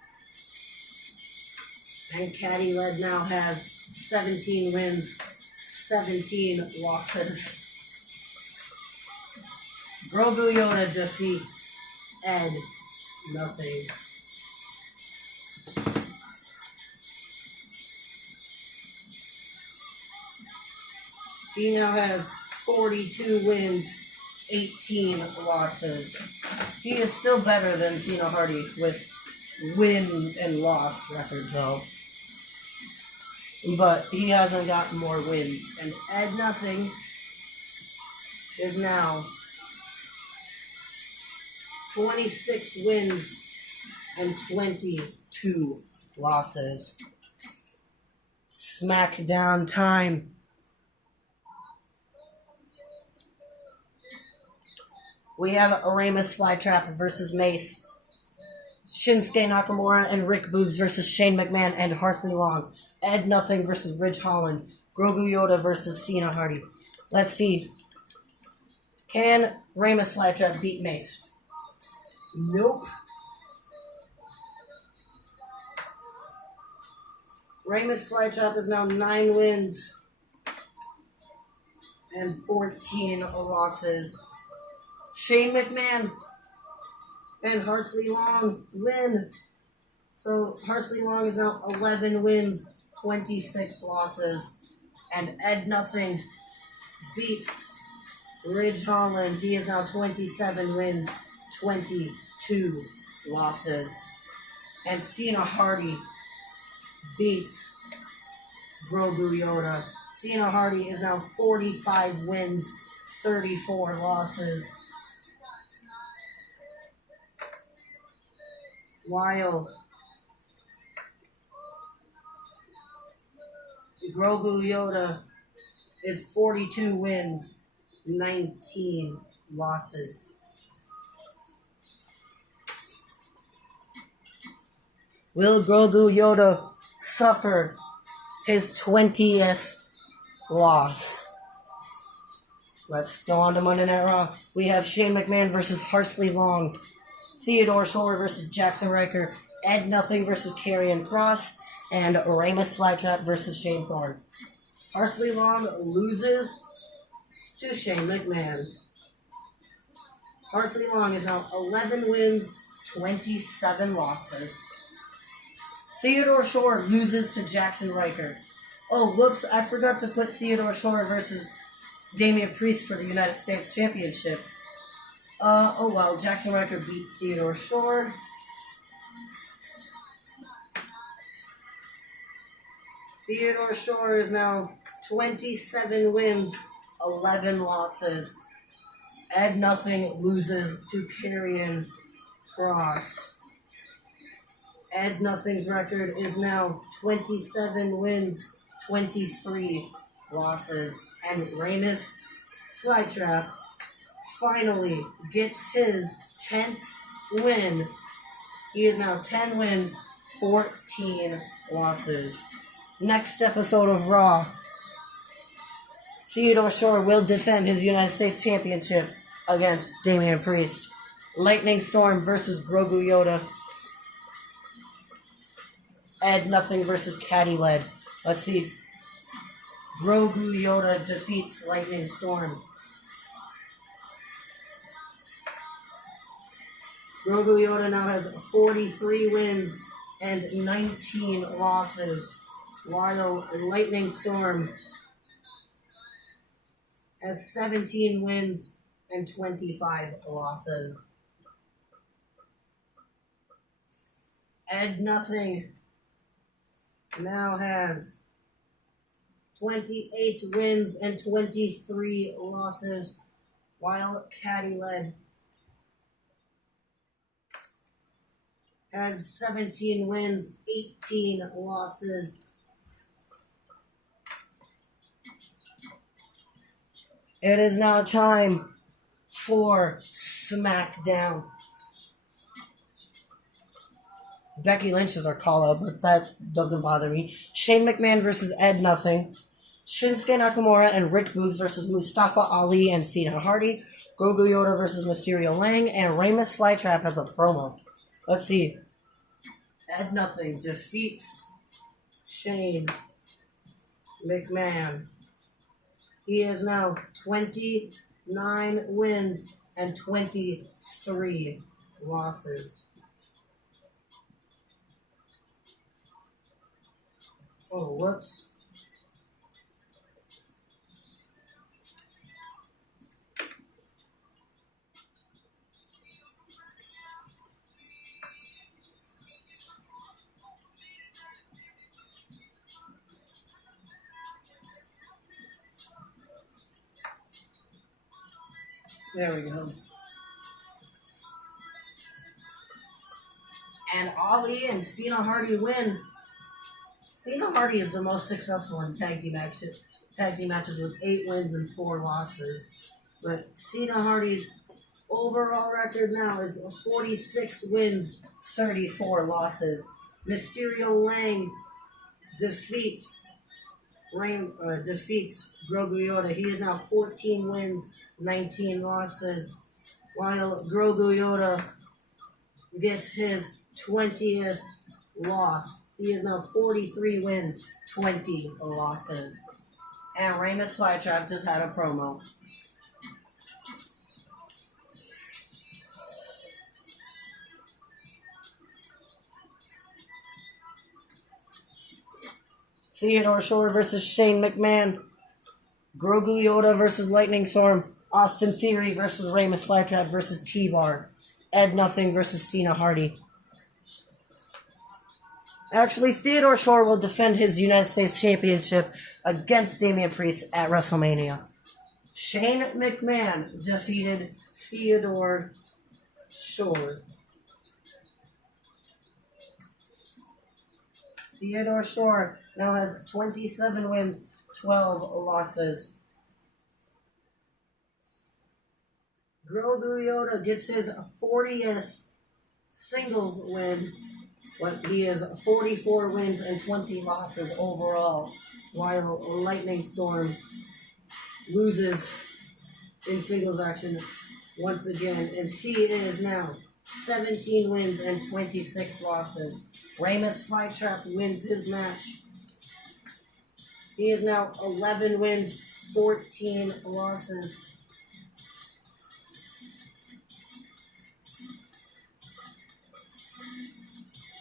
And Caddy Led now has 17 wins, 17 losses. Grogu Yoda defeats Ed Nothing. He now has 42 wins, 18 losses. He is still better than Cena Hardy with win and loss record though. But he hasn't gotten more wins. And Ed Nothing is now 26 wins and 22 losses. SmackDown time. We have Ramus Flytrap versus Mace. Shinsuke Nakamura and Rick Boogs versus Shane McMahon and Parsley Long. Ed Nothing versus Ridge Holland. Grogu Yoda versus Cena Hardy. Let's see. Can Ramus Flytrap beat Mace? Nope. Ramus Flytrap is now 9 wins and 14 losses. Shane McMahon and Parsley Long win. So Parsley Long is now 11 wins, 26 losses. And Ed Nothing beats Ridge Holland. He is now 27 wins, 22 losses. And Cena Hardy beats Grogu Yoda. Cena Hardy is now 45 wins, 34 losses. While Grogu Yoda is 42 wins, 19 losses. Will Grogu Yoda suffer his 20th loss? Let's go on to Monday Night Raw. We have Shane McMahon versus Parsley Long, Theodore Shore versus Jackson Riker, Ed Nothing versus Karrion Kross, and Ramus Flytrap versus Shane Thorne. Parsley Long loses to Shane McMahon. Parsley Long is now 11 wins, 27 losses. Theodore Shore loses to Jackson Riker. Oh, whoops, I forgot to put Theodore Shore versus Damien Priest for the United States Championship. Oh well, Jackson Riker beat Theodore Shore. Theodore Shore is now 27 wins, 11 losses. Ed Nothing loses to Karrion Kross. Ed Nothing's record is now 27 wins, 23 losses. And Ramus Flytrap finally gets his 10th win. He is now 10 wins, 14 losses. Next episode of Raw, Theodore Shore will defend his United States Championship against Damien Priest. Lightning Storm versus Grogu Yoda. Ed Nothing versus Caddy Led. Let's see. Grogu Yoda defeats Lightning Storm. Grogu Yoda now has 43 wins and 19 losses, while Lightning Storm has 17 wins and 25 losses. Ed Nothing now has 28 wins and 23 losses, while Caddy Led has 17 wins, 18 losses. It is now time for SmackDown. Becky Lynch is our call-up, but that doesn't bother me. Shane McMahon versus Ed Nothing. Shinsuke Nakamura and Rick Boogs versus Mustafa Ali and Cena Hardy. Grogu Yoda versus Mysterio Lang. And Ramus Flytrap has a promo. Let's see. Ed Nothing defeats Shane McMahon. He is now 29 wins and 23 losses. Oh, whoops. There we go. And Ali and Cena Hardy win. Cena Hardy is the most successful in tag team matches with 8 wins and 4 losses. But Cena Hardy's overall record now is 46 wins, 34 losses. Mysterio Lang defeats Grogu Yoda. He is now 14 wins, 19 losses, while Grogu Yoda gets his 20th loss. He is now 43 wins, 20 losses. And Ramus Flytrap just had a promo. Theodore Shore versus Shane McMahon. Grogu Yoda versus Lightning Storm. Austin Theory versus Ramus Flytrap versus T-Bar. Ed Nothing versus Cena Hardy. Actually, Theodore Shore will defend his United States Championship against Damien Priest at WrestleMania. Shane McMahon defeated Theodore Shore. Theodore Shore now has 27 wins, 12 losses. Grogu Yoda gets his 40th singles win, but he has 44 wins and 20 losses overall, while Lightning Storm loses in singles action once again, and he is now 17 wins and 26 losses. Ramus Flytrap wins his match. He is now 11 wins, 14 losses.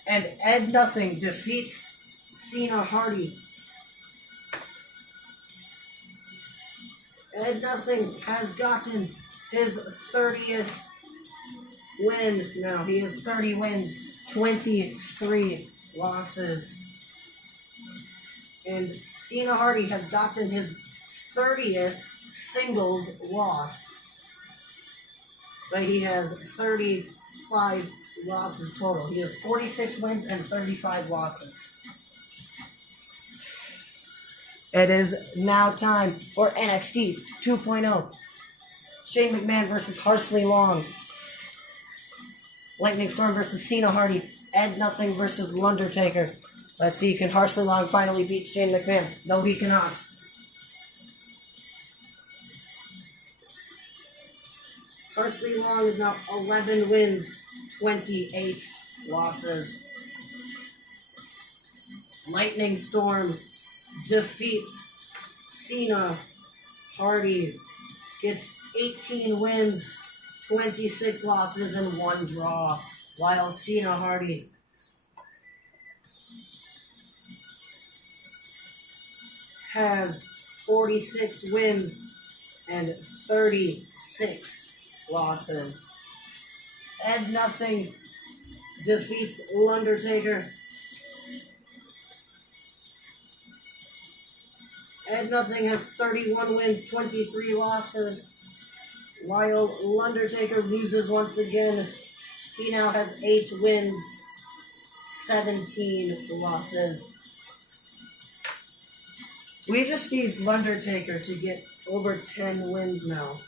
And Ed Nothing defeats Cena Hardy. Ed Nothing has gotten his 30th win now. He has 30 wins, 23 losses. And Cena Hardy has gotten his 30th singles loss. But he has 35 losses total. He has 46 wins and 35 losses. It is now time for NXT 2.0. Shane McMahon versus Harsley Long. Lightning Storm versus Cena Hardy. Ed Nothing versus Undertaker. Let's see, can Harsley Long finally beat Shane McMahon? No, he cannot. Harsley Long is now 11 wins, 28 losses. Lightning Storm defeats Cena Hardy. Gets 18 wins, 26 losses, and 1 draw. While Cena Hardy has 46 wins and 36 losses. Ed Nothing defeats Undertaker. Ed Nothing has 31 wins, 23 losses. While Undertaker loses once again, he now has 8 wins, 17 losses. We just need Undertaker to get over 10 wins now.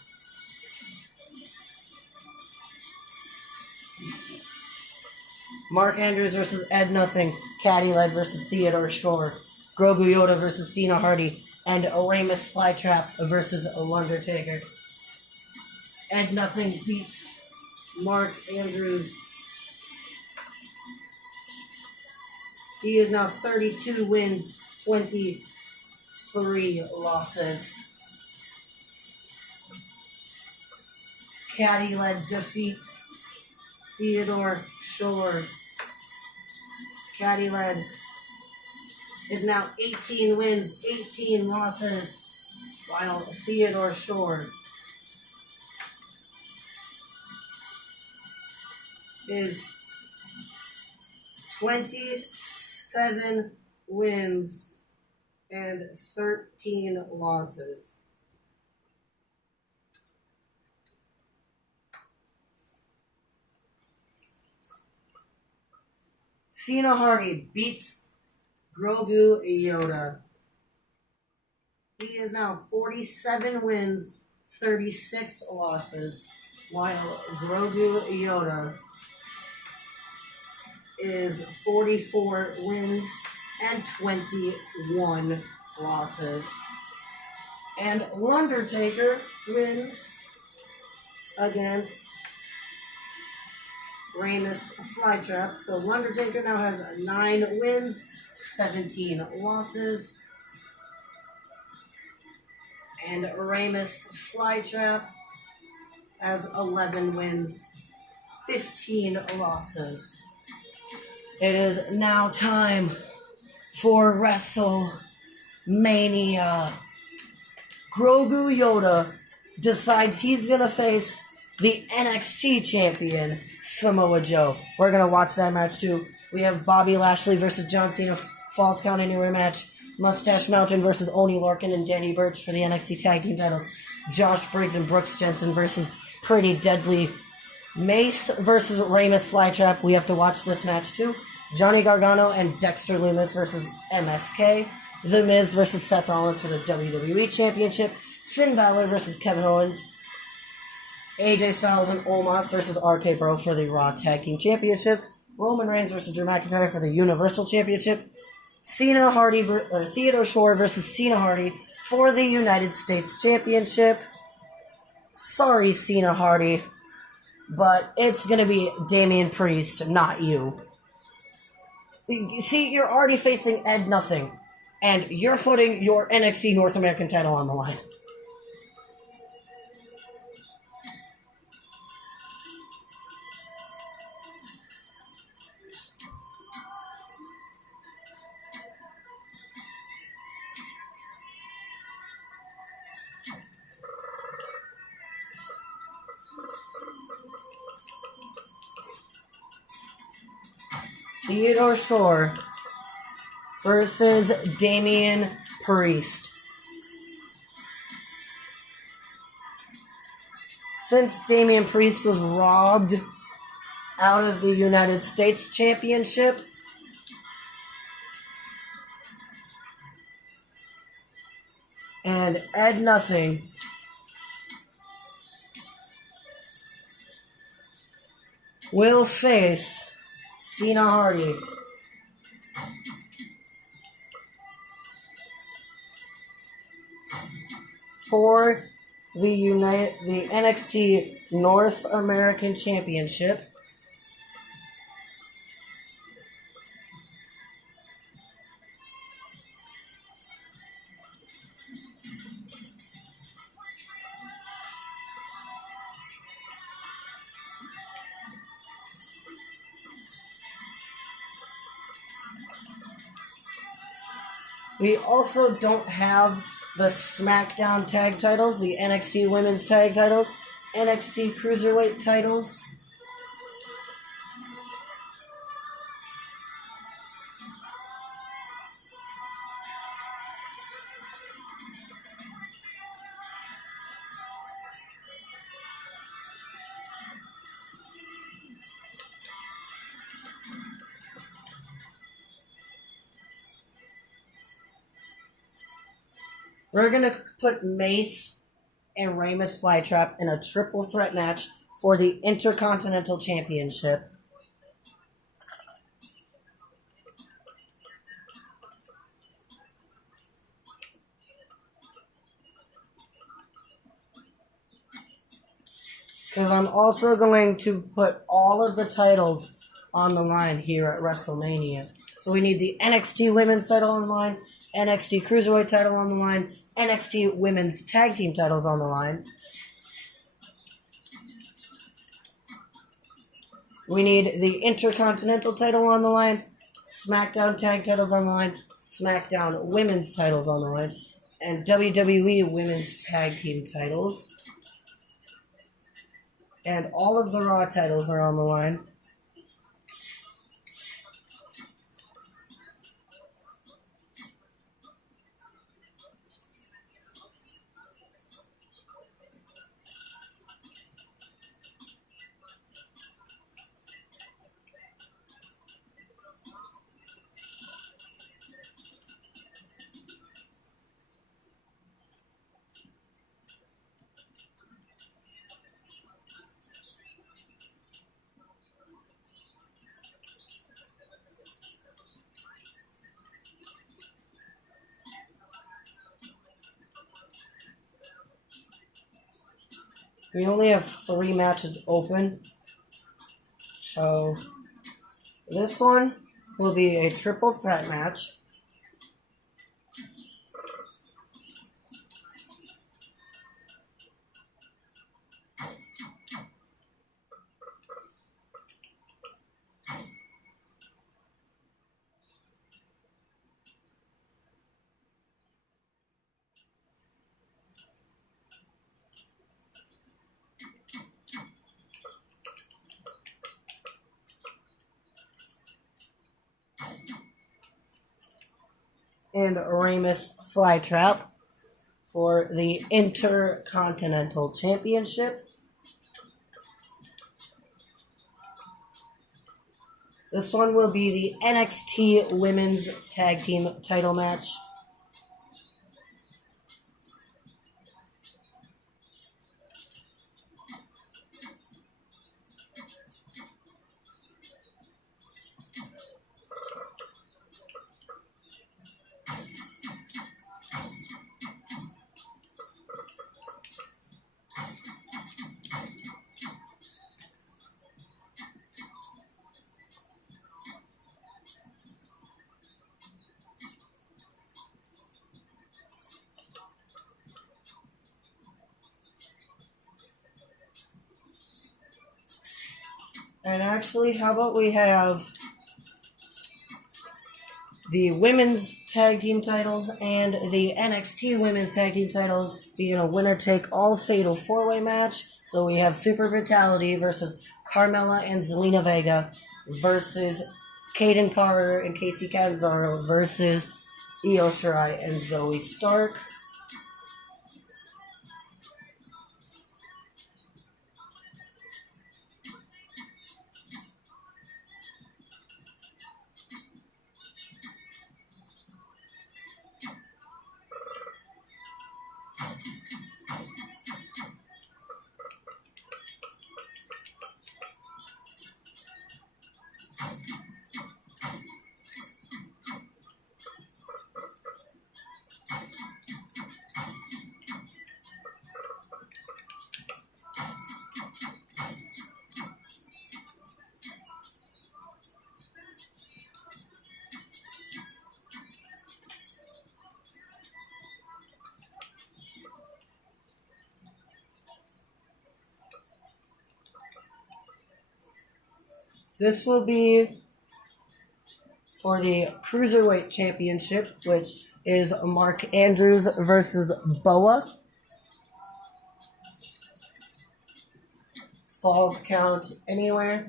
Mark Andrews versus Ed Nothing. Caddy Led versus Theodore Shore. Grogu Yoda versus Cena Hardy. And Ramus Flytrap versus Undertaker. Ed Nothing beats Mark Andrews. He is now 32 wins, 23 losses. Caddy Led defeats Theodore Shore. Caddy Led is now 18 wins, 18 losses, while Theodore Shore is 27 wins and 13 losses. Cena Hardy beats Grogu Yoda. He is now 47 wins, 36 losses, while Grogu Yoda is 44 wins and 21 losses. And Undertaker wins against Ramus Flytrap. So Undertaker now has 9 wins, 17 losses. And Ramus Flytrap has 11 wins, 15 losses. It is now time for WrestleMania. Grogu Yoda decides he's going to face the NXT champion, Samoa Joe. We're going to watch that match too. We have Bobby Lashley versus John Cena, Falls Count Anywhere match. Mustache Mountain versus Oney Lorcan and Danny Burch for the NXT Tag Team titles. Josh Briggs and Brooks Jensen versus Pretty Deadly. Mace versus Ramus Flytrap. We have to watch this match too. Johnny Gargano and Dexter Lumis versus MSK. The Miz versus Seth Rollins for the WWE Championship. Finn Balor versus Kevin Owens. AJ Styles and Omos versus RK Bro for the Raw Tag Team Championships. Roman Reigns versus Drew McIntyre for the Universal Championship. Theodore Shore versus Cena Hardy for the United States Championship. Sorry, Cena Hardy, but it's going to be Damien Priest, not you. See, you're already facing Ed Nothing, and you're putting your NXT North American title on the line. Theodore Shore versus Damien Priest. Since Damien Priest was robbed out of the United States Championship, and Ed Nothing will face Cena Hardy for the NXT North American Championship. We also don't have the SmackDown tag titles, the NXT Women's tag titles, NXT Cruiserweight titles. We're going to put Mace and Ramus Flytrap in a triple threat match for the Intercontinental Championship. Because I'm also going to put all of the titles on the line here at WrestleMania. So we need the NXT Women's title on the line, NXT Cruiserweight title on the line, NXT Women's Tag Team titles on the line. We need the Intercontinental title on the line, SmackDown Tag titles on the line, SmackDown Women's titles on the line, and WWE Women's Tag Team titles. And all of the Raw titles are on the line. We only have 3 matches open. So, this one will be a triple threat match. And Ramus Flytrap for the Intercontinental Championship. This one will be the NXT Women's Tag Team title match. And actually, how about we have the women's tag team titles and the NXT women's tag team titles being a winner-take-all fatal four-way match. So we have Super Vitality versus Carmella and Zelina Vega versus Kaden Carter and Casey Catanzaro versus Io Shirai and Zoe Stark. This will be for the Cruiserweight Championship, which is Mark Andrews versus Boa. Falls count anywhere.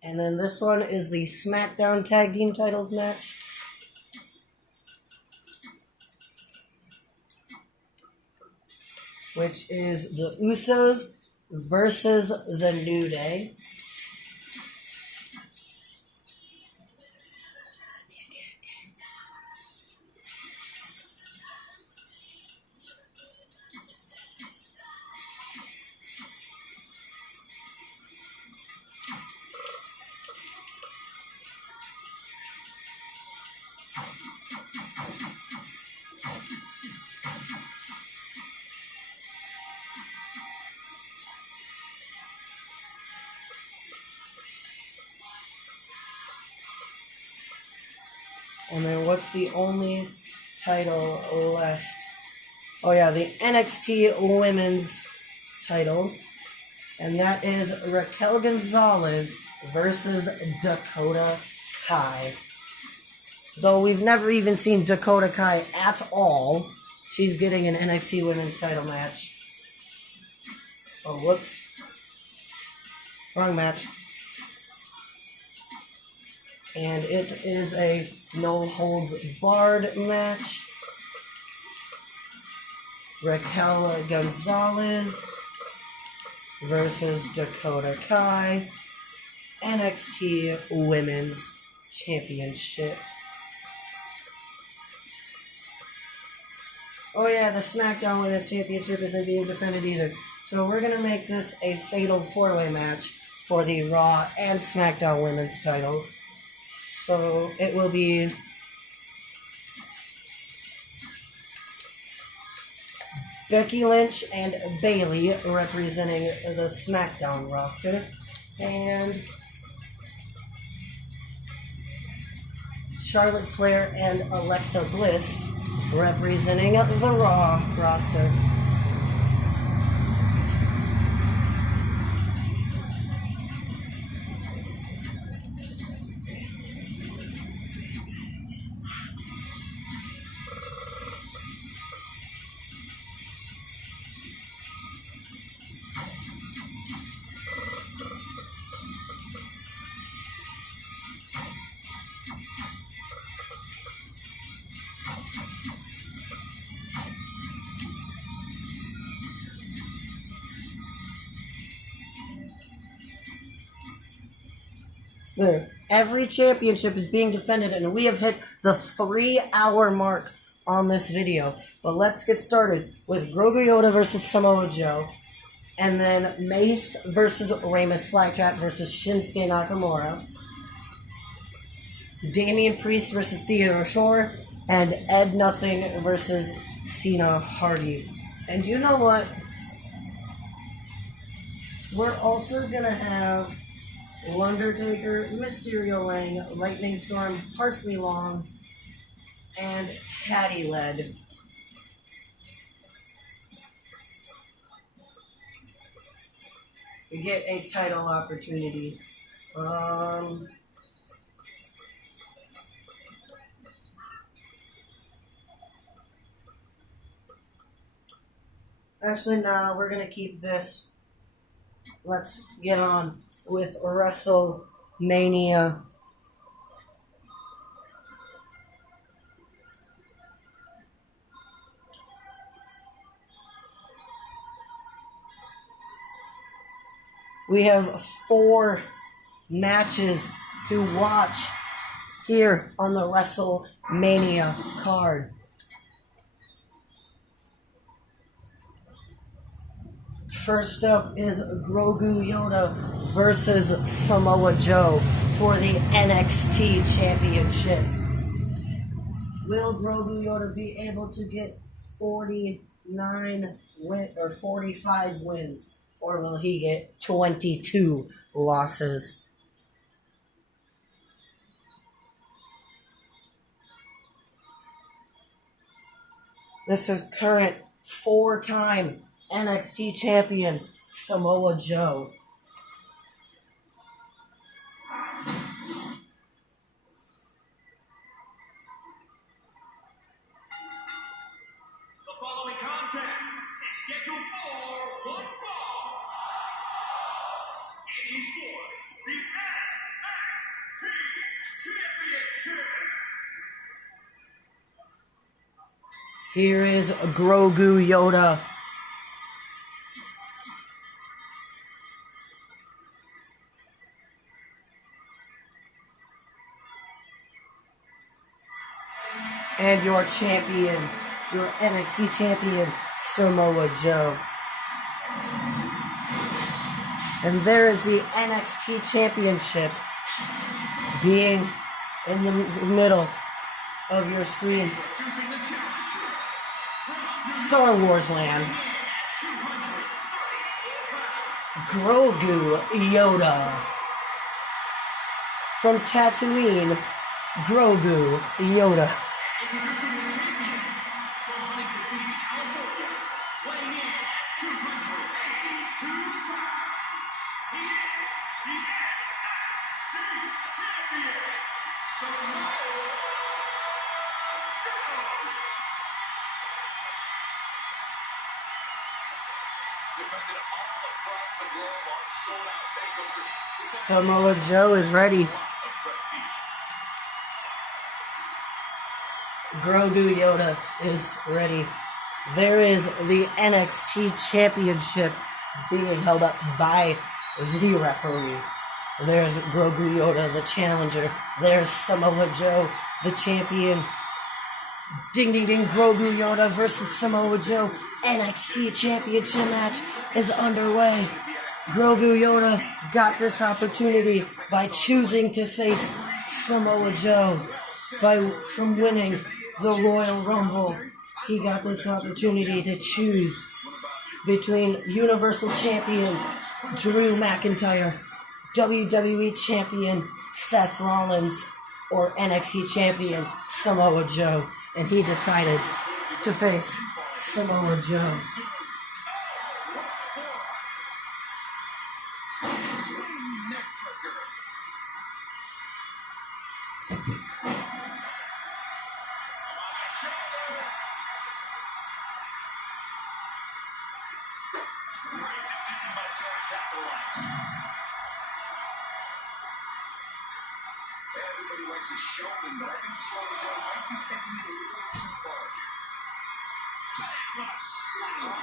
And then this one is the SmackDown Tag Team Titles match. Which is the Usos versus the New Day. And then what's the only title left? Oh yeah, the NXT Women's title. And that is Raquel Gonzalez versus Dakota Kai. Though we've never even seen Dakota Kai at all, she's getting an NXT Women's title match. Oh, whoops. Wrong match. And it is a no-holds-barred match. Raquel Gonzalez versus Dakota Kai. NXT Women's Championship. Oh yeah, the SmackDown Women's Championship isn't being defended either. So we're going to make this a fatal four-way match for the Raw and SmackDown Women's titles. So it will be Becky Lynch and Bayley representing the SmackDown roster, and Charlotte Flair and Alexa Bliss representing the Raw roster. There. Every championship is being defended, and we have hit the 3-hour mark on this video. But let's get started with Grogu Yoda versus Samoa Joe, and then Mace versus Ramus Flytrap versus Shinsuke Nakamura, Damien Priest versus Theodore Shore, and Ed Nothing versus Cena Hardy. And you know what? We're also gonna have Undertaker, Mysterio Lang, Lightning Storm, Parsley Long, and Caddy Led. We get a title opportunity. Actually, no, we're gonna keep this. Let's get on with WrestleMania. We have 4 matches to watch here on the WrestleMania card. First up is Grogu Yoda versus Samoa Joe for the NXT Championship. Will Grogu Yoda be able to get 45 wins, or will he get 22 losses? This is current 4-time NXT champion Samoa Joe. The following contest is scheduled for one fall. It is for the NXT Championship. Here is Grogu Yoda. And your champion, your NXT champion, Samoa Joe. And there is the NXT Championship being in the middle of your screen. Star Wars Land. Grogu Yoda. From Tatooine, Grogu Yoda. Introducing the champion from Huntington Beach, California, weighing in at 282 pounds. He is the NXT Champion, Samoa Joe. Defended all across the globe on sold-out takeovers. Samoa Joe is ready. Grogu Yoda is ready. There is the NXT Championship being held up by the referee. There's Grogu Yoda, the challenger. There's Samoa Joe, the champion. Ding, ding, ding. Grogu Yoda versus Samoa Joe. NXT Championship match is underway. Grogu Yoda got this opportunity by choosing to face Samoa Joe from winning the Royal Rumble. He got this opportunity to choose between Universal Champion Drew McIntyre, WWE Champion Seth Rollins, or NXT Champion Samoa Joe, and he decided to face Samoa Joe. Everybody likes a showman, but I think Samoa Joe might be taking it a little too far here. What a slap.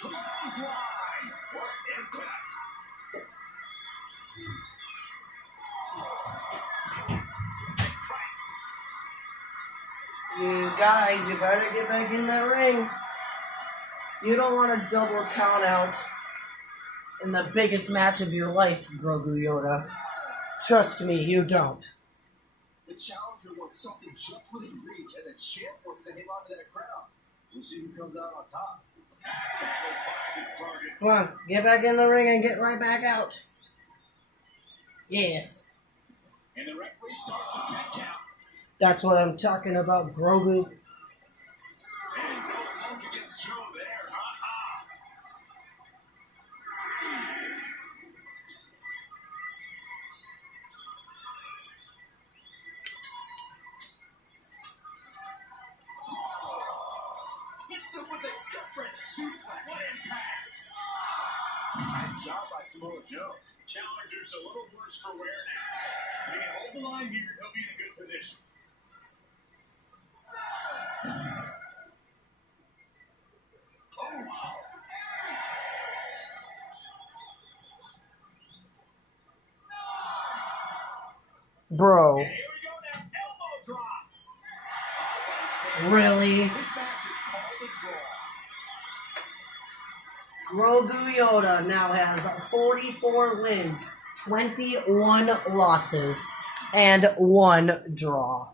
Clothesline! What impact! You guys, you better get back in that ring. You don't want a double count out in the biggest match of your life, Grogu Yoda. Trust me, you don't. The challenger wants something just within reach, and the champ wants to hang on to that crowd. We'll see who comes out on top. Come on, get back in the ring and get right back out. Yes. And the referee starts his 10 count. That's what I'm talking about, Grogu. And no look against Joe there. Hits him with a gut-wrench suplex. What impact! Nice job by Samoa Joe. Challenger's a little worse for wear now. If he can hold the line here, he'll be in a good position. Bro. Here we go now. Elbow drop. Really? This match is called a draw. Grogu Yoda now has 44 wins, 21 losses, and 1 draw.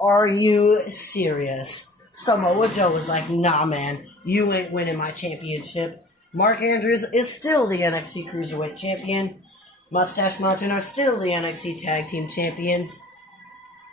Are you serious? Samoa Joe was like, nah man, you ain't winning my championship. Mark Andrews is still the NXT Cruiserweight Champion. Mustache Mountain are still the NXT Tag Team Champions.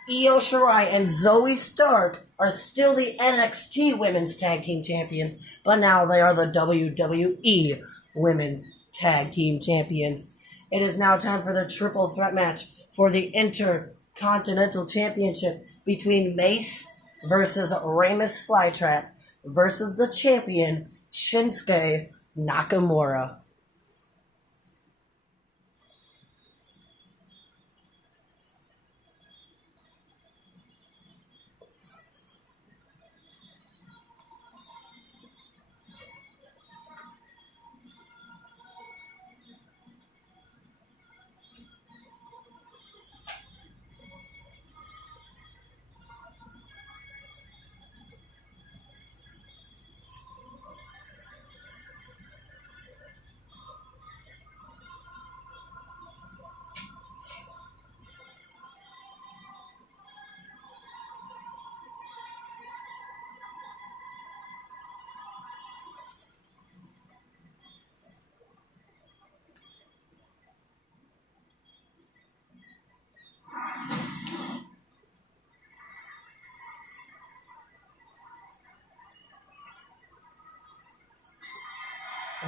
Io Shirai and Zoe Stark are still the NXT Women's Tag Team Champions, but now they are the WWE Women's Tag Team Champions. It is now time for the triple threat match for the Intercontinental Championship between Mace versus Ramus Flytrap versus the champion Shinsuke Nakamura.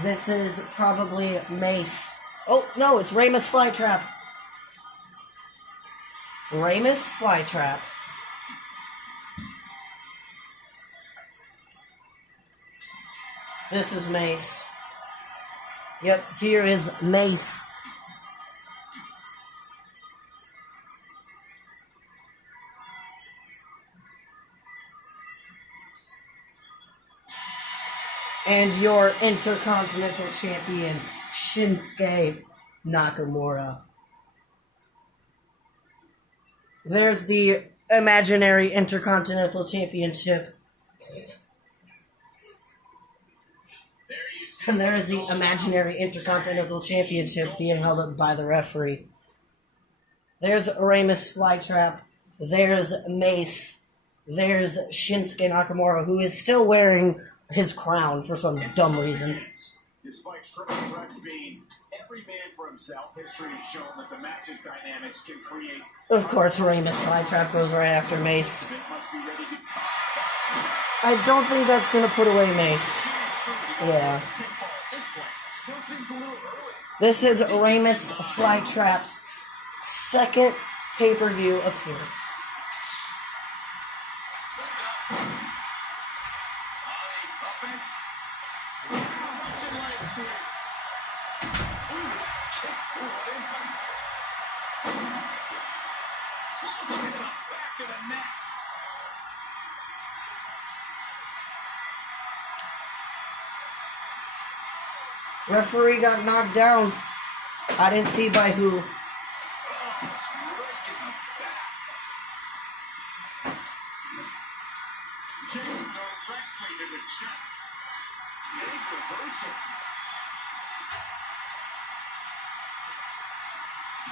This is probably Mace. Oh, no, it's Ramus Flytrap. Ramus Flytrap. This is Mace. Yep, here is Mace. And your Intercontinental Champion, Shinsuke Nakamura. There's the imaginary Intercontinental Championship. And there is the imaginary Intercontinental Championship being held up by the referee. There's Ramus Flytrap. There's Mace. There's Shinsuke Nakamura, who is still wearing his crown for some dumb reason. Despite triple threats being every man for himself, history has shown that the match's dynamics can create. Of course, Ramus Flytrap goes right after Mace. I don't think that's going to put away Mace. Yeah. This is Ramus Flytrap's second pay-per-view appearance. Up and Russian legs here. Ooh, kick. Ooh, what impact. Closing it up, back of the neck. Referee got knocked down. I didn't see by who. Oh, breaking the back. Kicks directly to the chest. Big reversal.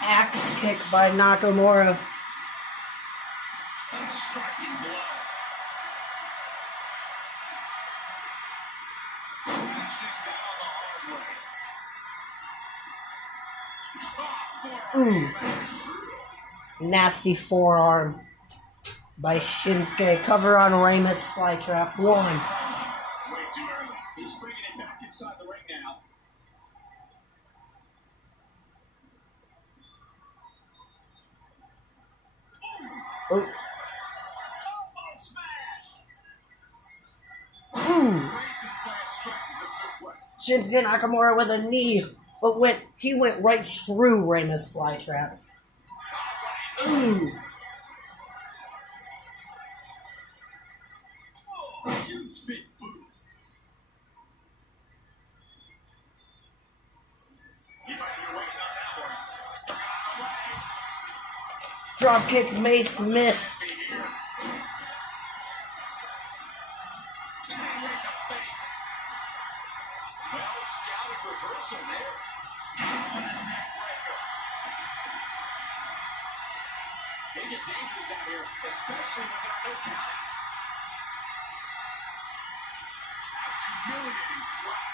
Axe kick by Nakamura. A striking blow. Crashing down the hard way. Nasty forearm by Shinsuke. Cover on Ramus flytrap. 1. Way too early. He's bringing it back inside the ring now. Oh. Elbow smash. Great display of strength with the suplex. Shinsuke Nakamura with a knee, but he went right through Ramus flytrap. Ooh. Oh, huge big boot. He might be waiting on that one. Drop kick, Mace missed. Here. Can't wait to face. Well, scouted reversal there. Neckbreaker. They get dangerous out here, especially without no count. Humiliating slap.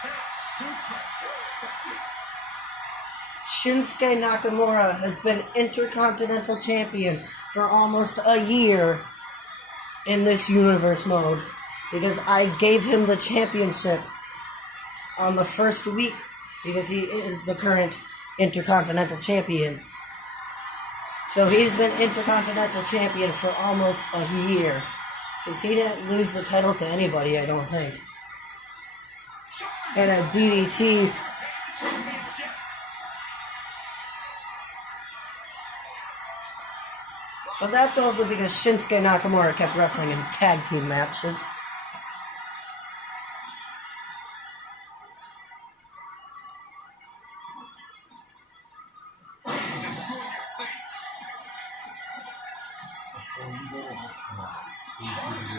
Snap suplex, very effective. Shinsuke Nakamura has been Intercontinental Champion for almost a year in this universe mode because I gave him the championship on the first week because he is the current Intercontinental Champion. So he's been Intercontinental Champion for almost a year because he didn't lose the title to anybody, I don't think. And a DDT. But that's also because Shinsuke Nakamura kept wrestling in tag team matches.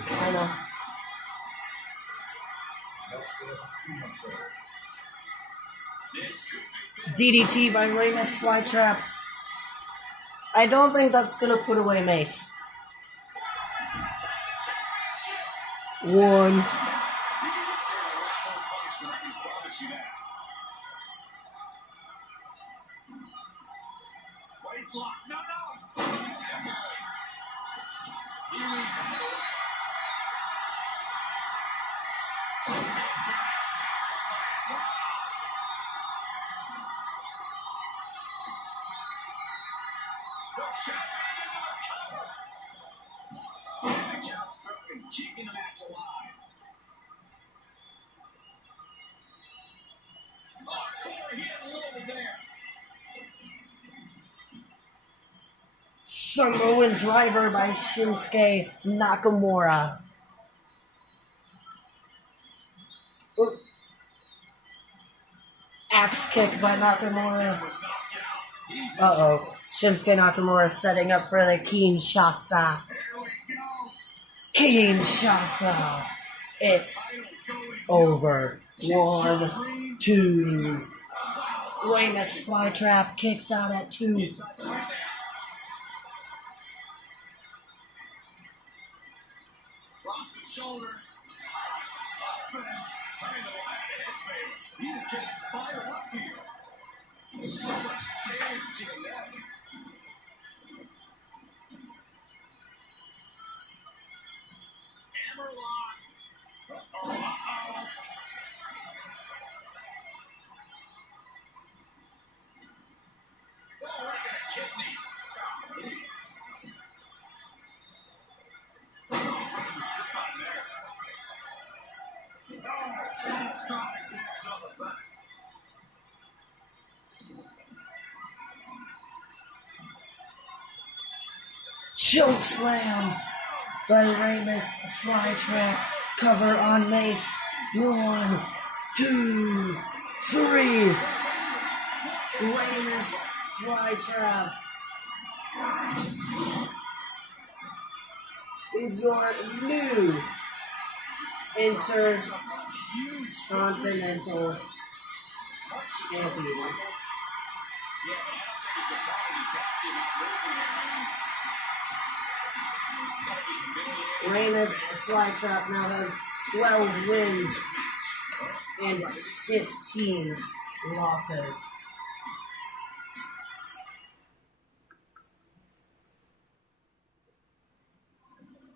I know. DDT by Ramus flytrap. I don't think that's gonna put away Mace. 1. Keeping the match alive. Hardcore hit low there. Samoan driver by Shinsuke Nakamura. Ooh. Axe kick by Nakamura. Uh-oh. Shinsuke Nakamura setting up for the Kinshasa. Kinshasa. It's over. 1, 2. Ramus flytrap kicks out at 2. Shoulders. Turning the line in his favor. He's getting fired up here. So much damage to the neck. Hammerlock. Uh-oh. Oh, right in the kidneys. Choke slam by Ramus, flytrap, cover on Mace. 1, 2, 3. Ramus, flytrap is your new Intercontinental Champion. Ramus Flytrap now has 12 wins and 15 losses.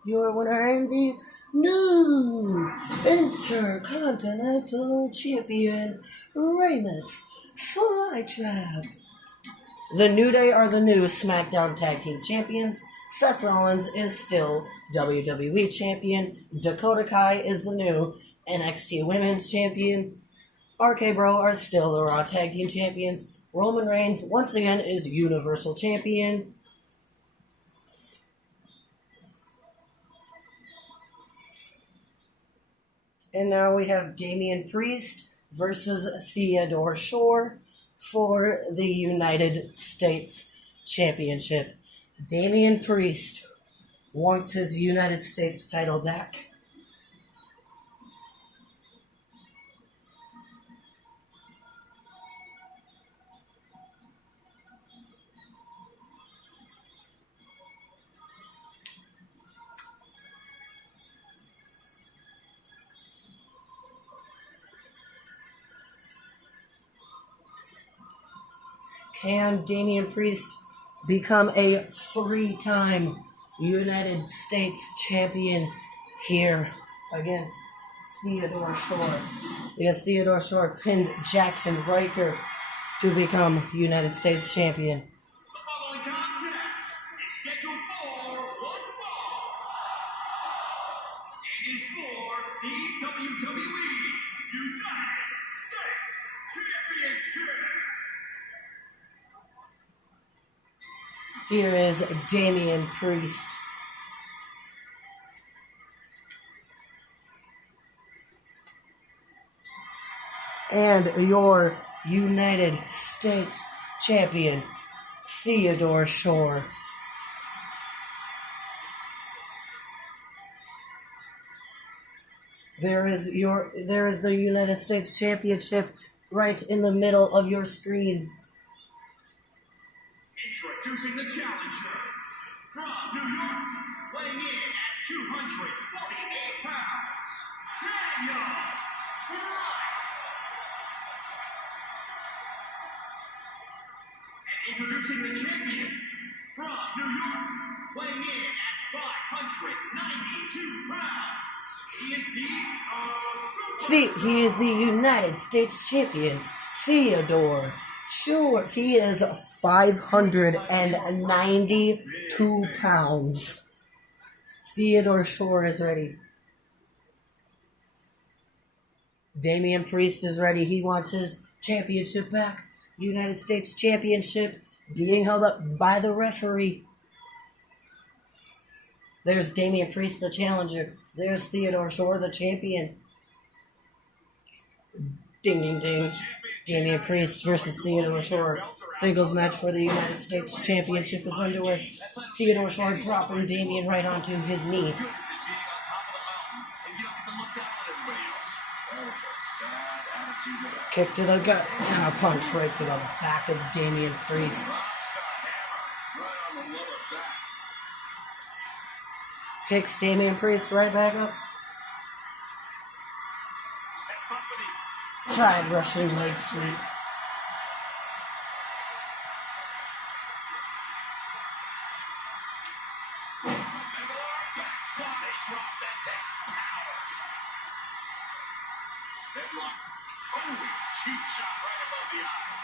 Your winner and the new Intercontinental Champion, Ramus Flytrap. The New Day are the new SmackDown Tag Team Champions. Seth Rollins is still WWE Champion. Dakota Kai is the new NXT Women's Champion. RK Bro are still the Raw Tag Team Champions. Roman Reigns, once again, is Universal Champion. And now we have Damien Priest versus Theodore Shore for the United States Championship. Damien Priest wants his United States title back. Can Damien Priest become a 3-time United States champion here against Theodore Shore? Because Theodore Shore pinned Jackson Riker to become United States champion. The following contest is scheduled for one fall. It is for the WWE United States Championship. Here is Damien Priest. And your United States champion, Theodore Shore. There is the United States Championship right in the middle of your screens. Introducing the challenger from New York, weighing in at 248 pounds, Daniel Price. And introducing the champion from New York, weighing in at 592 pounds, he is the United States champion, Theodore Shore. He is 592 pounds. Theodore Shore is ready. Damien Priest is ready. He wants his championship back. United States Championship being held up by the referee. There's Damien Priest, the challenger. There's Theodore Shore, the champion. Ding, ding, ding. Damien Priest versus Theodore Shore. Singles match for the United States Championship is underway. Theodore Shore dropping Damien right onto his knee. Kick to the gut and a punch right to the back of Damien Priest. Kicks Damien Priest right back up. Side rushing leg sweep. Cheap shot right above the eye.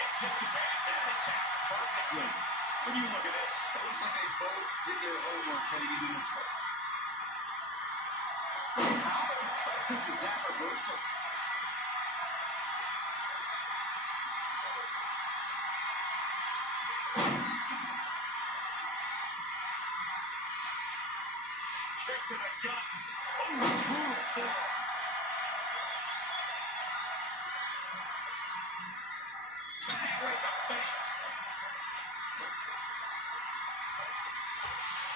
Anticipated that attack perfectly. When you look at this, it looks like they both did their homework heading into this one. How impressive took is that reversal. Kick to the gut. Oh, brutal. Bang right in the face.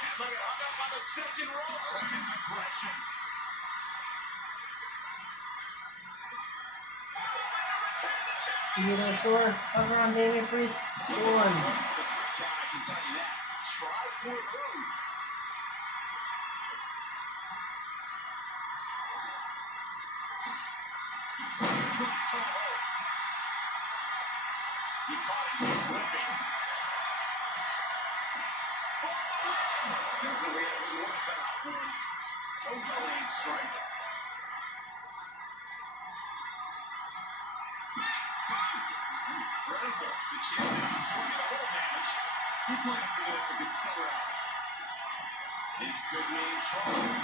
And look at hung up on the second rope. His aggression. Theodore Shore, cover on Damien Priest. 1. The 3 count, I can tell you that. Try for it early. Drop toe. He caught him slipping. For the win! Definitely had his work cut out for him. Overhand strike. Incredible. The champion enjoying a little damage. He played for this and gets still out. This could be in trouble.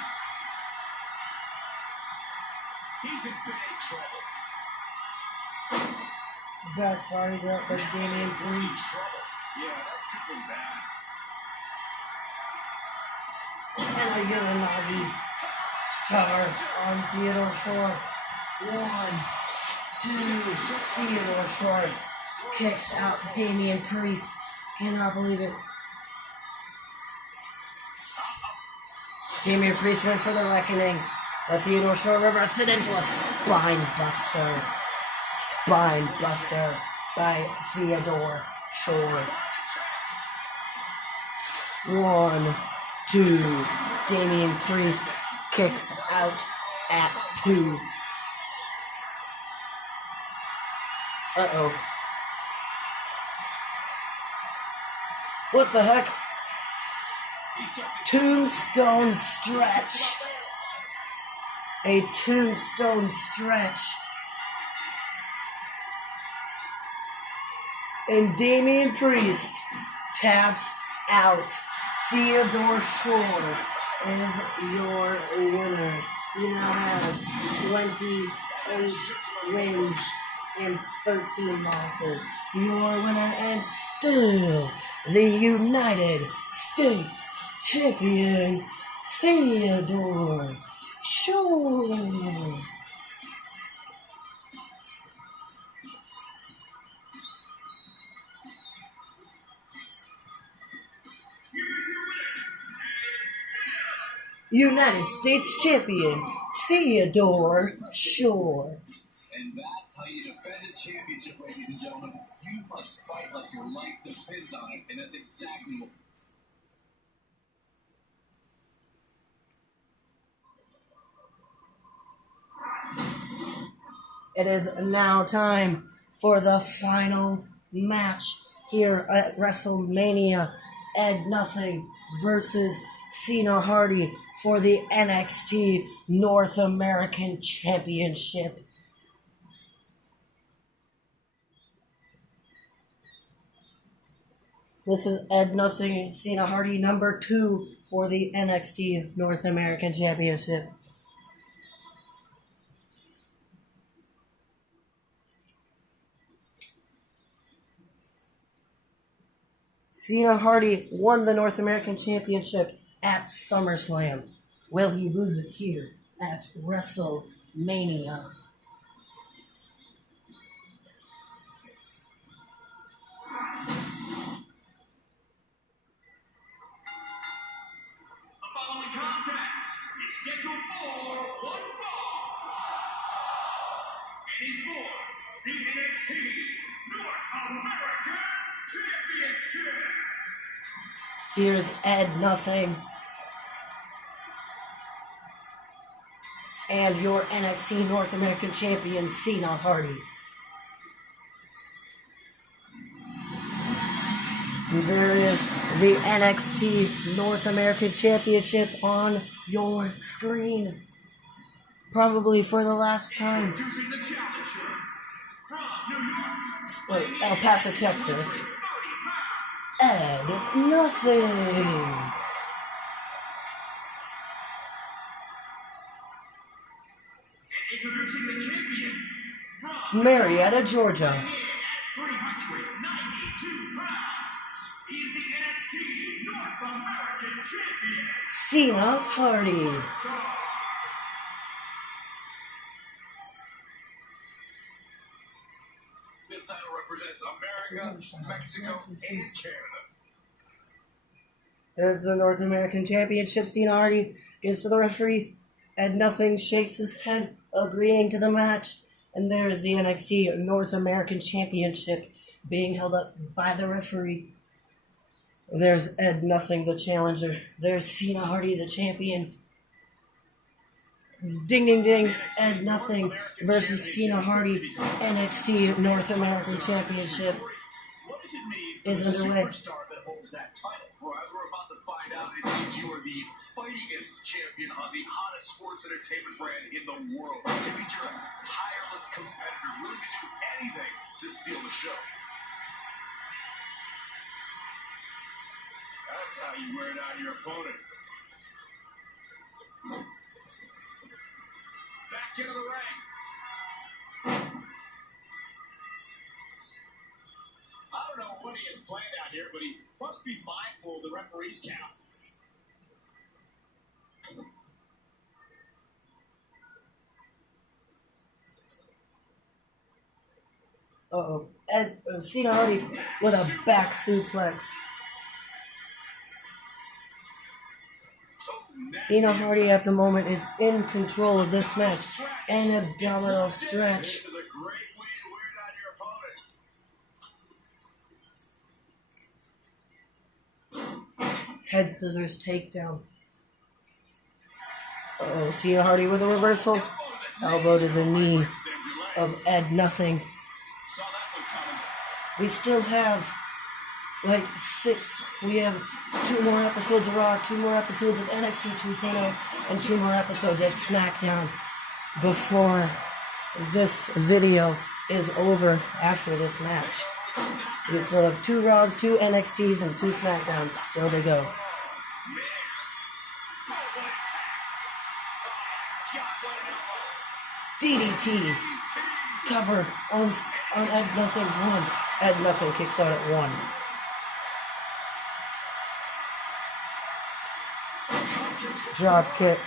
He's in big trouble. Back body drop by Damien Priest. Yeah, that could be bad. And a Uranagi cover on Theodore Shore. 1, 2. Theodore Shore kicks out Damien Priest. Cannot believe it. Damien Priest went for the reckoning, but Theodore Shore reversed it into a spine buster. Spine buster by Theodore Shore. 1, 2. Damien Priest kicks out at 2. Uh-oh. What the heck? Tombstone stretch. A tombstone stretch. And Damien Priest taps out. Theodore Shore is your winner. He now has 28 wins and 13 losses. Your winner and still the United States Champion, Theodore Shore. United States Champion, Theodore Shore. And that's how you defend a championship, ladies and gentlemen. You must fight like your life depends on it, and that's exactly what... It is now time for the final match here at WrestleMania. Ed Nothing versus Cena Hardy for the NXT North American Championship. This is Ed Nothing, Cena Hardy, number 2 for the NXT North American Championship. Cena Hardy won the North American Championship at SummerSlam. Will he lose it here at WrestleMania? Scheduled for one fall. And he's for the NXT North American Championship. Here's Ed Nothing. And your NXT North American Champion, Cena Hardy. And there is the NXT North American Championship on your screen. Probably for the last time. Introducing the challenger from New York, El Paso, Texas. Ed Nothing. Marietta, Georgia. 392 pounds. He's the NXT North American Champion. Cena Hardy. This title represents America, Mexico, and Canada. There's the North American Championship. Cena Hardy gets to the referee, and nothing shakes his head, agreeing to the match. And there's the NXT North American Championship being held up by the referee. There's Ed Nothing, the challenger. There's Cena Hardy, the champion. Ding, ding, ding. Ed Nothing versus Cena Hardy. NXT North American Championship What does it mean is for the underway. superstar that holds that title? Well, as we're about to find out, it means you are the fightingest champion on the hottest sports entertainment brand in the world. It means you're a tireless competitor, willing to do anything to steal the show. That's how you wear down your opponent. Back into the ring. I don't know what he is playing out here, but he must be mindful of the referee's count. Uh-oh. Cena Hardy with a back suplex. Cena Hardy at the moment is in control of this match. An abdominal stretch. This is a great way to wear down your opponent. Head scissors takedown. Uh-oh. Cena Hardy with a reversal. Elbow to the knee of Ed Nothing. Saw that one coming. We still have like 6. We have 2 more episodes of Raw, 2 more episodes of NXT 2.0, and 2 more episodes of SmackDown before this video is over after this match. We still have 2 Raws, 2 NXTs, and 2 SmackDowns still to go. DDT. Cover on Ed Nothing 1. Ed Nothing kicks out at 1. Drop kick.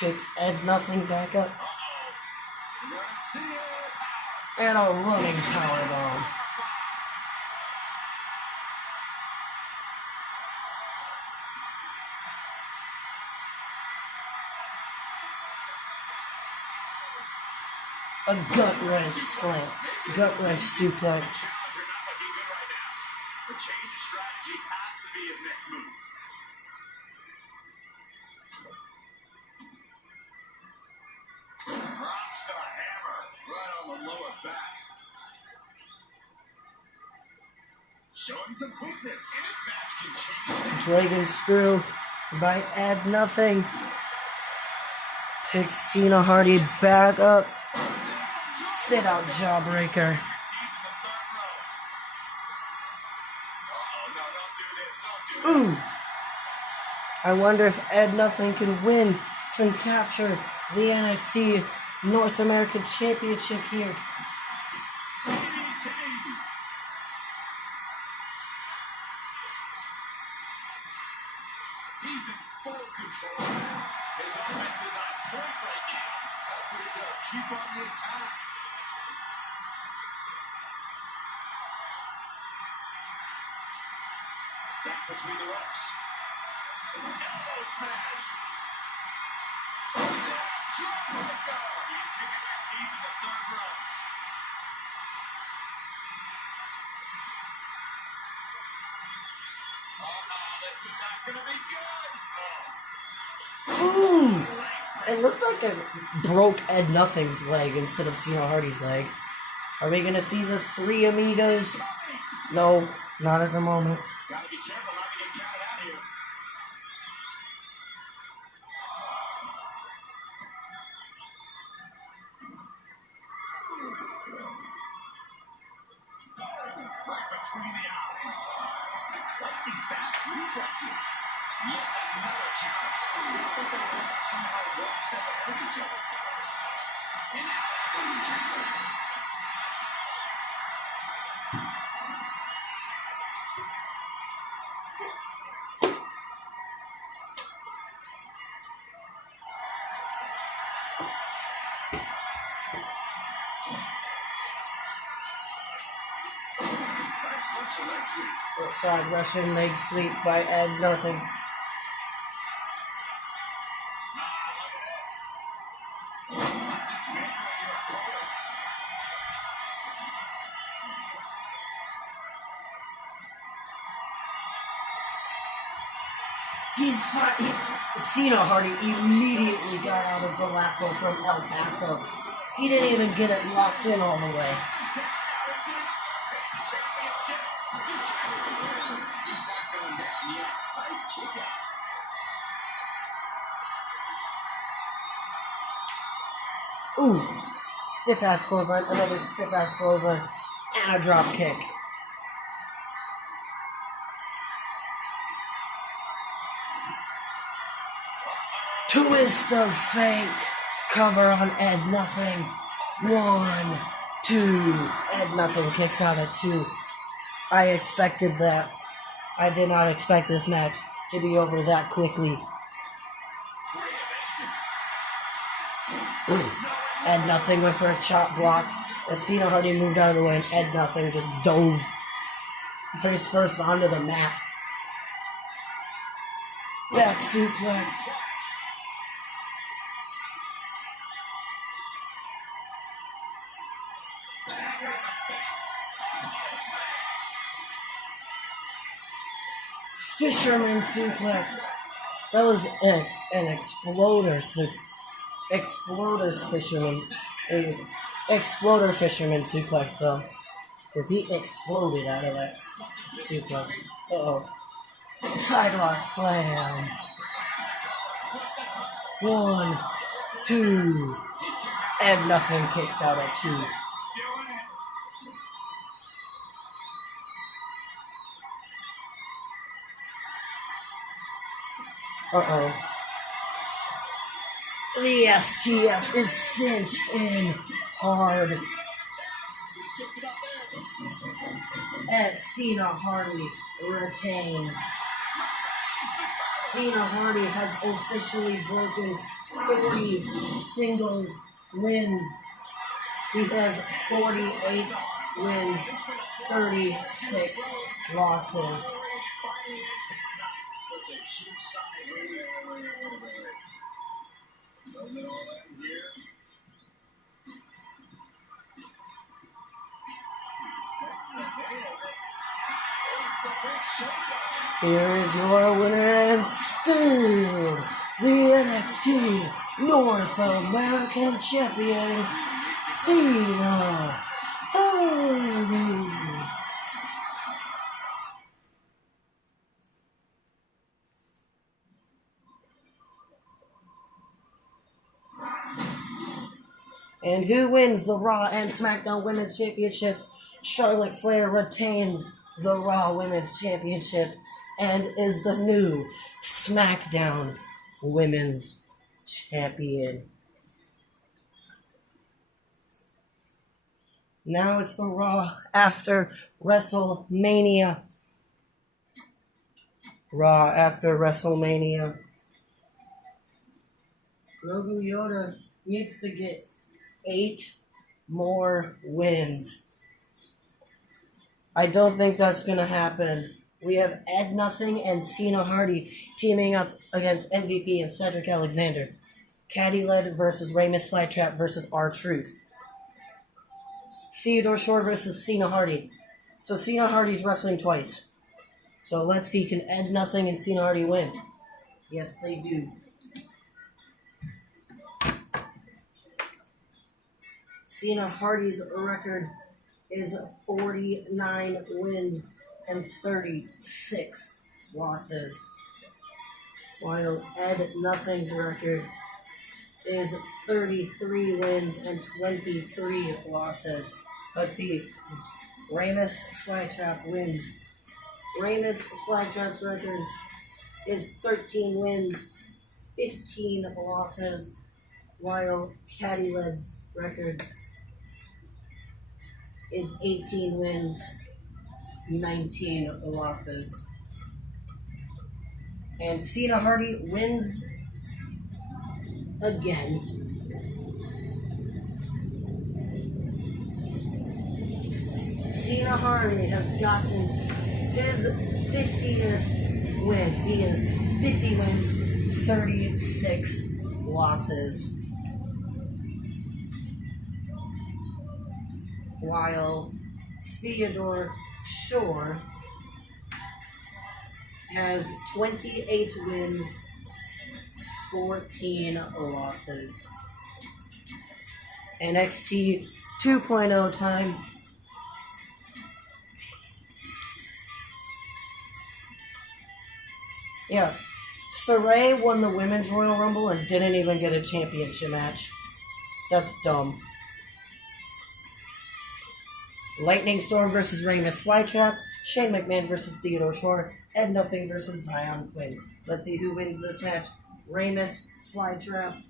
Kicks Ed Nothing back up. And a running powerbomb. A gut wrench slam. Gut wrench suplex. They're not looking good right now. The change of strategy has to be his next move. Drops the hammer right on the lower back. Showing some quickness, and his match can change. Dragon screw by Ed Nothing. Picks Cena Hardy back up. Sit out jawbreaker. Ooh. I wonder if Ed Nothing can win, can capture the NXT North American Championship here. He's in full control. His offense is on point right now. Hopefully they'll keep on the attack. Back between the ropes. Elbow smash. Jawbreaker. He's picking their teeth in the third row. This is not going to be good. Ooh! It looked like it broke Ed Nothing's leg instead of Cena Hardy's leg. Are we going to see the 3 amigos? No, not at the moment. Gotta be careful not to get counted out here. Right between the eyes. Lightning fast reflexes. Yet another counter. Looks like they're both somehow one step ahead of each other. And now that one's countered. Outside Russian leg sweep by Ed Nothing. Cena Hardy immediately got out of the lasso from El Paso. He didn't even get it locked in all the way. Ooh, stiff-ass clothesline, another stiff-ass clothesline, and a drop kick. Twist of fate, cover on Ed Nothing. 1, 2, Ed Nothing kicks out at 2. I expected that. I did not expect this match to be over that quickly. Ed Nothing went for a chop block, but Cena Hardy moved out of the way, and Ed Nothing just dove face first onto the mat. Back suplex. Fisherman suplex. That was an exploder exploder fisherman suplex, so because he exploded out of that suplex. Sidewalk slam. 1, 2. Ed Nothing kicks out at 2. The STF is cinched in hard. And Cena Hardy retains. Cena Hardy has officially broken 40 singles wins. He has 48 wins, 36 losses. Here is your winner and still the NXT North American Champion, Cena Hardy. And who wins the Raw and SmackDown Women's Championships? Charlotte Flair retains the Raw Women's Championship and is the new SmackDown Women's Champion. Now it's the Raw after WrestleMania. Raw after WrestleMania. Grogu Yoda needs to get 8 more wins. I don't think that's going to happen. We have Ed Nothing and Cena Hardy teaming up against MVP and Cedric Alexander. Caddy Led versus Ramus Flytrap versus R-Truth. Theodore Shore versus Cena Hardy. So Cena Hardy's wrestling twice. So let's see, can Ed Nothing and Cena Hardy win? Yes, they do. Cena Hardy's record is 49 wins and 36 losses. While Ed Nothing's record is 33 wins and 23 losses. Let's see. Ramus Flytrap wins. Ramus Flytrap's record is 13 wins, 15 losses, while Caddy Led's record is 18 wins, 19 losses. And Cena Hardy wins again. Cena Hardy has gotten his 50th win. He is 50 wins, 36 losses. While Theodore Shore has 28 wins, 14 losses. NXT 2.0 time. Yeah, Saray won the Women's Royal Rumble and didn't even get a championship match. That's dumb. Lightning Storm versus Rey Mysterio Flytrap. Shane McMahon versus Theodore Shore. Ed Nothing versus Zion Quinn. Let's see who wins this match. Rey Mysterio Flytrap.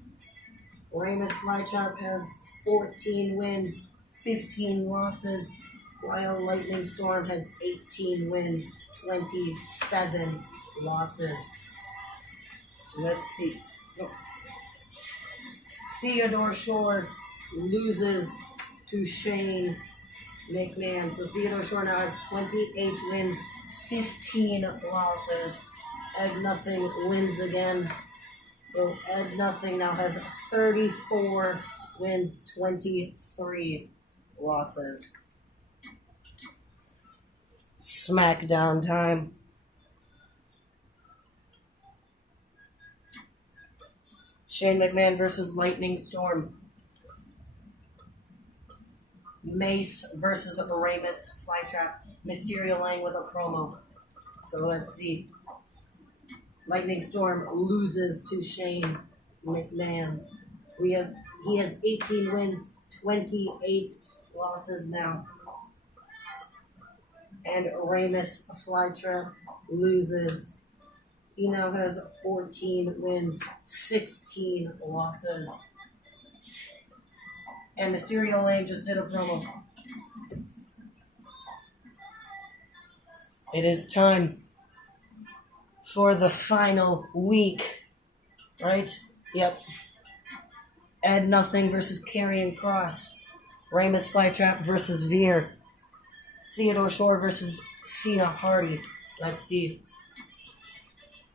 Rey Mysterio Flytrap has 14 wins, 15 losses, while Lightning Storm has 18 wins, 27 losses. Let's see. Theodore Shore loses to Shane McMahon. So Theodore Shore now has 28 wins, 15 losses. Ed Nothing wins again. So Ed Nothing now has 34 wins, 23 losses. SmackDown time. Shane McMahon versus Lightning Storm. Mace versus Rey Mysterio Flytrap. Mysterio Lang with a promo. So let's see. Lightning Storm loses to Shane McMahon. He has 18 wins, 28 losses now. And Rey Mysterio Flytrap loses. He now has 14 wins, 16 losses. And Mysterio Lane just did a promo. It is time for the final week. Right? Yep. Ed Nothing versus Karrion Kross. Rey Mysterio Flytrap versus Veer. Theodore Shore versus Cena Hardy. Let's see.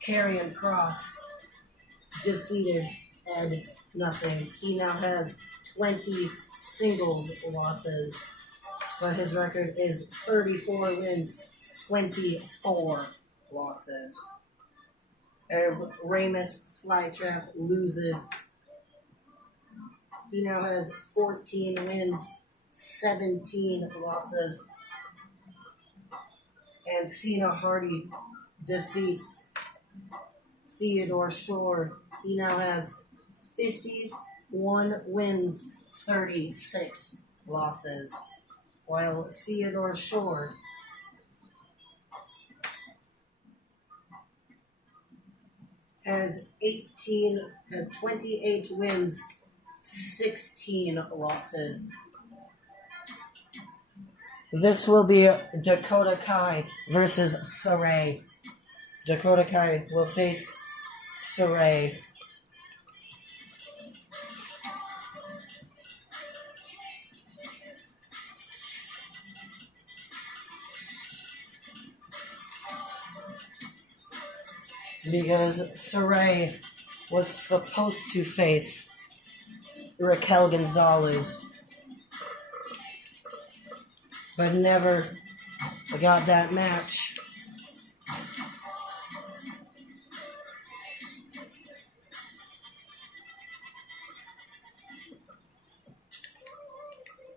Karrion Kross defeated Ed Nothing. He now has 20 singles losses, but his record is 34 wins, 24 losses. Rey Mysterio Flytrap loses. He now has 14 wins, 17 losses. And Cena Hardy defeats Theodore Shore. He now has 51 wins, 36 losses. While Theodore Shore has 28 wins, 16 losses. This will be Dakota Kai versus Saray. Dakota Kai will face Saray. Because Saray was supposed to face Raquel Gonzalez, but never got that match.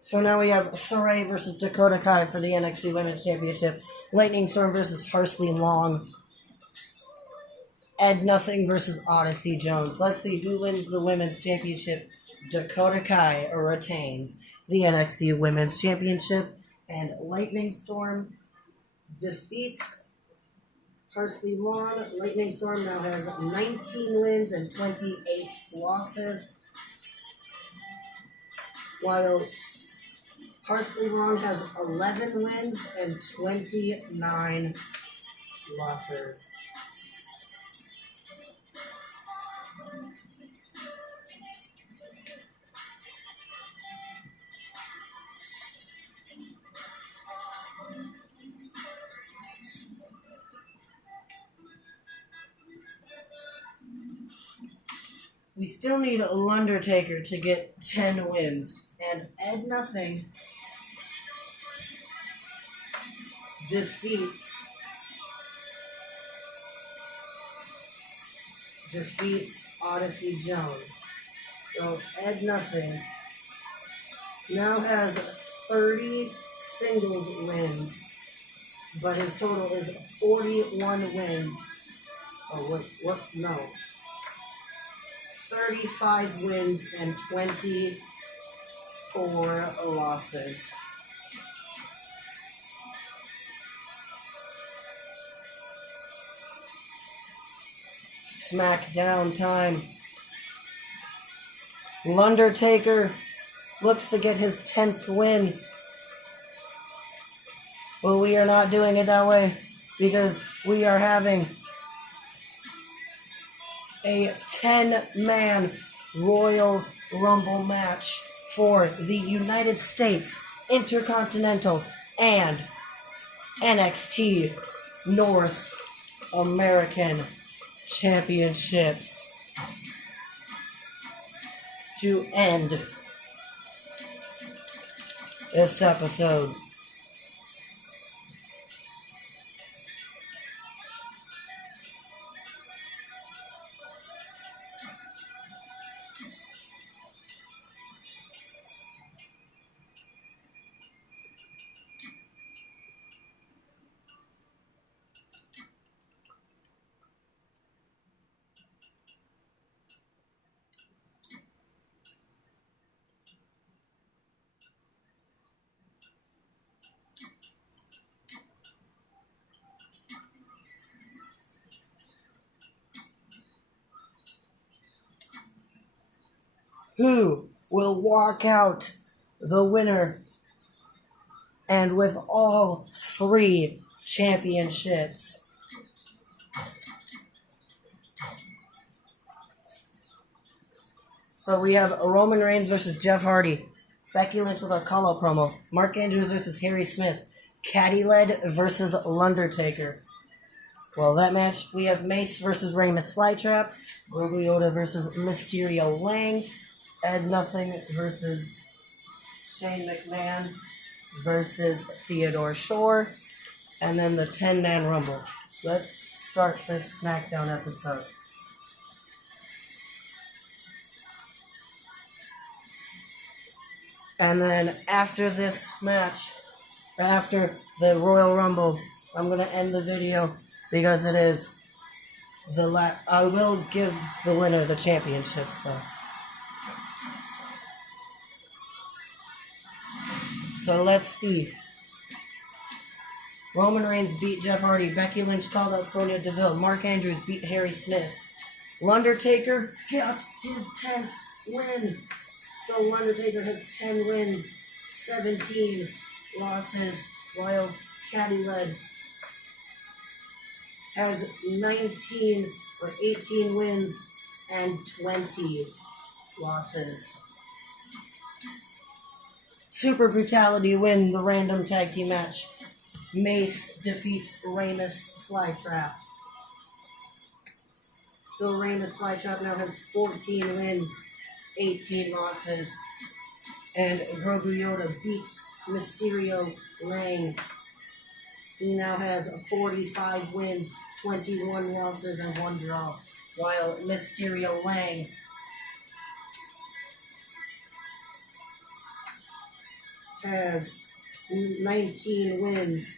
So now we have Saray versus Dakota Kai for the NXT Women's Championship. Lightning Storm versus Parsley Long. Ed Nothing versus Odyssey Jones. Let's see who wins the Women's Championship. Dakota Kai retains the NXT Women's Championship. And Lightning Storm defeats Parsley Long, Lightning Storm now has 19 wins and 28 losses. While Parsley Long has 11 wins and 29 losses. We still need Undertaker to get 10 wins, and Ed Nothing defeats Odyssey Jones. So Ed Nothing now has 30 singles wins, but his total is 41 wins. Oh, whoops, no. 35 wins and 24 losses. SmackDown time. Undertaker looks to get his 10th win. Well, we are not doing it that way because we are having a 10-man Royal Rumble match for the United States Intercontinental and NXT North American Championships to end this episode. Who will walk out the winner and with all 3 championships? So we have Roman Reigns versus Jeff Hardy, Becky Lynch with a call-out promo, Mark Andrews versus Harry Smith, Caddy Led versus Undertaker. Well, that match, we have Mace versus Ramus Flytrap, Grogu Yoda versus Mysterio Lang, Ed Nothing versus Shane McMahon versus Theodore Shore, and then the 10-man Rumble. Let's start this SmackDown episode. And then after this match, after the Royal Rumble, I'm going to end the video because it is the I will give the winner the championships though. So let's see. Roman Reigns beat Jeff Hardy. Becky Lynch called out Sonya Deville. Mark Andrews beat Harry Smith. Undertaker got his 10th win. So Undertaker has 10 wins, 17 losses, while Caddy Led has 19 or 18 wins and 20 losses. Super Brutality win the random tag team match. Mace defeats Ramus Flytrap. So Ramus Flytrap now has 14 wins, 18 losses. And Grogu Yoda beats Mysterio Lang. He now has 45 wins, 21 losses, and 1 draw. While Mysterio Lang has 19 wins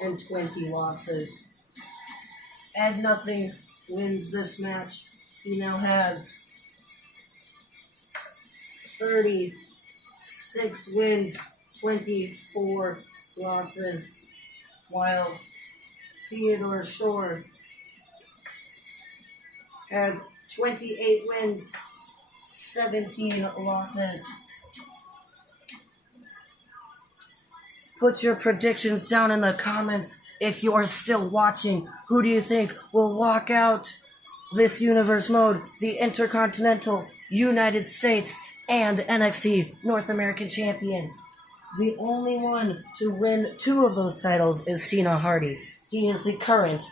and 20 losses. Ed Nothing wins this match. He now has 36 wins, 24 losses, while Theodore Shore has 28 wins, 17 losses. Put your predictions down in the comments if you are still watching. Who do you think will walk out this Universe Mode, the Intercontinental, United States, and NXT North American Champion? The only one to win 2 of those titles is Cena Hardy. He is the current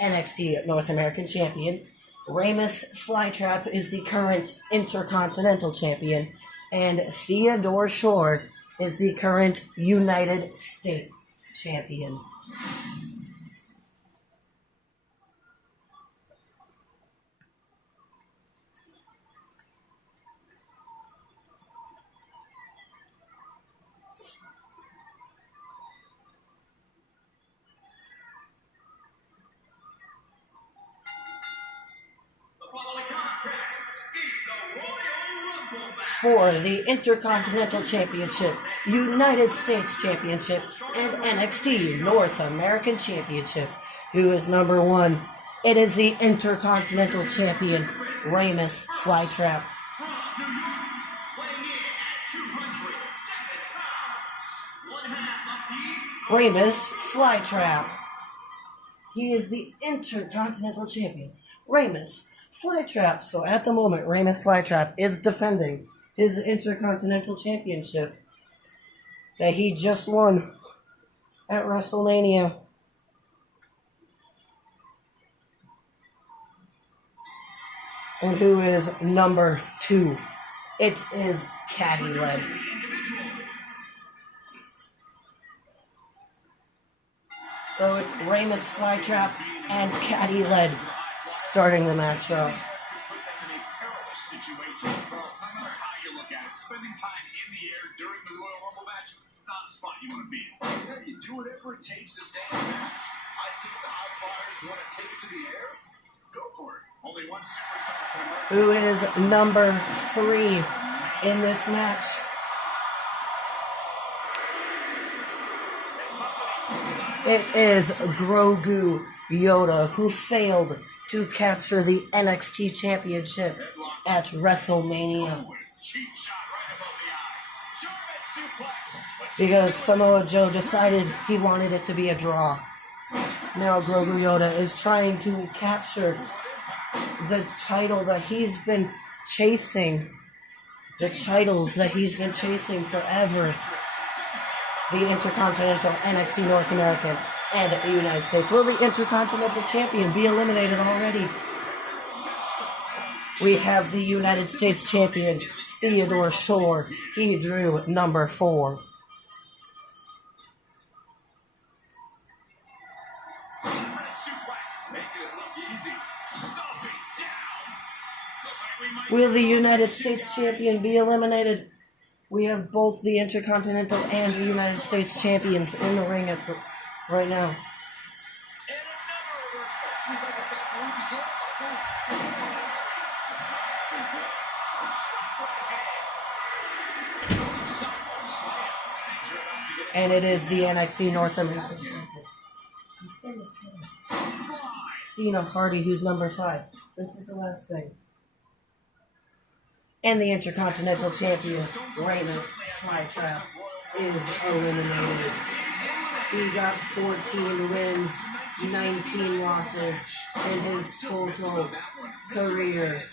NXT North American Champion. Ramus Flytrap is the current Intercontinental Champion. And Theodore Shore is the current United States Champion. For the Intercontinental Championship, United States Championship, and NXT North American Championship. Who is number 1? It is the Intercontinental Champion, Ramus Flytrap. Ramus Flytrap. He is the Intercontinental Champion, Ramus Flytrap. So at the moment, Ramus Flytrap is defending his Intercontinental Championship that he just won at WrestleMania. And who is number 2? It is Caddy Led. So it's Ramus Flytrap and Caddy Led starting the match off. Spending time in the air during the Royal Rumble match, not a spot you want to be. Yeah, you do whatever it takes to stay in the match. I see the high flyers want to take it to the air. Go for it. Only one superstar can emerge. Who is number 3 in this match? It is Grogu Yoda, who failed to capture the NXT Championship at WrestleMania. Because Samoa Joe decided he wanted it to be a draw. Now Grogu Yoda is trying to capture the title that he's been chasing. The titles that he's been chasing forever. The Intercontinental, NXT North American, and the United States. Will the Intercontinental Champion be eliminated already? We have the United States Champion, Theodore Shore. He drew number 4. Will the United States Champion be eliminated? We have both the Intercontinental and the United States Champions in the ring right now. And it is the NXT North American Champion. Cena Hardy, who's number 5. This is the last thing. And the Intercontinental Champion, Ramus Flytrap, is eliminated. He got 14 wins, 19 losses in his total career.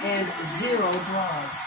And 0 draws.